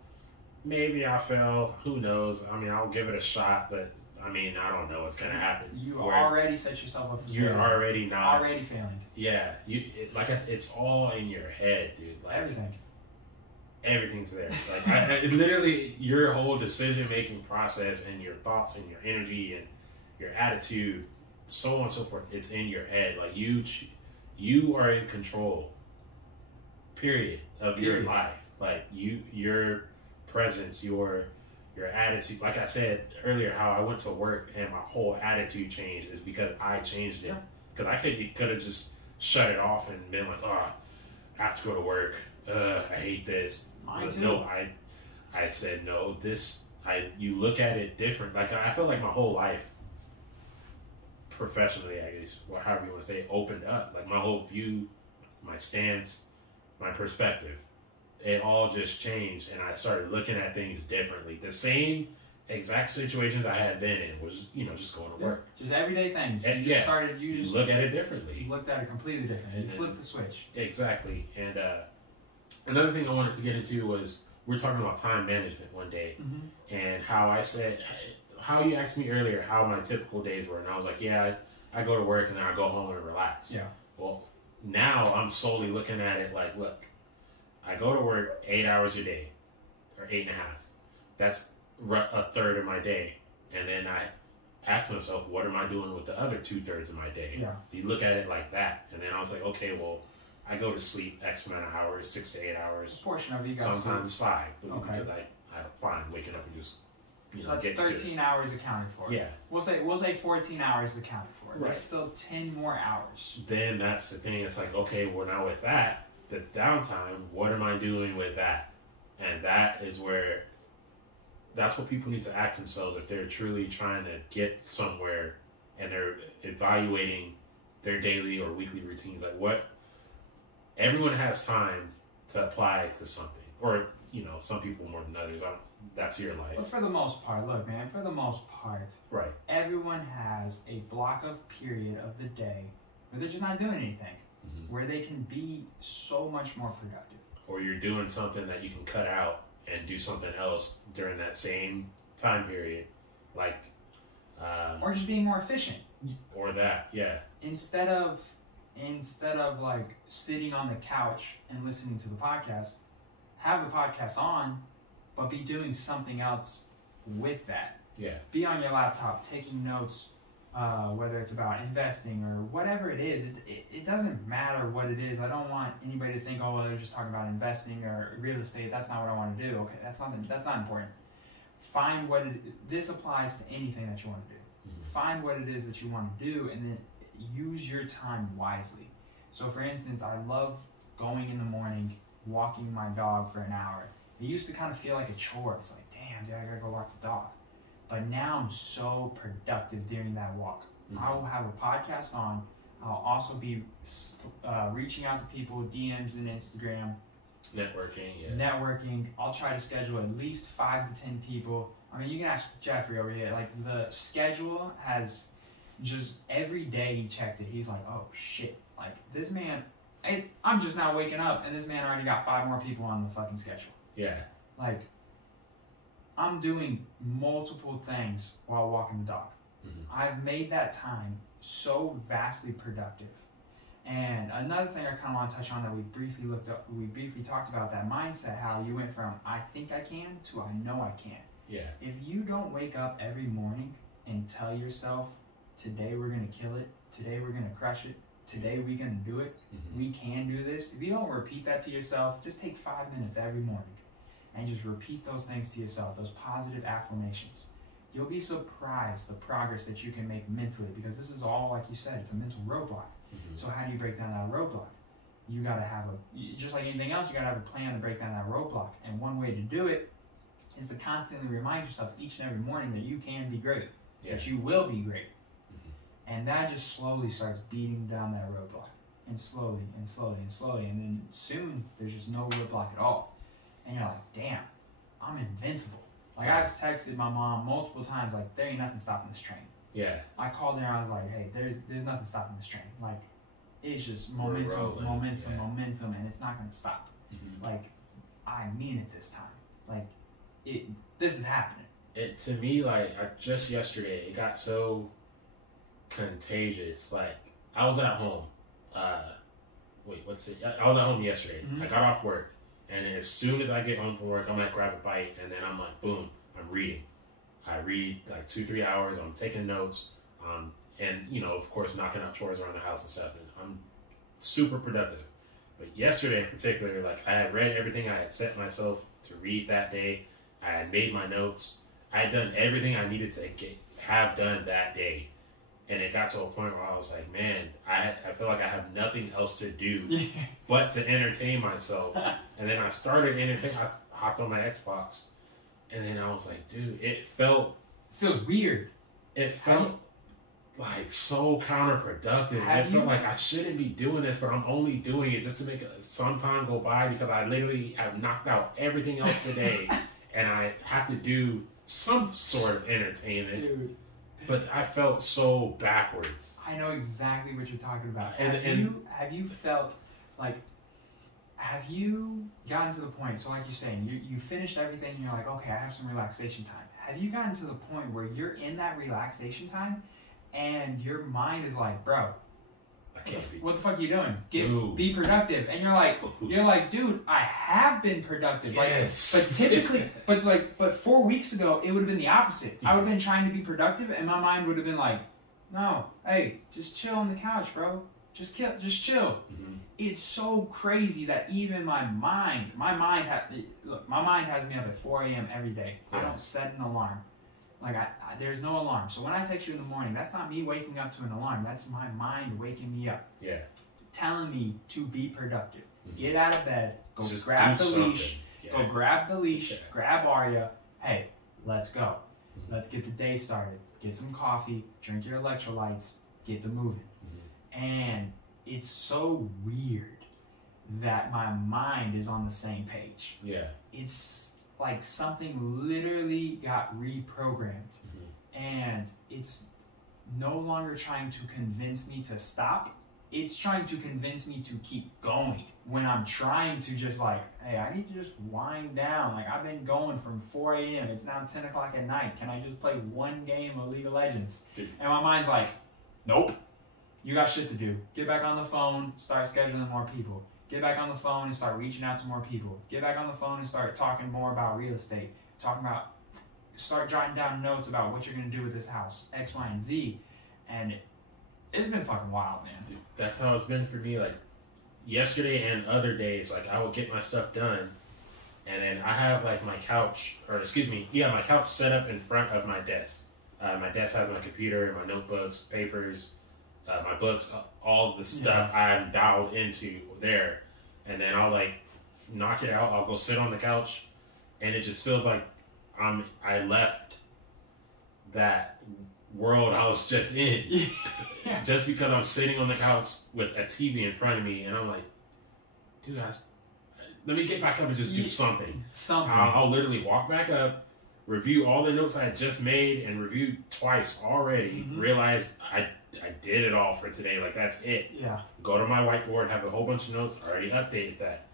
maybe I fail. Who knows? I mean, I'll give it a shot, but I mean, I don't know what's gonna happen. You already set yourself up for failure. You're already not. Already failing. Yeah, it's all in your head, dude. Like, everything's there. Like, literally, your whole decision-making process and your thoughts and your energy and your attitude, so on and so forth, it's in your head. Like, you are in control, period, of your life. Like, your presence, your attitude. Like I said earlier, how I went to work and my whole attitude changed is because I changed it. Because I could have just shut it off and been like, oh, I have to go to work. I hate this. But no, I said no. You look at it different. Like, I feel like my whole life, professionally, I guess, or however you want to say, opened up. Like, my whole view, my stance, my perspective, it all just changed, and I started looking at things differently. The same exact situations I had been in was, just going to work. Just everyday things. And you just look at it differently. You looked at it completely different. You flipped the switch. Exactly. And another thing I wanted to get into was, we were talking about time management one day, and how you asked me earlier how my typical days were, and I was like, yeah, I go to work and then I go home and relax. Yeah. Well, now I'm solely looking at it like, look, I go to work 8 hours a day, or 8.5. That's a third of my day. And then I ask myself, what am I doing with the other 2/3 of my day? Yeah. You look at it like that. And then I was like, okay, well, I go to sleep X amount of hours, 6 to 8 hours. A portion of you guys. Sometimes 5. Because I find waking up and just, so that's 13 hours accounted for. Yeah. We'll say 14 hours accounted for. Right. That's still 10 more hours. Then that's the thing. It's like, okay, well, now with that, the downtime, what am I doing with that? And that's what people need to ask themselves if they're truly trying to get somewhere and they're evaluating their daily or weekly routines. Like, everyone has time to apply to something, or some people more than others. That's your life. But for the most part, look, man, right, everyone has a block of period of the day where they're just not doing anything, where they can be so much more productive. Or you're doing something that you can cut out and do something else during that same time period, like, or just being more efficient. Or that, yeah. Instead of like sitting on the couch and listening to the podcast, have the podcast on, but be doing something else with that. Yeah. Be on your laptop, taking notes, whether it's about investing or whatever it is. It doesn't matter what it is. I don't want anybody to think, oh, well, they're just talking about investing or real estate. That's not what I want to do. Okay, that's not important. Find this applies to anything that you want to do. Find what it is that you want to do, and then use your time wisely. So, for instance, I love going in the morning, walking my dog for an hour. It used to kind of feel like a chore. It's like, damn, dude, I gotta go walk the dog. But now I'm so productive during that walk. Mm-hmm. I will have a podcast on. I'll also be reaching out to people, DMs and Instagram. Networking. I'll try to schedule at least 5 to 10 people. I mean, you can ask Jeffrey over here. Like, the schedule has just every day he checked it. He's like, oh shit. Like, this man, I'm just now waking up and this man already got 5 more people on the fucking schedule. Yeah. Like, I'm doing multiple things while walking the dog. Mm-hmm. I've made that time so vastly productive. And another thing I kind of want to touch on that we briefly talked about, that mindset, how you went from I think I can to I know I can. Yeah. If you don't wake up every morning and tell yourself, today we're going to kill it, today we're going to crush it, today we're going to do it, mm-hmm. we can do this. If you don't repeat that to yourself, just take 5 minutes every morning and just repeat those things to yourself, those positive affirmations. You'll be surprised the progress that you can make mentally, because this is all, like you said, it's a mental roadblock. Mm-hmm. So how do you break down that roadblock? You got to have just like anything else, you got to have a plan to break down that roadblock. And one way to do it is to constantly remind yourself each and every morning that you can be great, that you will be great. Mm-hmm. And that just slowly starts beating down that roadblock, and slowly and slowly and slowly. And then soon there's just no roadblock at all. And you're like, damn, I'm invincible. Like, I've texted my mom multiple times, like, there ain't nothing stopping this train. Yeah. I called her and I was like, hey, there's nothing stopping this train. Like, it's just momentum, and it's not going to stop. Mm-hmm. Like, I mean it this time. Like, this is happening. To me, like, just yesterday, it got so contagious. Like, I was at home. I was at home yesterday. Mm-hmm. I got off work. And as soon as I get home from work, I'm going to grab a bite, and then I'm like, boom, I'm reading. I read like 2-3 hours. I'm taking notes, and, you know, of course, knocking out chores around the house and stuff. And I'm super productive. But yesterday in particular, like, I had read everything I had set myself to read that day. I had made my notes. I had done everything I needed to have done that day. And it got to a point where I was like, man, I feel like I have nothing else to do but to entertain myself. And then I started entertaining. I hopped on my Xbox. And then I was like, dude, it feels weird. It felt like so counterproductive. It felt like I shouldn't be doing this, but I'm only doing it just to make some time go by, because I literally have knocked out everything else today. And I have to do some sort of entertainment. Dude. But I felt so backwards. I know exactly what you're talking about. Have you felt like, have you gotten to the point, so like you're saying, you finished everything and you're like, okay, I have some relaxation time. Have you gotten to the point where you're in that relaxation time and your mind is like, bro, what the fuck are you doing? Be productive. And you're like, dude, I have been productive. Yes. Like, but typically, but 4 weeks ago, it would have been the opposite. I would have been trying to be productive, and my mind would have been like, no, hey, just chill on the couch, bro. Just chill. Mm-hmm. It's so crazy that even my mind has me up at 4 a.m. every day. Yeah. I don't set an alarm. Like, there's no alarm. So when I text you in the morning, that's not me waking up to an alarm. That's my mind waking me up. Yeah. Telling me to be productive. Mm-hmm. Get out of bed. Go just grab the leash. Yeah. Go grab the leash. Yeah. Grab Arya. Hey, let's go. Mm-hmm. Let's get the day started. Get some coffee. Drink your electrolytes. Get to moving. Mm-hmm. And it's so weird that my mind is on the same page. Yeah. It's like something literally got reprogrammed. Mm-hmm. And it's no longer trying to convince me to stop. It's trying to convince me to keep going when I'm trying to just like, hey, I need to just wind down. Like, I've been going from 4 a.m. It's now 10 o'clock at night. Can I just play one game of League of Legends? Dude. And my mind's like, nope. You got shit to do. Get back on the phone. Start scheduling more people. Get back on the phone and start reaching out to more people. Get back on the phone and start talking more about real estate. Start jotting down notes about what you're going to do with this house, X, Y, and Z. And it's been fucking wild, man. Dude, that's how it's been for me. Like, yesterday and other days, like, I would get my stuff done. And then I have, like, my couch set up in front of my desk. My desk has my computer, my notebooks, papers, my books, all the stuff I'm dialed into there. And then I'll like knock it out. I'll go sit on the couch and it just feels like I left that world I was just in, just because I'm sitting on the couch with a TV in front of me, and I'm like, dude, let me get back up and just do something. I'll literally walk back up, review all the notes I had just made and reviewed twice already, realize I did it all for today. Like, that's it. Yeah. Go to my whiteboard, have a whole bunch of notes, already updated that.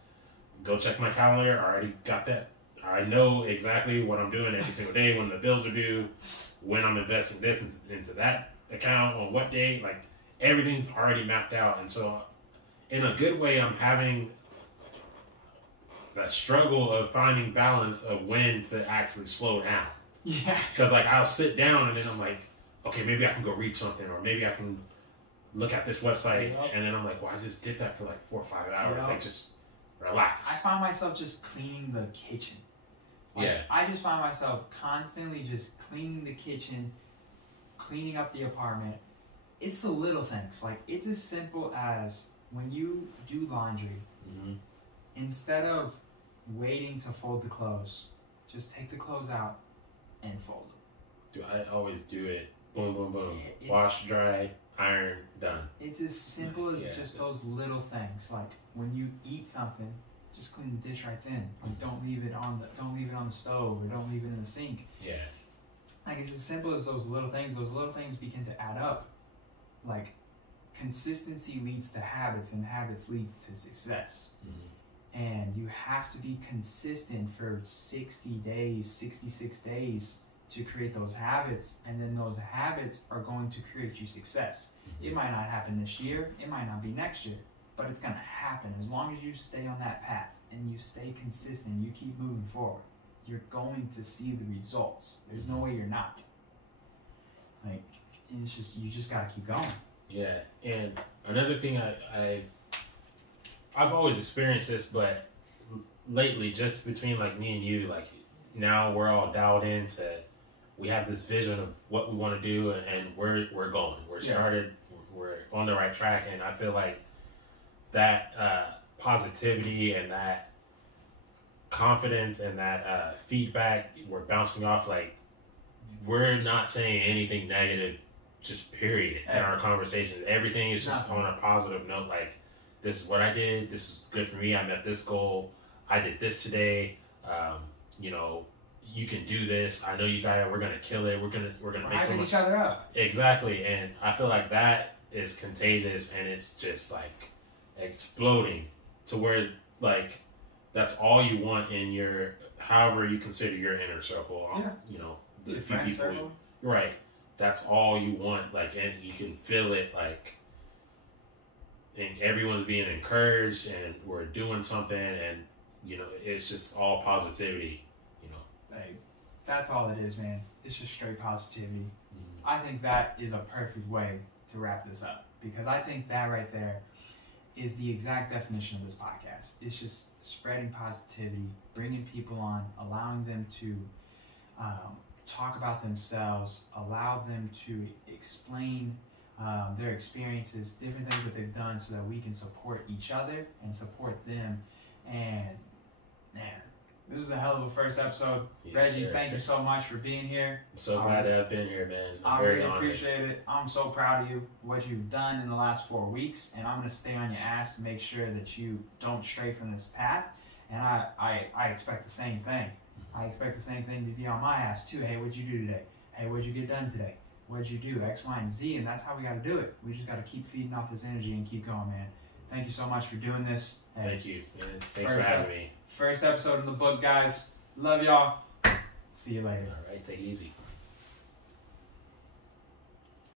Go check my calendar, already got that. I know exactly what I'm doing every single day, when the bills are due, when I'm investing this into that account, on what day. Like, everything's already mapped out. And so, in a good way, I'm having that struggle of finding balance of when to actually slow down. Yeah. Because, like, I'll sit down and then I'm like, okay, maybe I can go read something, or maybe I can look at this website. And then I'm like, well, I just did that for like 4 or 5 hours. Like, just relax. I find myself just cleaning the kitchen. Like, I just find myself constantly just cleaning the kitchen, cleaning up the apartment. It's the little things. Like, it's as simple as when you do laundry, instead of waiting to fold the clothes, just take the clothes out and fold them. Dude, I always do it. Boom, boom, boom. Wash, dry, iron, done. It's as simple as just those little things. Like, when you eat something, just clean the dish right then. Like, don't leave it on the stove, or don't leave it in the sink. Yeah. Like, it's as simple as those little things. Those little things begin to add up. Like, consistency leads to habits, and habits leads to success. And you have to be consistent for 60 days, 66 days to create those habits, and then those habits are going to create you success. It might not happen this year, it might not be next year, but it's going to happen. As long as you stay on that path and you stay consistent, you keep moving forward, you're going to see the results. There's no way you're not. Like, it's just, you just got to keep going. Yeah. And another thing I've always experienced this, but lately, just between like me and you, like, now we're all dialed into, we have this vision of what we want to do, and we're going. We're started. We're on the right track, and I feel like that positivity and that confidence and that feedback we're bouncing off. Like, we're not saying anything negative, just period, in our conversations. Everything is just on a positive note. Like, this is what I did. This is good for me. I met this goal. I did this today. You know, you can do this. I know you got it. We're gonna kill it. We're gonna make so much. Each other up. Exactly, and I feel like that is contagious, and it's just like exploding to where, like, that's all you want in your, however you consider your inner circle. You know, the few people. Right. That's all you want. Like, and you can feel it. Like, and everyone's being encouraged, and we're doing something, and you know, it's just all positivity. Like, that's all it is, man. It's just straight positivity. I think that is a perfect way to wrap this up, because I think that right there is the exact definition of this podcast. It's just spreading positivity, bringing people on, allowing them to talk about themselves, allow them to explain their experiences, different things that they've done, so that we can support each other and support them. And man, this is a hell of a first episode. Yes, Reggie, sir. Thank you so much for being here. I'm so glad to have been here, man. I really appreciate it. I'm so proud of you, what you've done in the last 4 weeks, and I'm going to stay on your ass to make sure that you don't stray from this path. And I expect the same thing. I expect the same thing to be on my ass too. Hey, what'd you do today? Hey, what'd you get done today? What'd you do? X, Y, and Z, and that's how we got to do it. We just got to keep feeding off this energy and keep going, man. Thank you so much for doing this. Hey, thank you, man. Thanks for having me. First episode in the book, guys. Love y'all. See you later. All right, take it easy.